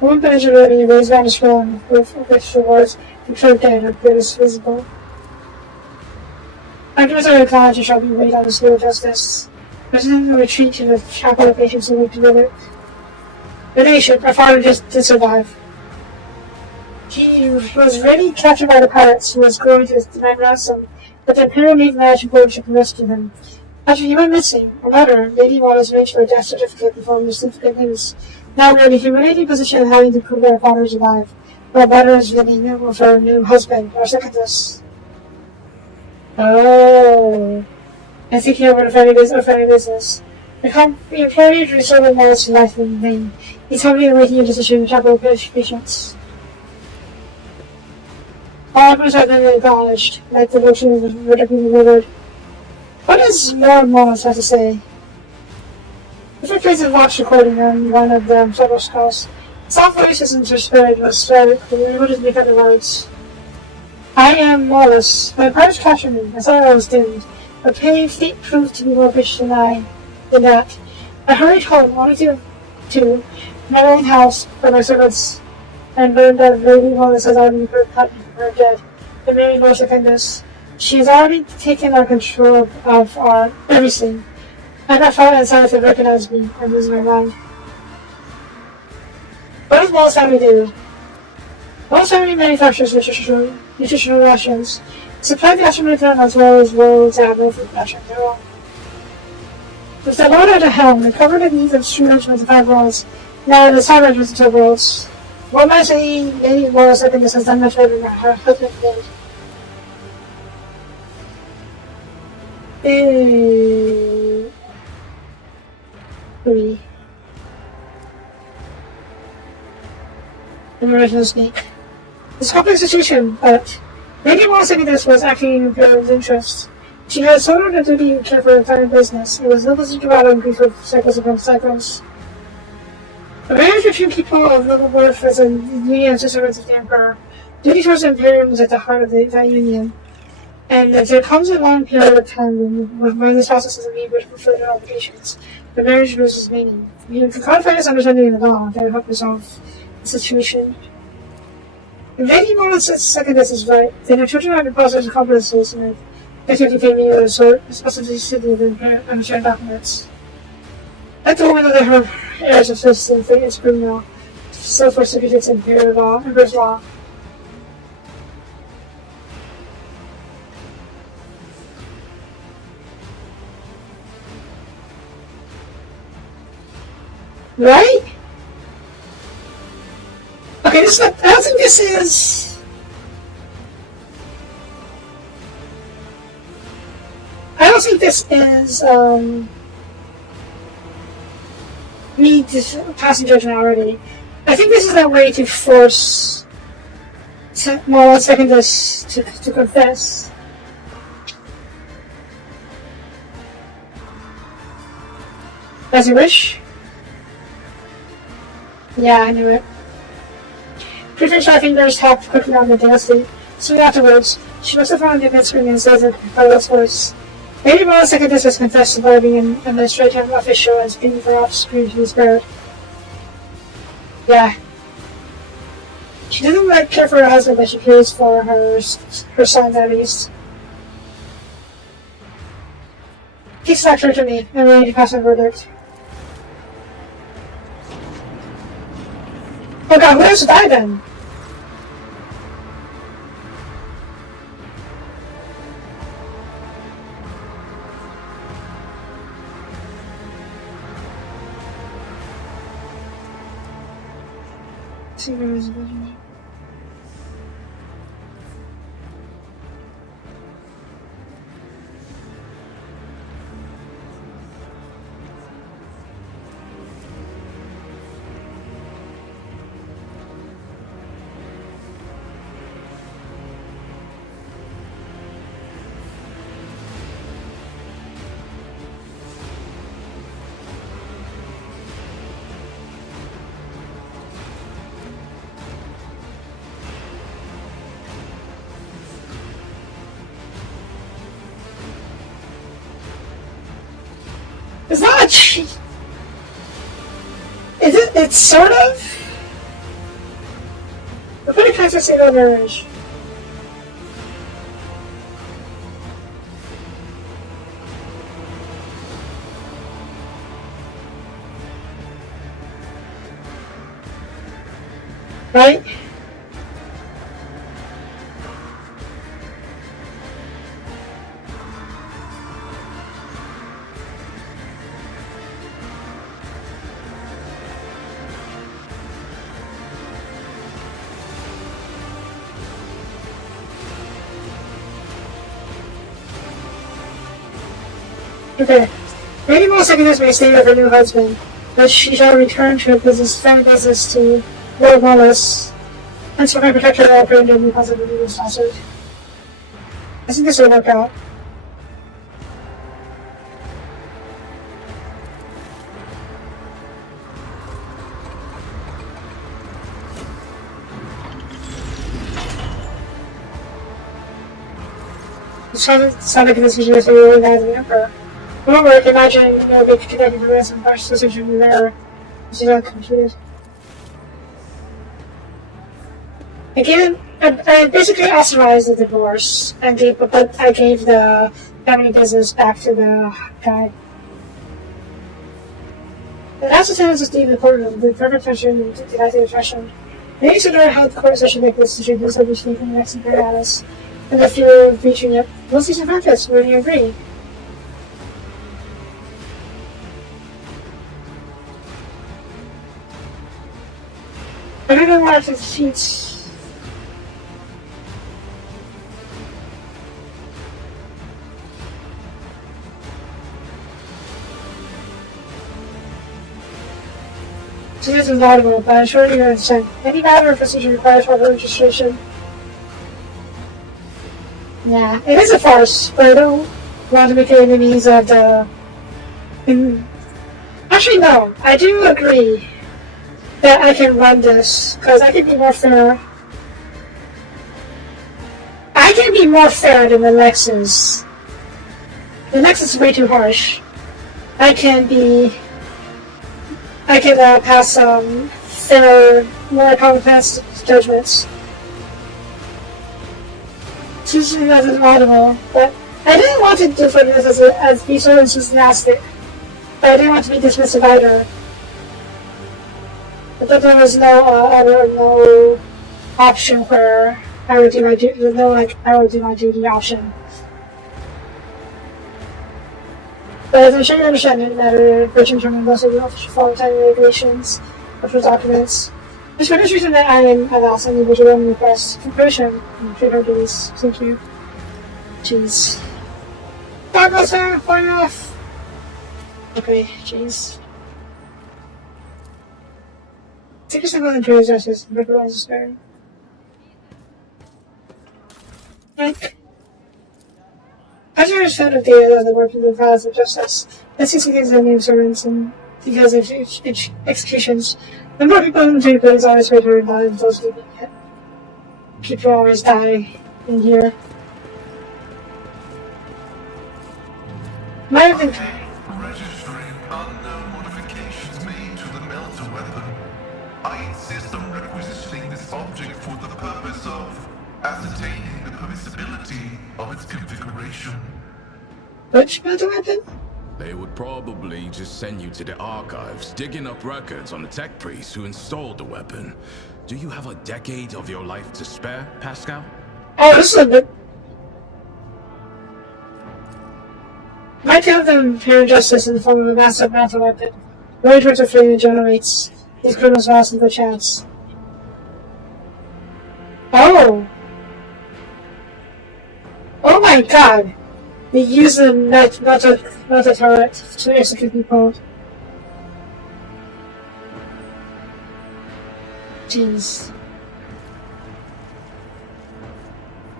One page already raised on the scroll with which the words "Control dead" appear as visible. Afterwards, I recall shall be laid on the scale of justice. President will retreat to the chapel of patience and weep together. The nation, our father just did survive. He was ready captured by the pirates who was going to demand ransom, but the Imperial Navy managed to ship and rescue him. After he went missing, a letter, Lady Wallace arranged for a death certificate before we received good news. Now we're in a humiliating position of having to prove that our father is alive. Our daughter is living with her new husband, our secondess. Oh. I'm thinking over the family business. The employee restored Wallace to life in vain. He told me making a decision to chapel patience. All efforts have been acknowledged, like the motion of the verdict being delivered. What does Lord Wallace have to say? The first place of Vox recording on one of them several skulls. Soft voices interspersed was very clear. What is make up the words? I am Wallace. My parents captured me. I thought I was doomed. But fate proved to be more vicious than that. I hurried home, only to my own house for my servants, and learned that Lady Wallace has already cut her dead. The Mary knows this. She has already taken our control of our everything. I got found and started to recognize me and lose my mind. What does Wallace family do? Wallace family manufactures nutritional rations. Supply the astronaut as well as world's admiral food production. With the Lord at the helm, they covered the needs of true regiments of 5 worlds. Now the 5 regiments of 2 worlds. What might say Lady Wallace this has done much better than her husband did. The original snake. It's a complex situation, but Lady Wallace this was acting in Imperial's interest. She had sort of the duty to care for her family business. It was no position to battle and grief with cycles upon cycles. The marriage between people of noble birth was a union to servants of the Emperor. Duty towards the Imperium was at the heart of that union. And if there comes a long period of time when this process is needed for further obligations, the marriage loses meaning. You can confine this understanding in the law that will help resolve the situation. If Lady Wallace's secondess is right, then her children are in the process of competencies and activity payment of the sort, especially city of the unshared documents. Let the woman that her heirs of citizen for its criminal, so for secretaries in Imperial law, Emperor's law. Right? Okay, this is not, I don't think this is... I don't think this is, me passing judgment already. I think this is a way to force Wallace Secondus to confess. As you wish. Yeah, I knew it. Prefect Fingers tapped quickly on the dusty. Soon afterwards, she must have found the mid-screen and said her father's voice. Lady Wallace Secondus has confessed to being an administrative official and speaking for off-screen to be spared. Yeah. She doesn't care for her husband, but she cares for her son at least. Please talk to me. I'm ready to pass my verdict. Oh god, who has to die then? See if there is a vision. It's not a cheat. Is it? It's sort of. The pretty kinds of single marriage. Right? Okay. Maybe most seconders may stay with her new husband, but she shall return to her business, family business to Lord Wallace, and so can protect her while praying to a new husband and new sponsored. I think this will work out. It sounds like this is just a really bad the Emperor. It won't work. Imagine, they connected to this and harsh decision there. This is not computed. Again, I basically authorized the divorce, and but I gave the family business back to the guy. The last sentence is deemed important. The perfect tension and the attraction. I need to learn how the court should make this decision based on the chief and Lex Imperialis, and the fear of reaching it. We'll see some factors. Will you agree? I don't know why to cheat. She isn't laudable, but I'm sure you understand. Any matter of procedure requires further registration. Yeah, it is a farce, but I don't want to make enemies of the... Actually, no. I do agree that I can run this, because I can be more fair. I can be more fair than the Lexus. The Lexus is way too harsh. I can pass some fairer, more common sense judgments. It's usually as audible, but I didn't want to do this as be so enthusiastic. But I didn't want to be dismissive either. But there was no option where I would do my duty. I would do my duty option. But as I'm sure you understand, it didn't matter which internal most of the official follow time regulations, official documents. It's for this reason that I am allowed any individual request for permission and treat her duties. Thank you. Jeez. That goes there, point off. Okay, jeez. Take a single Imperial justice and recognize the spirit. Like, as you understand the data of the working of the files of justice, the CCTVs and name servants and details of executions, the more people in the place always greater and die until sleeping yet. People always die in here. My think. Registering unknown modifications made to the melter weapon. I insist on requisitioning this object for the purpose of ascertaining the permissibility of its configuration. Which melter weapon? They would probably just send you to the archives, digging up records on the tech priests who installed the weapon. Do you have a decade of your life to spare, Pascal? Oh, this is a bit... Might tell them Imperial justice in the form of a massive melter weapon. Very towards a flame generates these criminals lost the chance. Oh! Oh my god! They use the melter turret to execute people. Jeez.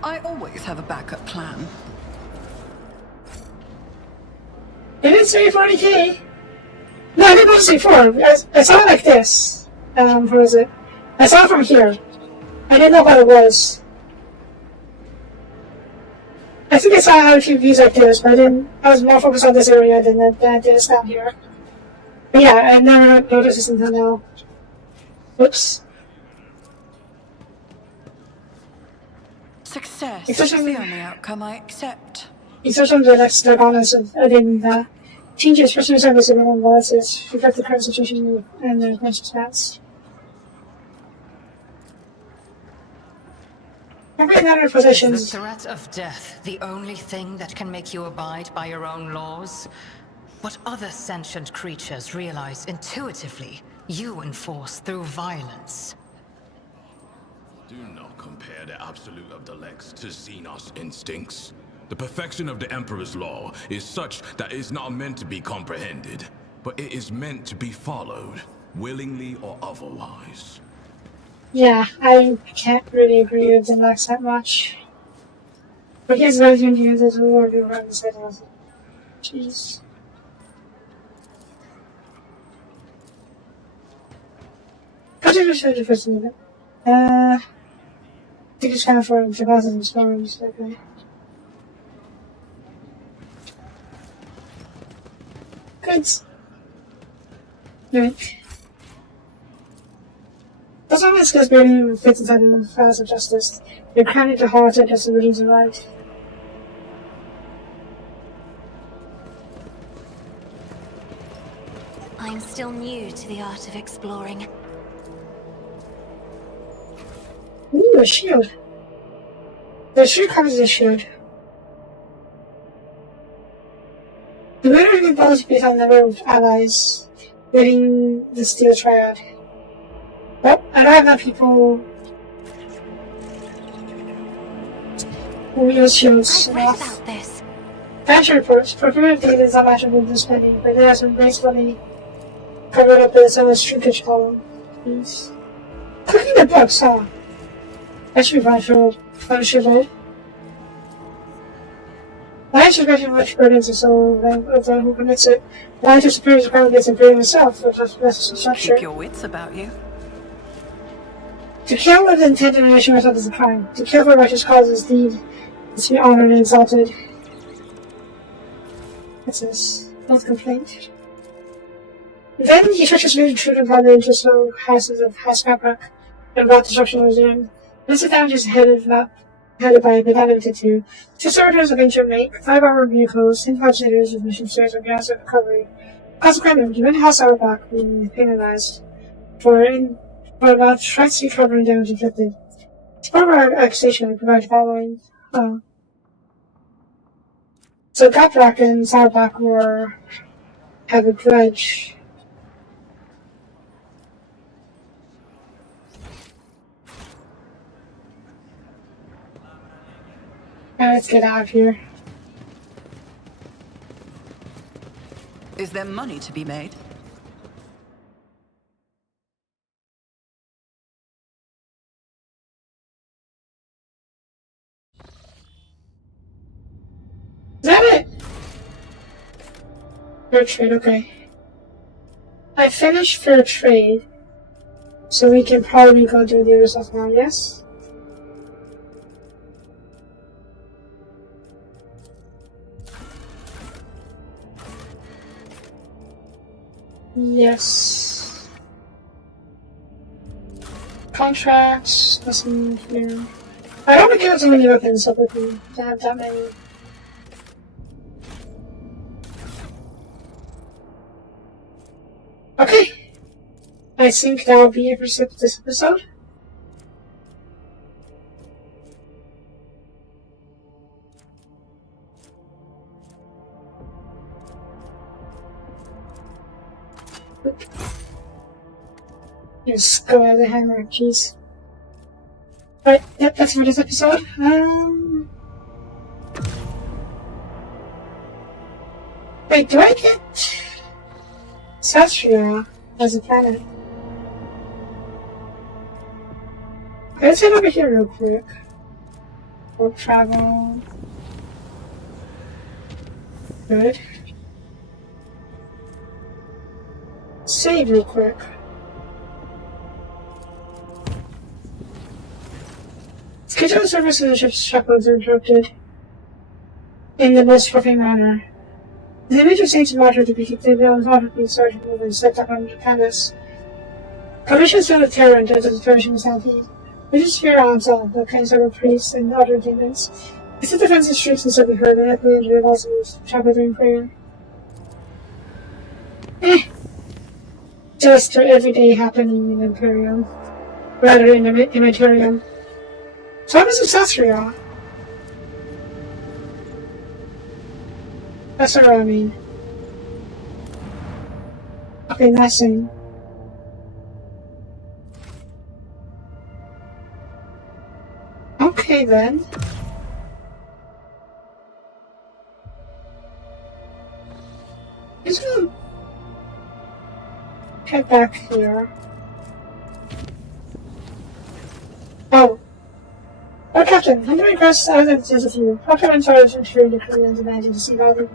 I always have a backup plan. It didn't say 40k! No, I didn't say 4. I saw it like this. What was it? I saw it from here. I didn't know what it was. I think I saw how a few views like this, but I was more focused on this area than this down here. But yeah, I never noticed this until now. Oops. Success It's such is a- the only outcome I accept. It's also the next bonus of then changes personal service and everyone balances reflect the current situation and the current response. Every matter of Is the possessions. threat of death the only thing that can make you abide by your own laws? What other sentient creatures realize intuitively you enforce through violence? Do not compare the absolute of the Lex to Xenos instincts. The perfection of the Emperor's law is such that it is not meant to be comprehended, but it is meant to be followed, willingly or otherwise. Yeah, I can't really agree with the Lex that much. But here's what I was going to use as a word around the side of it. Jeez. How did I show you first a minute? I think it's kind of for deposits and storms, okay. Good. Right. As long as this building fits inside the files of justice, you're crowned to halt it as the reasons arrived. I'm still new to the art of exploring. Ooh, a shield. The shield covers the shield. The winner of the balls based on the number of allies, winning the steel triad. Well, I don't have enough people who use shields I've read enough. about this. Fashion reports, procurement data is not matchable with the spending, but it has been gracefully covered up in some shrinkage column. Please. Cooking the books, huh? That should be fine for punishable. Why should get much burdens and so of the who commits it? Why to superiors requirement gets improved himself, which is necessary structure. Keep your wits about you. To kill with intent and relation myself is a crime. To kill for righteous causes deed is to be honored and exalted. What's this? Not complaint. Then he stretches me to intrude upon the interest of houses of high scrapbook and brought destruction was in. This advantage is headed by the Limited 2. 2 soldiers of ancient make, 5 armored vehicles, 10 legislators with mission stairs of gas recovery. Consequently, the House Auerbach being penalized for about twice the recovery and damage inflicted. As part of our accusation, we provide the following. So Goprak and Auerbach have a grudge. Alright, let's get out of here. Is there money to be made? Is that it? Fair trade, okay. I finished fair trade, so we can probably go do the other stuff now, yes? Yes. Contracts, listen here. I don't want to give so many weapons separately. I have that many. Okay. I think that will be it for this episode. Just go as a hammer, jeez. Right, yep, that's for this episode. Wait, do I get Sastria as a planet? Let's head over here real quick. Work travel. Good. Save real quick. Schedule service of the ship's shutdowns are interrupted. in the most profane manner. The image of Saint Martyr to be kicked down was offered being started to move and stepped up on the canvas. Conditions filled with terror and dread of the perishing stampede. Witches fear on himself, the kind several priests and other demons. He stood defensive shrieks and said we heard and echoed into the voices, chapel during prayer. Just everyday happening in Imperium. Rather in Immaterium. So what is Accessoria? That's what I mean. Okay, nothing. Okay then. Just gonna head back here. Oh. Oh, Captain, I'm doing request evidence of you. How can I charge to ensure the crew and demanding to see all the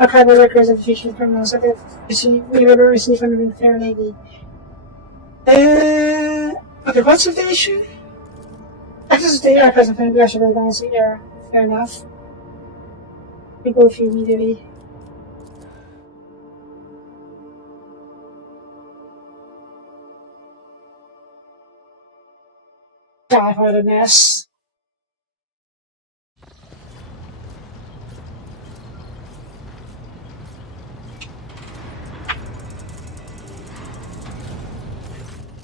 archival records of the future criminals that we would receive from the Fair Navy? Okay, what's with the issue? Access to the archives of the Blush of Dynasty era. Fair enough. We go for you immediately. God, what a mess.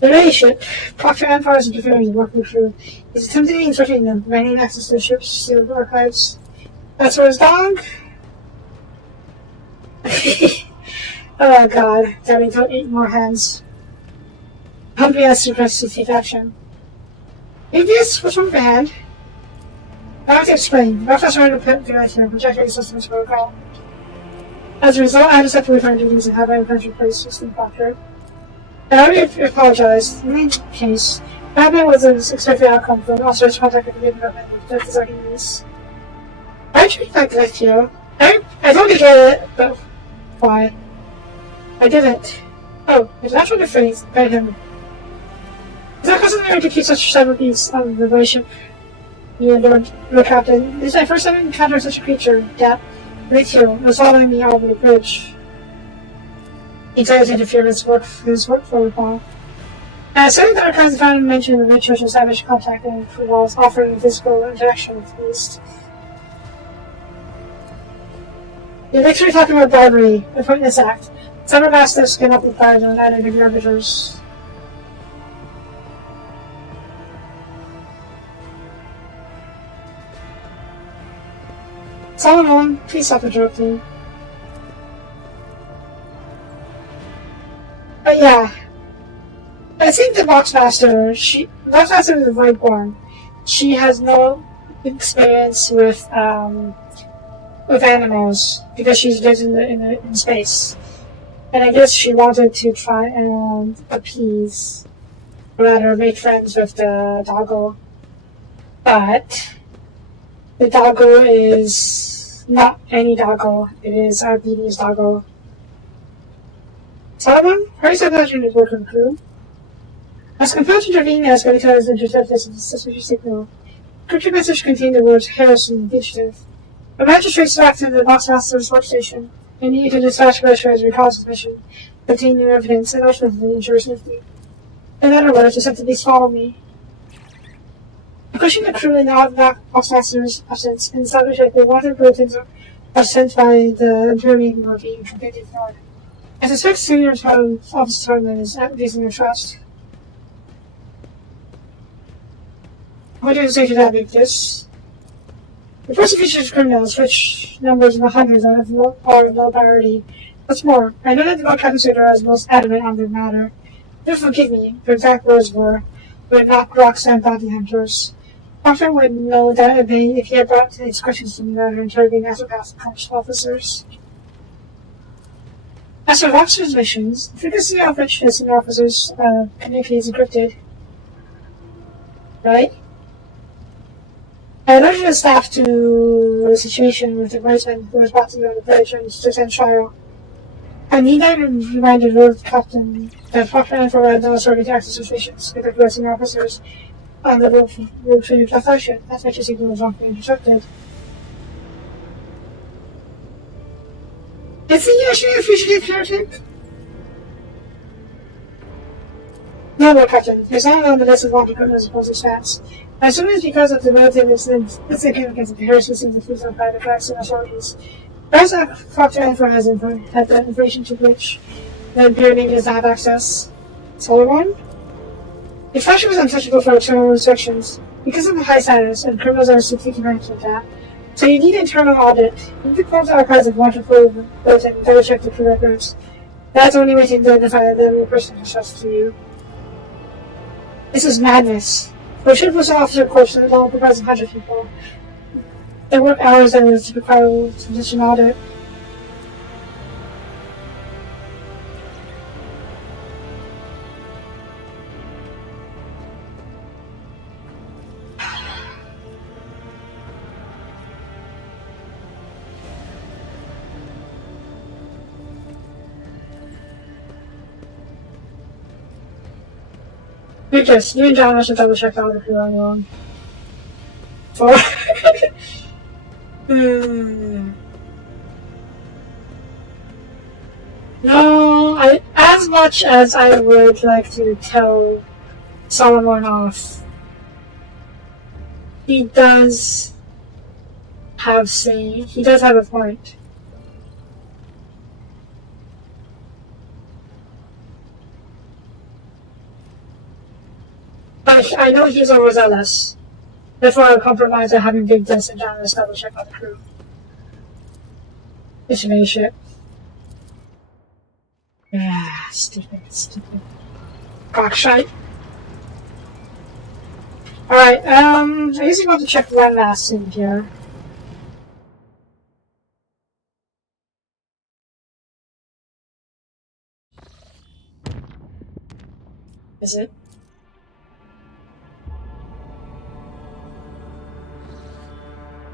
The relationship, Proctor Empires and Defenders working through, is attempting and threatening them, preventing access to the ship's sealed archives. That's for his dog? Oh god, Daddy, don't eat more hands. Humpy has to press to take action. Yes, what's wrong with the hand? I have to explain. Doctors are to put the right here, projecting systems protocol. As a result, I had to separate my duties and have my country placed with the doctor. I already apologized. In any case, what happened was an expected outcome for an authorized contact with the government with death is arguments. I treat like that, you know. I totally get it, but why? I didn't. Oh, it's not from the phrase, by him. Is that customary to keep such celebrities on the relationship? You Lord Captain. This is my first time encountering such a creature, that Rachel was following me all over the bridge. He tried to interfere with his work protocol. Certain archives found mention of the Church's savage contact and walls offering physical interaction with the East. The next we're talking about bribery, the Pointless Act. Several masters cannot be fired on either the arbiters. Solomon, please stop interrupting. But yeah, I think the Boxmaster is a Voidborn. She has no experience with animals because she's lived in space, and I guess she wanted to try and appease, or rather, make friends with the doggo. But the doggo is not any doggo. It is our BD's doggo. Solomon, hurry sabotaging his working crew. As compelled to intervene as Galita's intercepted suspicious signal, cryptic message contained the words heresy and fugitive. The magistrates back to the Boxmaster's workstation and needed to dispatch Glacier as a recall's mission, obtain new evidence, and ultimately ensure safety. In other words, just have to please follow me. Pushing the crew in the Boxmaster's absence and establish that the water bulletins are sent by the Imperial were being completely ignored. I suspect Senior Officer Togman is abusing their trust. What do you say to that, Victus? The persecution of criminals, which numbers in the hundreds are of low priority. What's more, I know that the Captain Suitor is most adamant on the matter. Do forgive me, the exact words were not rocks and bounty hunters. Proctor would know that if he had brought his questions to me rather than interrogating Astropath officers. As for officers' missions, the frequency of which the senior officers' communicate is encrypted. Right? I alerted the staff to the situation with the Whiteman who was brought to me on the bridge and to stand trial. I need not remind the Lord Captain that Proctor and Ford had no authority to access suspicions with the senior officers on the road to transaction. That's why the signal was wrongly intercepted. Is he actually a fugitive heretic? No, no, Captain. There's not on the list of wanted criminals opposing stats. I assume it's because of the relative incident against the Harris who the police on private tracks and authorities. Perhaps a factor info has had the information to which the Imperial does not have access. Solomon? The fashion was untouchable for external restrictions. Because of the high standards, and criminals are strictly advantage of that. So you need internal audit. You need to close the archives of wanted photos and double check the crew records. That's the only way to identify the real person who trusts to you. This is madness. For ship was an officer corps that all comprised of 100 people. There work hours that was to require physician audit. You and John should double check out if you're wrong. For No, as much as I would like to tell Solomon off, he does have a point. But I know he's overzealous. Therefore, I'll compromise by having Big Dis and John double check out the crew. Missionary ship. Yeah, stupid. Cockshite. Alright, I usually want to check one last thing here. Is it?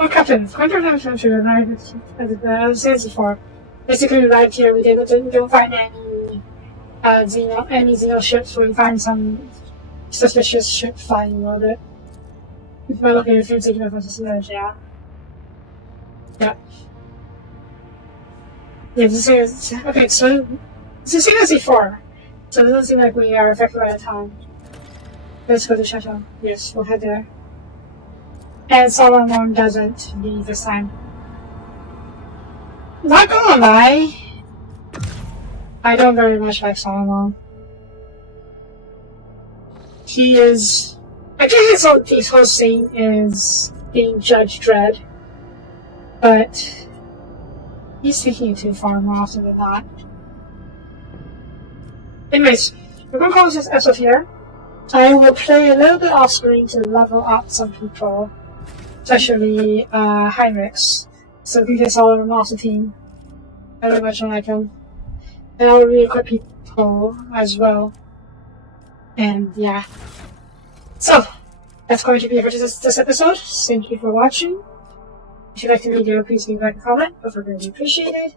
Oh, Captain, contract information arrived as I said before. Basically, right here, we don't find any Xeno ships. We find some suspicious ship flying around it. If we're looking at things taking over this image, yeah. Yeah. Yeah, this is okay. So this is C4. So it doesn't seem like we are affected by the time. Let's go to Chateau. Yes, we'll head there. And Solomon doesn't leave this time. Not gonna lie, I don't very much like Solomon. He is... I guess his whole scene is being Judge Dredd, but he's taking it too far more often than not. Anyways, we're gonna close this episode here. I will play a little bit off screen to level up some people. Especially Heinrichs. So I think that's all of them off the team. I very much don't like him. And I'll re-equip people as well. And yeah. So, that's going to be it for this episode. Thank you for watching. If you liked the video, please leave a comment. But we're really appreciated.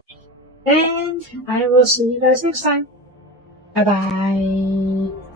And I will see you guys next time. Bye bye.